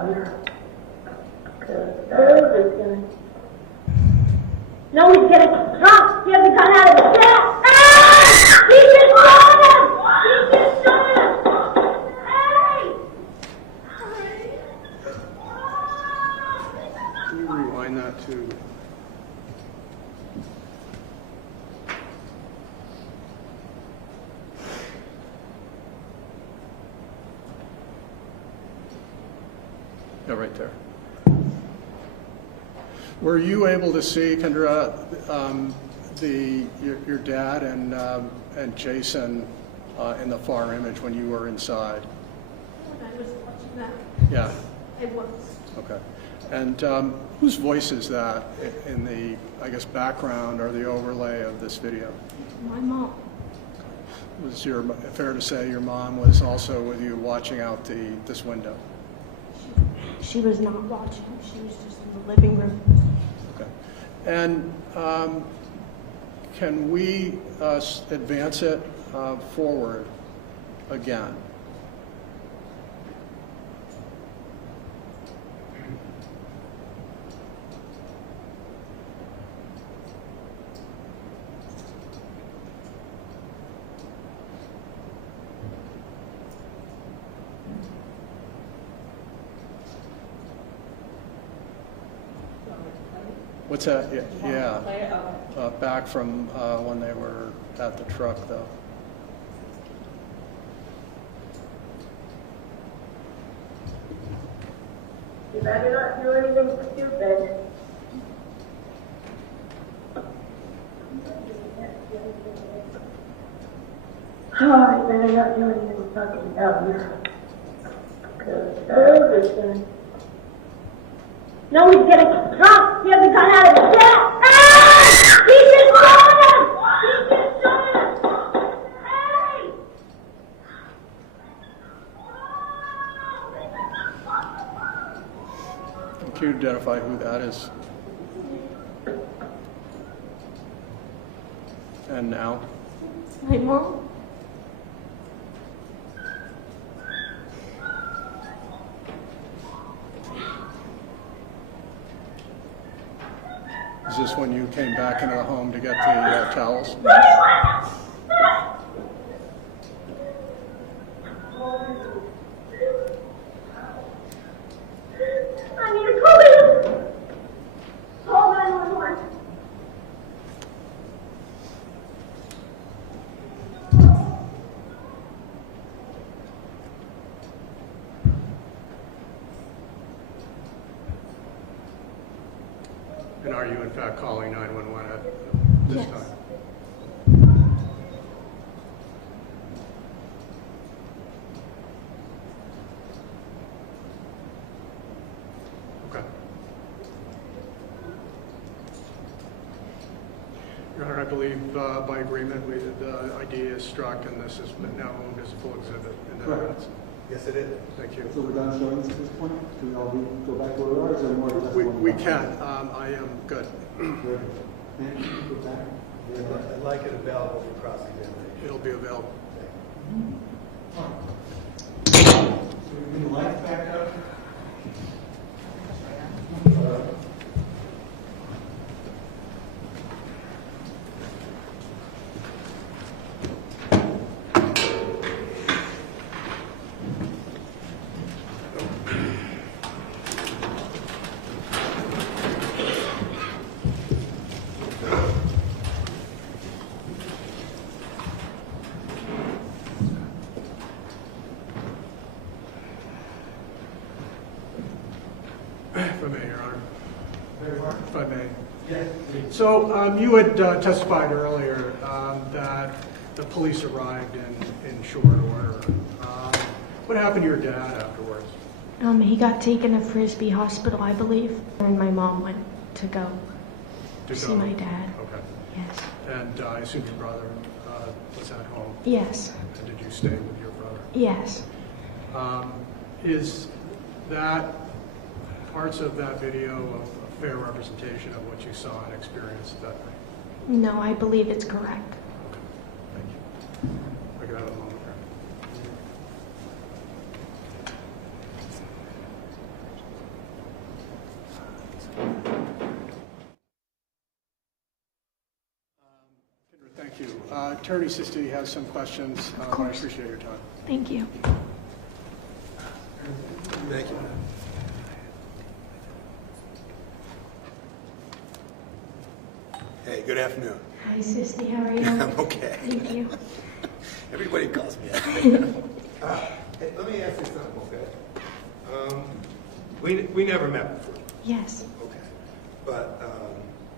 No, he's getting drunk. He has a gun out of his chest. Ah! He just shot him! He just shot him! Hey! Can you rewind that to... Yeah, right there. Were you able to see, Kendra, your dad and Jason in the far image when you were inside? When I was watching that, Yeah. it was. Okay. And whose voice is that in the, I guess, background or the overlay of this video? My mom. Was fair to say your mom was also with you watching out this window? She was not watching. She was just in the living room. Okay. And can we advance it forward again? What's that? Yeah. Back from when they were at the truck, though. You better not do anything stupid. Oh, you better not do anything fucking dumb. No, he's getting drunk. He has a gun out of his chest. Ah! He just shot him! He just shot him! Hey! Can you identify who that is? And now? My mom. Is this when you came back into the home to get the towels? I need to call him. Call 911. And are you in fact calling 911 at this Yes. time? Okay. Your Honor, I believe by agreement the ID is struck and this is now moved as a full exhibit in Correct. evidence. Yes, it is. Thank you. So we're done showing this at this point? Can we all go back where we are, or is there more testimony? We can. I am good. Good. Thank you. Go back. I'd like it available for cross-examination. It'll be available. Bring the lights back up. If I may, Your Honor. If I may. Yes. So you had testified earlier that the police arrived in short order. What happened to your dad afterwards? He got taken to Frisbee Hospital, I believe, and my mom went to go see my dad. Okay. Yes. And I assume your brother was at home. Yes. And did you stay with your brother? Yes. Is that parts of that video of a fair representation of what you saw and experienced that night? No, I believe it's correct. Okay. Thank you. I could have a moment here. Thank you. Attorney Sisti has some questions. Of course. I appreciate your time. Thank you. Thank you. Hey, good afternoon. Hi, Sisti. How are you? I'm okay. Thank you. Everybody calls me that. Hey, let me ask you something, okay? We never met before. Yes. Okay. But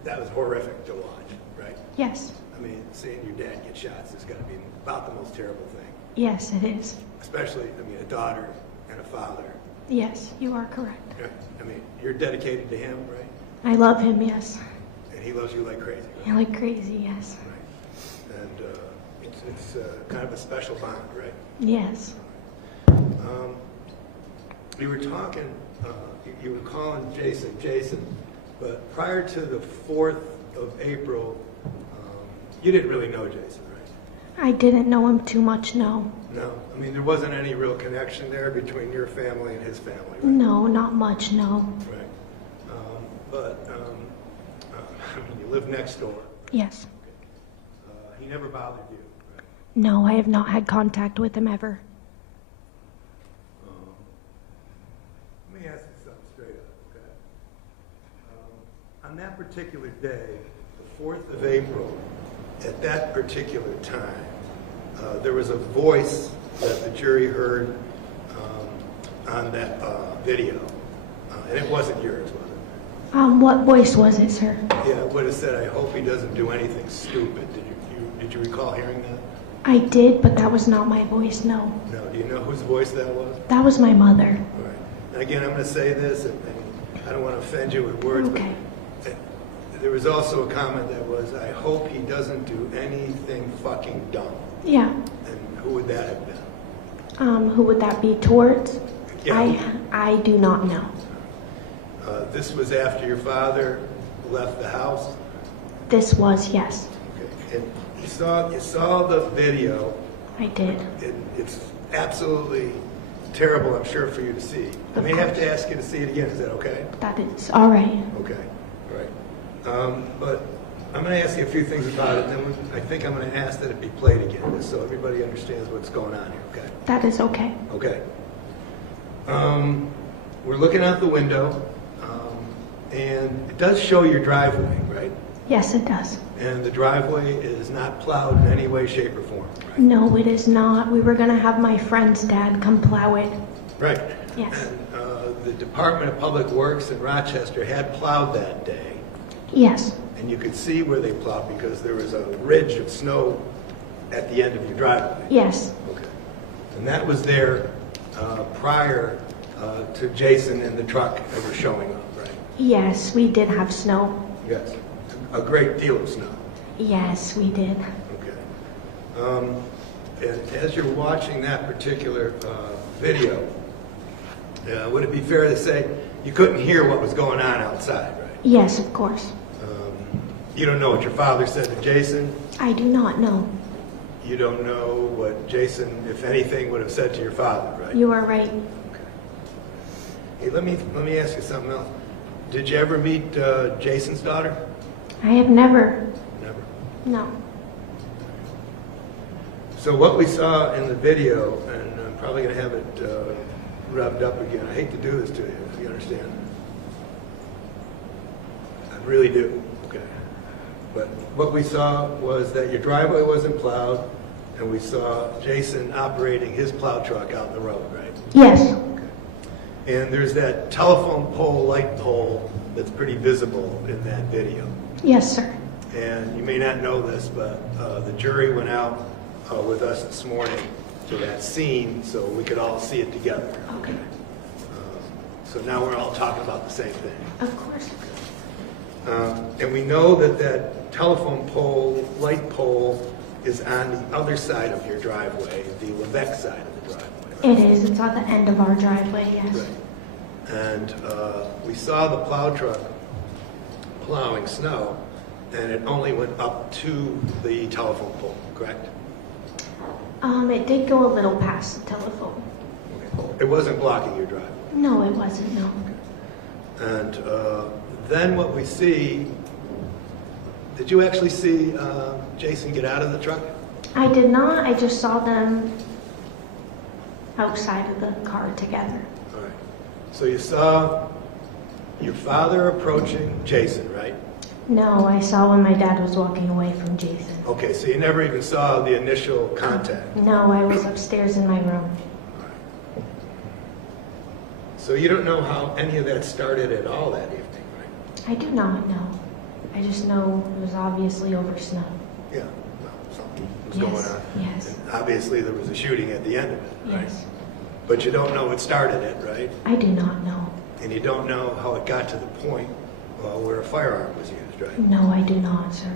that was horrific to watch, right? Yes. I mean, seeing your dad get shots is going to be about the most terrible thing. Yes, it is. Especially, I mean, a daughter and a father. Yes, you are correct. I mean, you're dedicated to him, right? I love him, yes. And he loves you like crazy, right? Like crazy, yes. Right. And it's kind of a special bond, right? Yes. You were talking, you were calling Jason, but prior to the 4th of April, you didn't really know Jason, right? I didn't know him too much, no. No? I mean, there wasn't any real connection there between your family and his family, right? No, not much, no. Right. I mean, you live next door. Yes. He never bothered you, right? No, I have not had contact with him ever. Let me ask you something straight up, okay? On that particular day, the 4th of April, at that particular time, there was a voice that the jury heard on that video, and it wasn't yours, was it? What voice was it, sir? Yeah, it would have said, "I hope he doesn't do anything stupid." Did you recall hearing that? I did, but that was not my voice, no. No. Do you know whose voice that was? That was my mother. All right. And again, I'm going to say this, and I don't want to offend you with words, Okay. but there was also a comment that was, "I hope he doesn't do anything fucking dumb." Yeah. And who would that have been? Who would that be towards? Yeah. I do not know. This was after your father left the house? This was, yes. Okay. And you saw the video. I did. It's absolutely terrible, I'm sure, for you to see. I may have to ask you to see it again. Is that okay? That is all right. Okay. All right. But I'm going to ask you a few things about it, then I think I'm going to ask that it be played again, just so everybody understands what's going on here, okay? That is okay. Okay. We're looking out the window, and it does show your driveway, right? Yes, it does. And the driveway is not plowed in any way, shape, or form, right? No, it is not. We were going to have my friend's dad come plow it. Right. Yes. And the Department of Public Works in Rochester had plowed that day. Yes. And you could see where they plowed because there was a ridge of snow at the end of your driveway. Yes. Okay. And that was there prior to Jason and the truck ever showing up, right? Yes, we did have snow. Yes. A great deal of snow. Yes, we did. Okay. And as you're watching that particular video, would it be fair to say you couldn't hear what was going on outside, right? Yes, of course. You don't know what your father said to Jason? I do not know. You don't know what Jason, if anything, would have said to your father, right? You are right. Hey, let me ask you something else. Did you ever meet Jason's daughter? I have never. Never. No. So what we saw in the video, and I'm probably going to have it rubbed up again. I hate to do this to you, if you understand. I really do. Okay. But what we saw was that your driveway wasn't plowed, and we saw Jason operating his plow truck out in the road, right? Yes. And there's that telephone pole, light pole, that's pretty visible in that video. Yes, sir. And you may not know this, but the jury went out with us this morning to that scene so we could all see it together. Okay. So now we're all talking about the same thing. Of course. And we know that that telephone pole, light pole, is on the other side of your driveway, the Levesque side of the driveway. It is. It's at the end of our driveway, yes. Right. And we saw the plow truck plowing snow, and it only went up to the telephone pole, correct? It did go a little past the telephone. Okay. It wasn't blocking your driveway? No, it wasn't, no. And then what we see, did you actually see Jason get out of the truck? I did not. I just saw them outside of the car together. All right. So you saw your father approaching Jason, right? No, I saw when my dad was walking away from Jason. Okay, so you never even saw the initial contact? No, I was upstairs in my room. So you don't know how any of that started at all that evening, right? I do not know. I just know it was obviously over snow. Yeah, well, something was going on. Yes. And obviously there was a shooting at the end of it, right? Yes. But you don't know what started it, right? I do not know. And you don't know how it got to the point where a firearm was used, right? No, I do not, sir.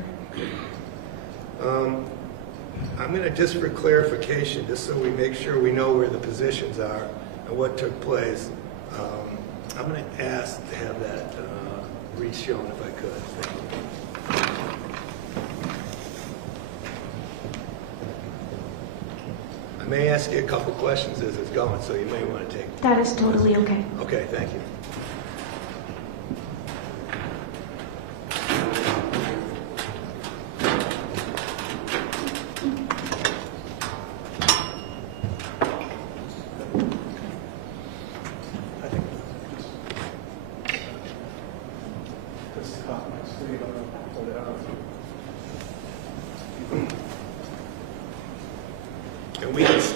I'm going to, just for clarification, just so we make sure we know where the positions are and what took place, I'm going to ask to have that re-shown if I could. Thank you. I may ask you a couple questions as it's going, so you may want to take. That is totally okay. Okay, thank you. And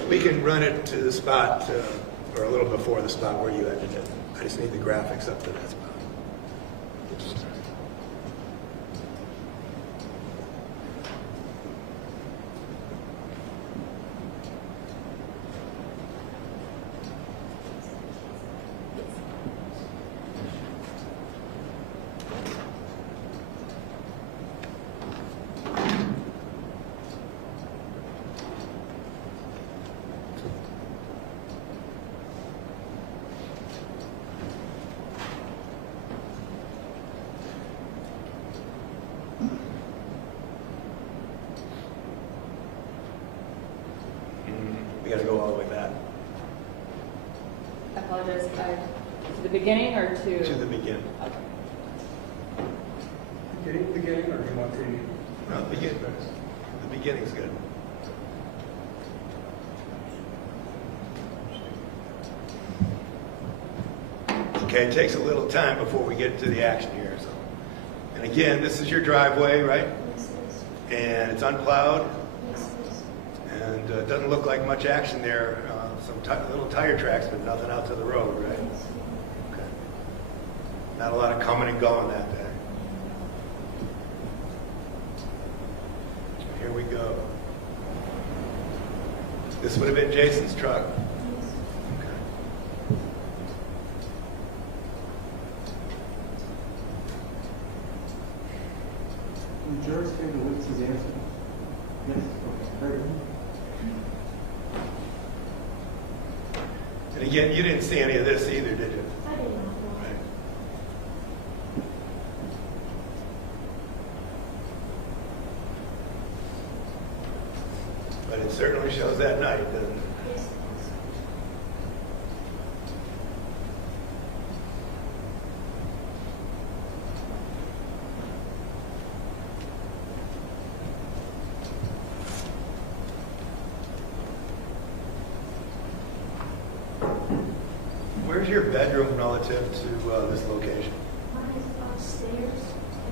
we can run it to the spot, or a little before the spot where you ended it. I just need the graphics up to that spot. We got to go all the way back. I apologize, to the beginning or to? To the beginning. Beginning, or do you want the? No, the beginning's good. Okay, it takes a little time before we get to the action here. So, and again, this is your driveway, right? And it's unplowed. And it doesn't look like much action there. Some little tire tracks, but nothing out to the road, right? Okay. Not a lot of coming and going that day. Here we go. This would have been Jason's truck. Okay. The jurors came to witness his answer. Yes. Okay. Very good. And again, you didn't see any of this either, did you? I didn't know. Right. But it certainly shows that night, doesn't it? Yes, Where's your bedroom relative to this location? mine is upstairs,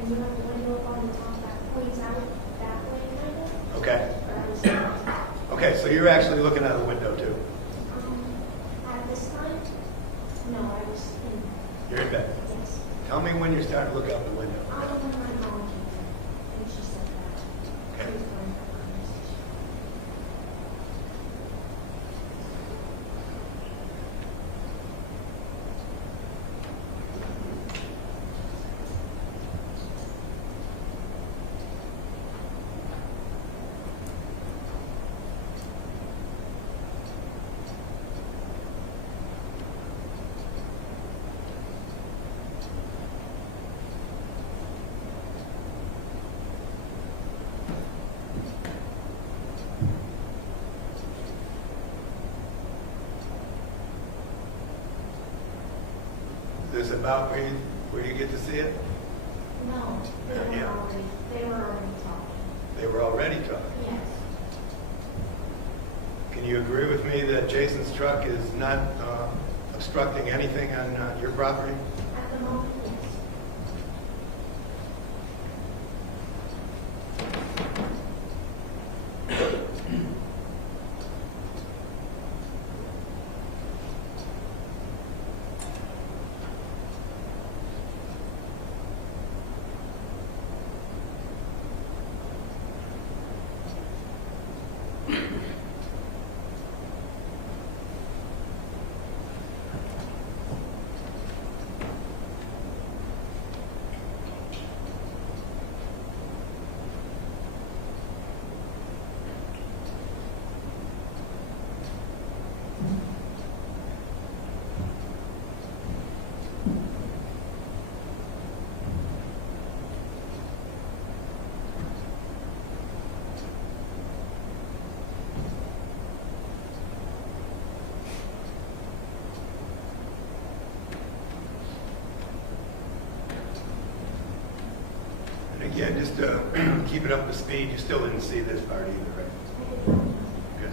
and you have a window up on the top that points out that way, kind of. Okay. But I was, Okay, so you're actually looking out a window too. at this time, no, I was in, You're in bed. yes. Tell me when you started to look out the window. I don't know my mom came in, and she said that. Okay. She was going for a conversation. Is this about where you get to see it? No, Yeah. they were already talking. They were already talking. Yes. Can you agree with me that Jason's truck is not obstructing anything on your property? At the moment, yes. And again, just to keep it up to speed, you still didn't see this part either, right? Good.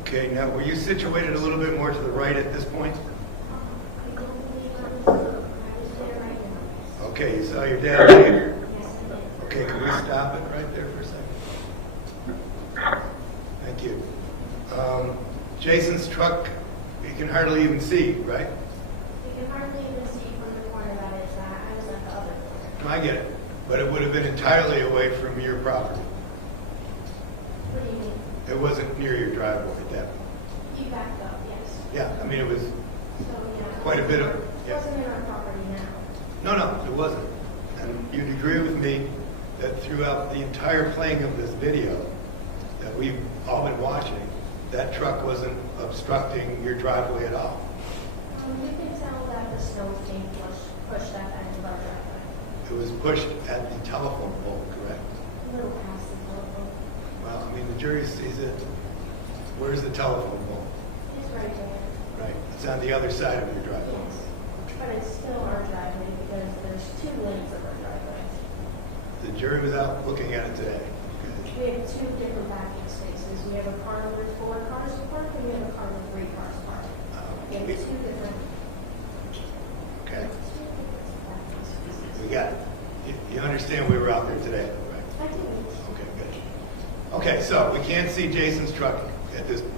Okay, now were you situated a little bit more to the right at this point? I don't believe I was there right now. Okay, you saw your dad later? Yes, I did. Okay, can we stop it right there for a second? Thank you. Jason's truck, you can hardly even see, right? You can hardly even see from the corner that I get it. But it would have been entirely away from your property. What do you mean? It wasn't near your driveway at that point. You backed up, yes. Yeah, I mean, it was So, yeah. quite a bit of, It yeah. wasn't in our property now. No, it wasn't. And you'd agree with me that throughout the entire playing of this video that we've all been watching, that truck wasn't obstructing your driveway at all. You can tell that the snow was being pushed at the end of our driveway. It was pushed at the telephone pole, correct? A little past the telephone. Well, I mean, the jury sees it. Where's the telephone pole? It's right there. Right, it's on the other side of your driveway. Yes. But it's still our driveway because there's 2 lanes of our driveway. The jury was out looking at it today. We have 2 different backing spaces. We have a car with 4 cars parked and we have a car with 3 cars parked. We have 2 different. Okay, 2 different backing spaces. we got it. You understand we were out there today, right? I do. Okay, good. Okay, so we can't see Jason's truck at this point.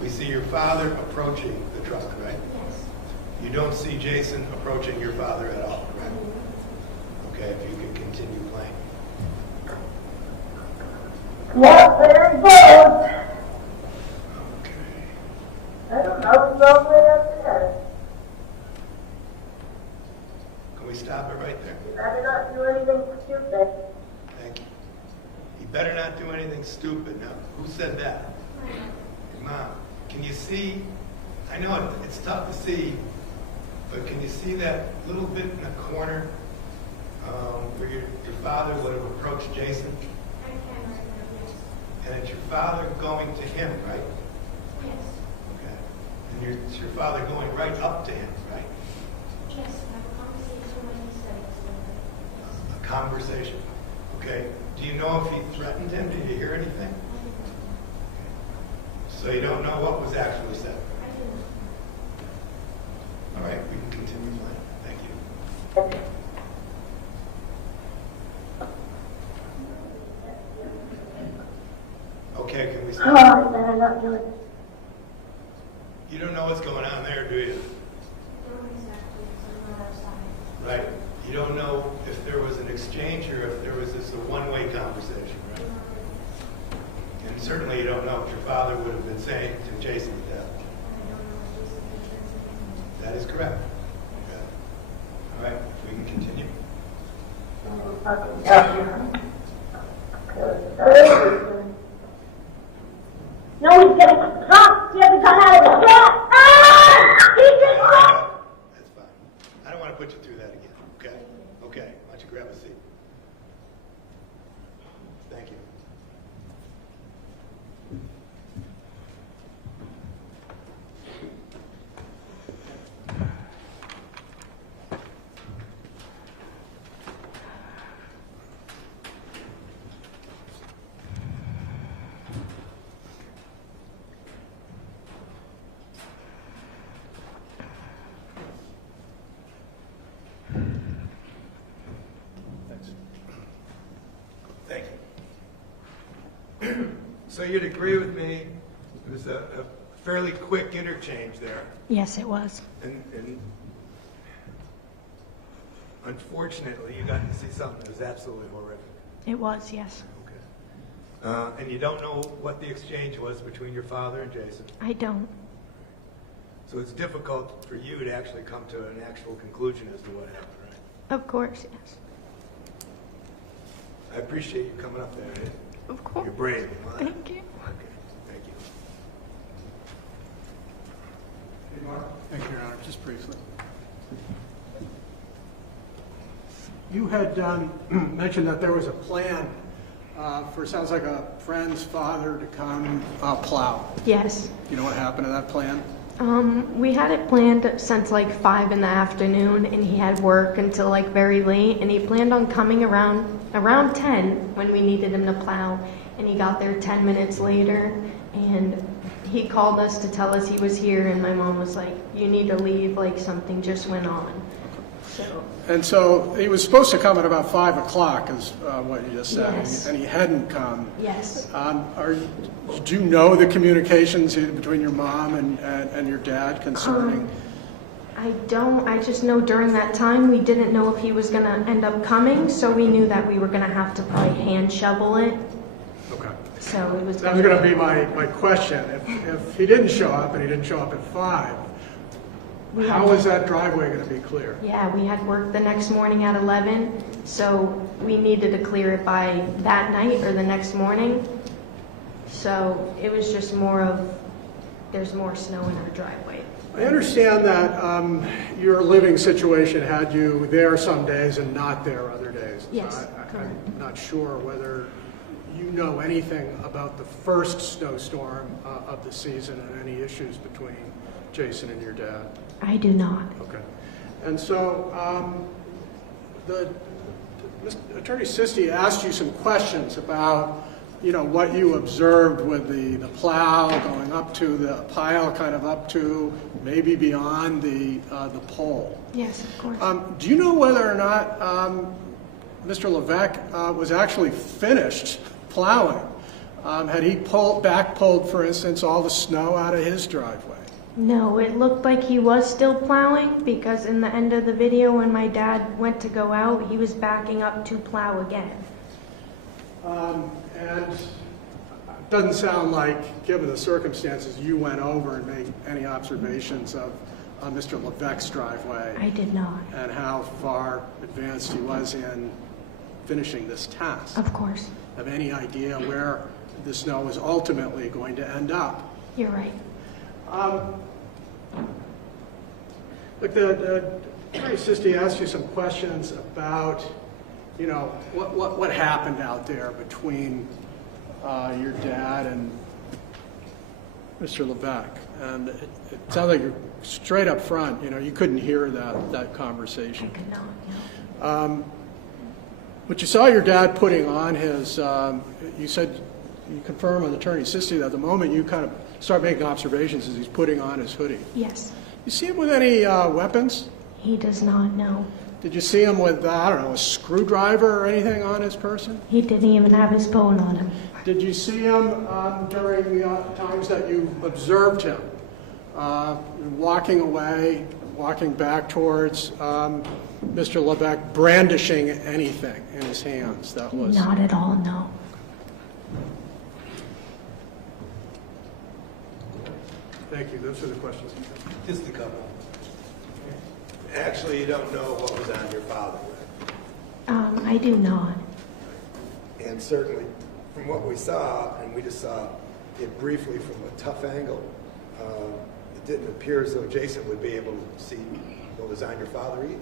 We see your father approaching the truck, right? Yes. You don't see Jason approaching your father at all, correct? Okay, if you could continue playing. Yeah, very good. Okay. I don't know if you're way up there. Can we stop it right there? You better not do anything stupid. Thank you. You better not do anything stupid. Now, who said that? Your mom. Can you see? I know it's tough to see, but can you see that little bit in the corner where your father would have approached Jason? I can right now, yes. And it's your father going to him, right? Yes. Okay. And it's your father going right up to him, right? Yes, I have a conversation when he said it was over. A conversation. Okay. Do you know if he threatened him? Did you hear anything? So you don't know what was actually said? I didn't. All right, we can continue playing. Thank you. Okay, can we Oh, start? you better not do it. You don't know what's going on there, do you? I don't exactly, because I'm not outside. Right. You don't know if there was an exchange or if there was just a one-way conversation, right? And certainly you don't know what your father would have been saying to Jason at that. That is correct. Okay. All right, we can continue. No, he's getting dropped. He hasn't come out of the trap. Ah! He just dropped. That's fine. I don't want to put you through that again, okay? Okay, why don't you grab a seat? Thank you. Thank you. So you'd agree with me, it was a fairly quick interchange there, Yes, it was. and unfortunately, you got to see something that was absolutely horrific. It was, yes. Okay. And you don't know what the exchange was between your father and Jason. I don't. So it's difficult for you to actually come to an actual conclusion as to what happened, right? Of course, yes. I appreciate you coming up there. Of course. You're brave. You know that? Thank you. Okay, thank you. Thank you, Your Honor. Just briefly. You had mentioned that there was a plan for, sounds like a friend's father to come plow. Yes. You know what happened to that plan? We had it planned since like 5 in the afternoon, and he had work until like very late, and he planned on coming around 10 when we needed him to plow, and he got there 10 minutes later, and he called us to tell us he was here, and my mom was like, you need to leave, like something just went on. So. And so he was supposed to come at about 5 o'clock, is what you just said, Yes. and he hadn't come. Yes. Do you know the communications between your mom and your dad concerning? I don't. I just know during that time we didn't know if he was going to end up coming, so we knew that we were going to have to probably hand shovel it. Okay. So it was That was going to be my question. If he didn't show up and he didn't show up at 5, how is that driveway going to be clear? Yeah, we had work the next morning at 11, so we needed to clear it by that night or the next morning. So it was just more of, there's more snow in our driveway. I understand that your living situation had you there some days and not there other days. Yes, I'm not sure whether you know anything about the first snowstorm of the season and any issues between Jason and your dad. I do not. Okay. And so Attorney Sisti asked you some questions about, you know, what you observed with the plow going up to the pile, kind of up to maybe beyond the pole. Yes, of course. Do you know whether or not Mr. Levesque was actually finished plowing? Had he back-pulled, for instance, all the snow out of his driveway? No, it looked like he was still plowing because in the end of the video when my dad went to go out, he was backing up to plow again. And it doesn't sound like, given the circumstances, you went over and made any observations of Mr. Levesque's driveway. I did not. And how far advanced he was in finishing this task. Of course. Have any idea where the snow is ultimately going to end up? You're right. Look, the Attorney Sisti asked you some questions about, you know, what happened out there between your dad and Mr. Levesque. And it sounds like you're straight up front, you know, you couldn't hear that conversation. I could not, no. But you saw your dad putting on his, you said, you confirmed with Attorney Sisti that the moment you kind of start making observations is he's putting on his hoodie. Yes. You see him with any weapons? He does not know. Did you see him with, I don't know, a screwdriver or anything on his person? He didn't even have his phone on him. Did you see him during the times that you observed him walking away, walking back towards Mr. Levesque, brandishing anything in his hands? That was Not at all, no. Thank you. Those are the questions. Just a couple. Actually, you don't know what was on your father, right? I do not. And certainly, from what we saw, and we just saw it briefly from a tough angle, it didn't appear as though Jason would be able to see what was on your father either.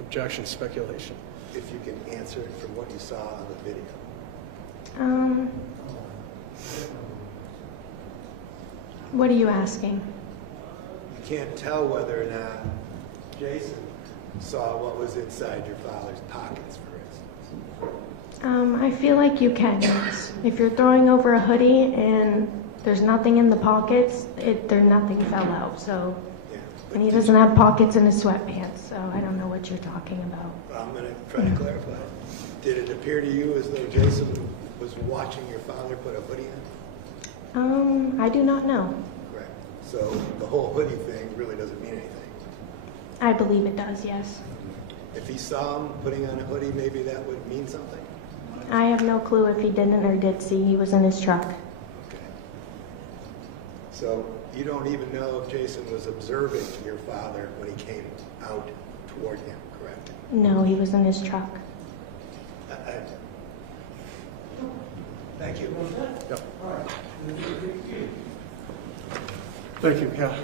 Objection, speculation. If you can answer it from what you saw on the video. What are you asking? You can't tell whether or not Jason saw what was inside your father's pockets, for instance. I feel like you can, yes. If you're throwing over a hoodie and there's nothing in the pockets, nothing fell out, so. Yeah. And he doesn't have pockets in his sweatpants, so I don't know what you're talking about. I'm going to try to clarify. Did it appear to you as though Jason was watching your father put a hoodie on? I do not know. Correct. So the whole hoodie thing really doesn't mean anything. I believe it does, yes. If he saw him putting on a hoodie, maybe that would mean something? I have no clue if he didn't or did see. He was in his truck. Okay. So you don't even know if Jason was observing your father when he came out toward him, correct? No, he was in his truck. Thank you. Yep. Thank you, yeah.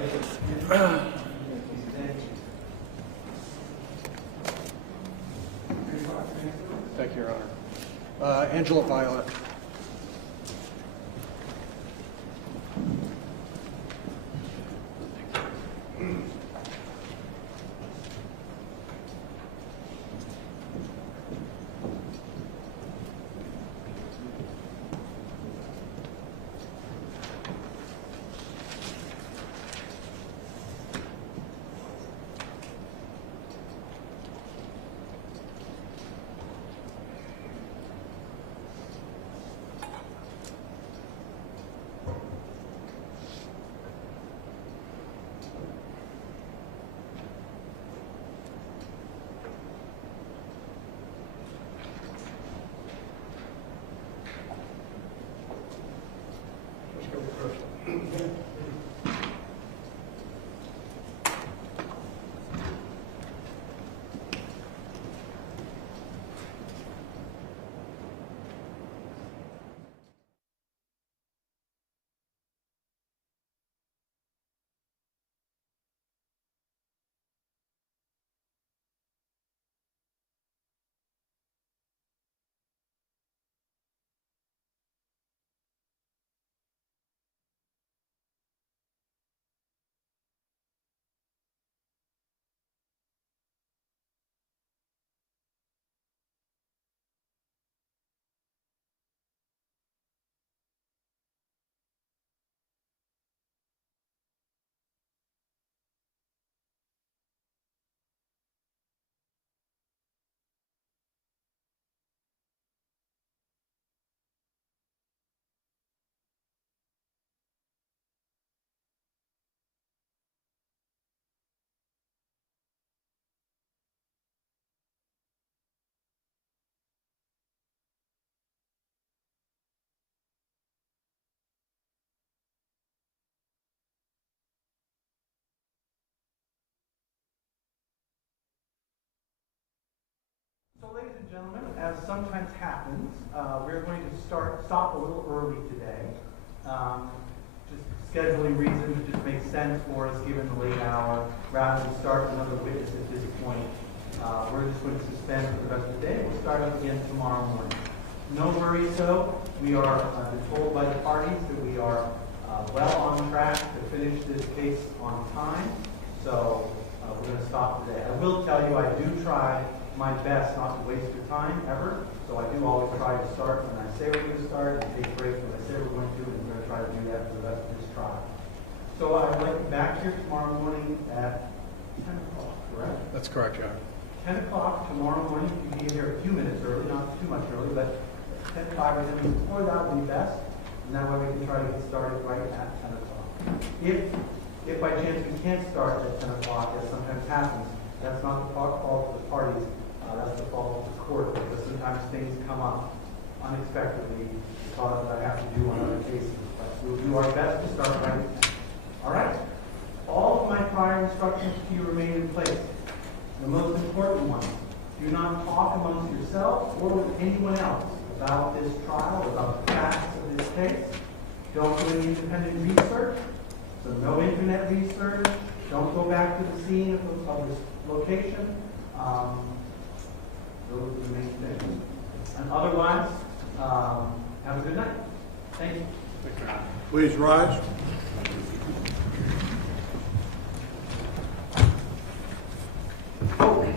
Thank you, Your Honor. Angela Violette. So ladies and gentlemen, as sometimes happens, we're going to stop a little early today. Just scheduling reasons, it just makes sense for us given the late hour. Rather than start another witness at this point, we're just going to suspend for the rest of the day. We'll start up again tomorrow morning. No worries though, we are told by the parties that we are well on track to finish this case on time. So we're going to stop today. I will tell you, I do try my best not to waste your time ever. So I do always try to start when I say we're going to start and take breaks when I say we're going to, and we're going to try to do that for the rest of this trial. So I'd like you back here tomorrow morning at 10 o'clock, correct? That's correct, Your Honor. 10 o'clock tomorrow morning. You can get here a few minutes early, not too much early, but 10 o'clock or 10 minutes before that would be best. And that way we can try to get started right at 10 o'clock. If by chance we can't start at 10 o'clock, as sometimes happens, that's not the fault of the parties. That's the fault of the court, because sometimes things come up unexpectedly because I have to do on other cases. But we'll do our best to start right at 10. All right? All of my prior instructions to you remain in place. The most important one, do not talk amongst yourselves or with anyone else about this trial, about the facts of this case. Don't do any independent research. So no internet research. Don't go back to the scene of this location. Those are the main things. And otherwise, have a good night. Thank you. Please rise. Oh,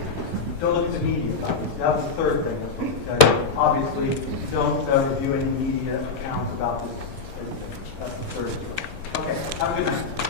don't look at the media copies. That was the third thing I was going to tell you. Obviously, don't review any media accounts about this. That's the third thing. Okay, have a good night.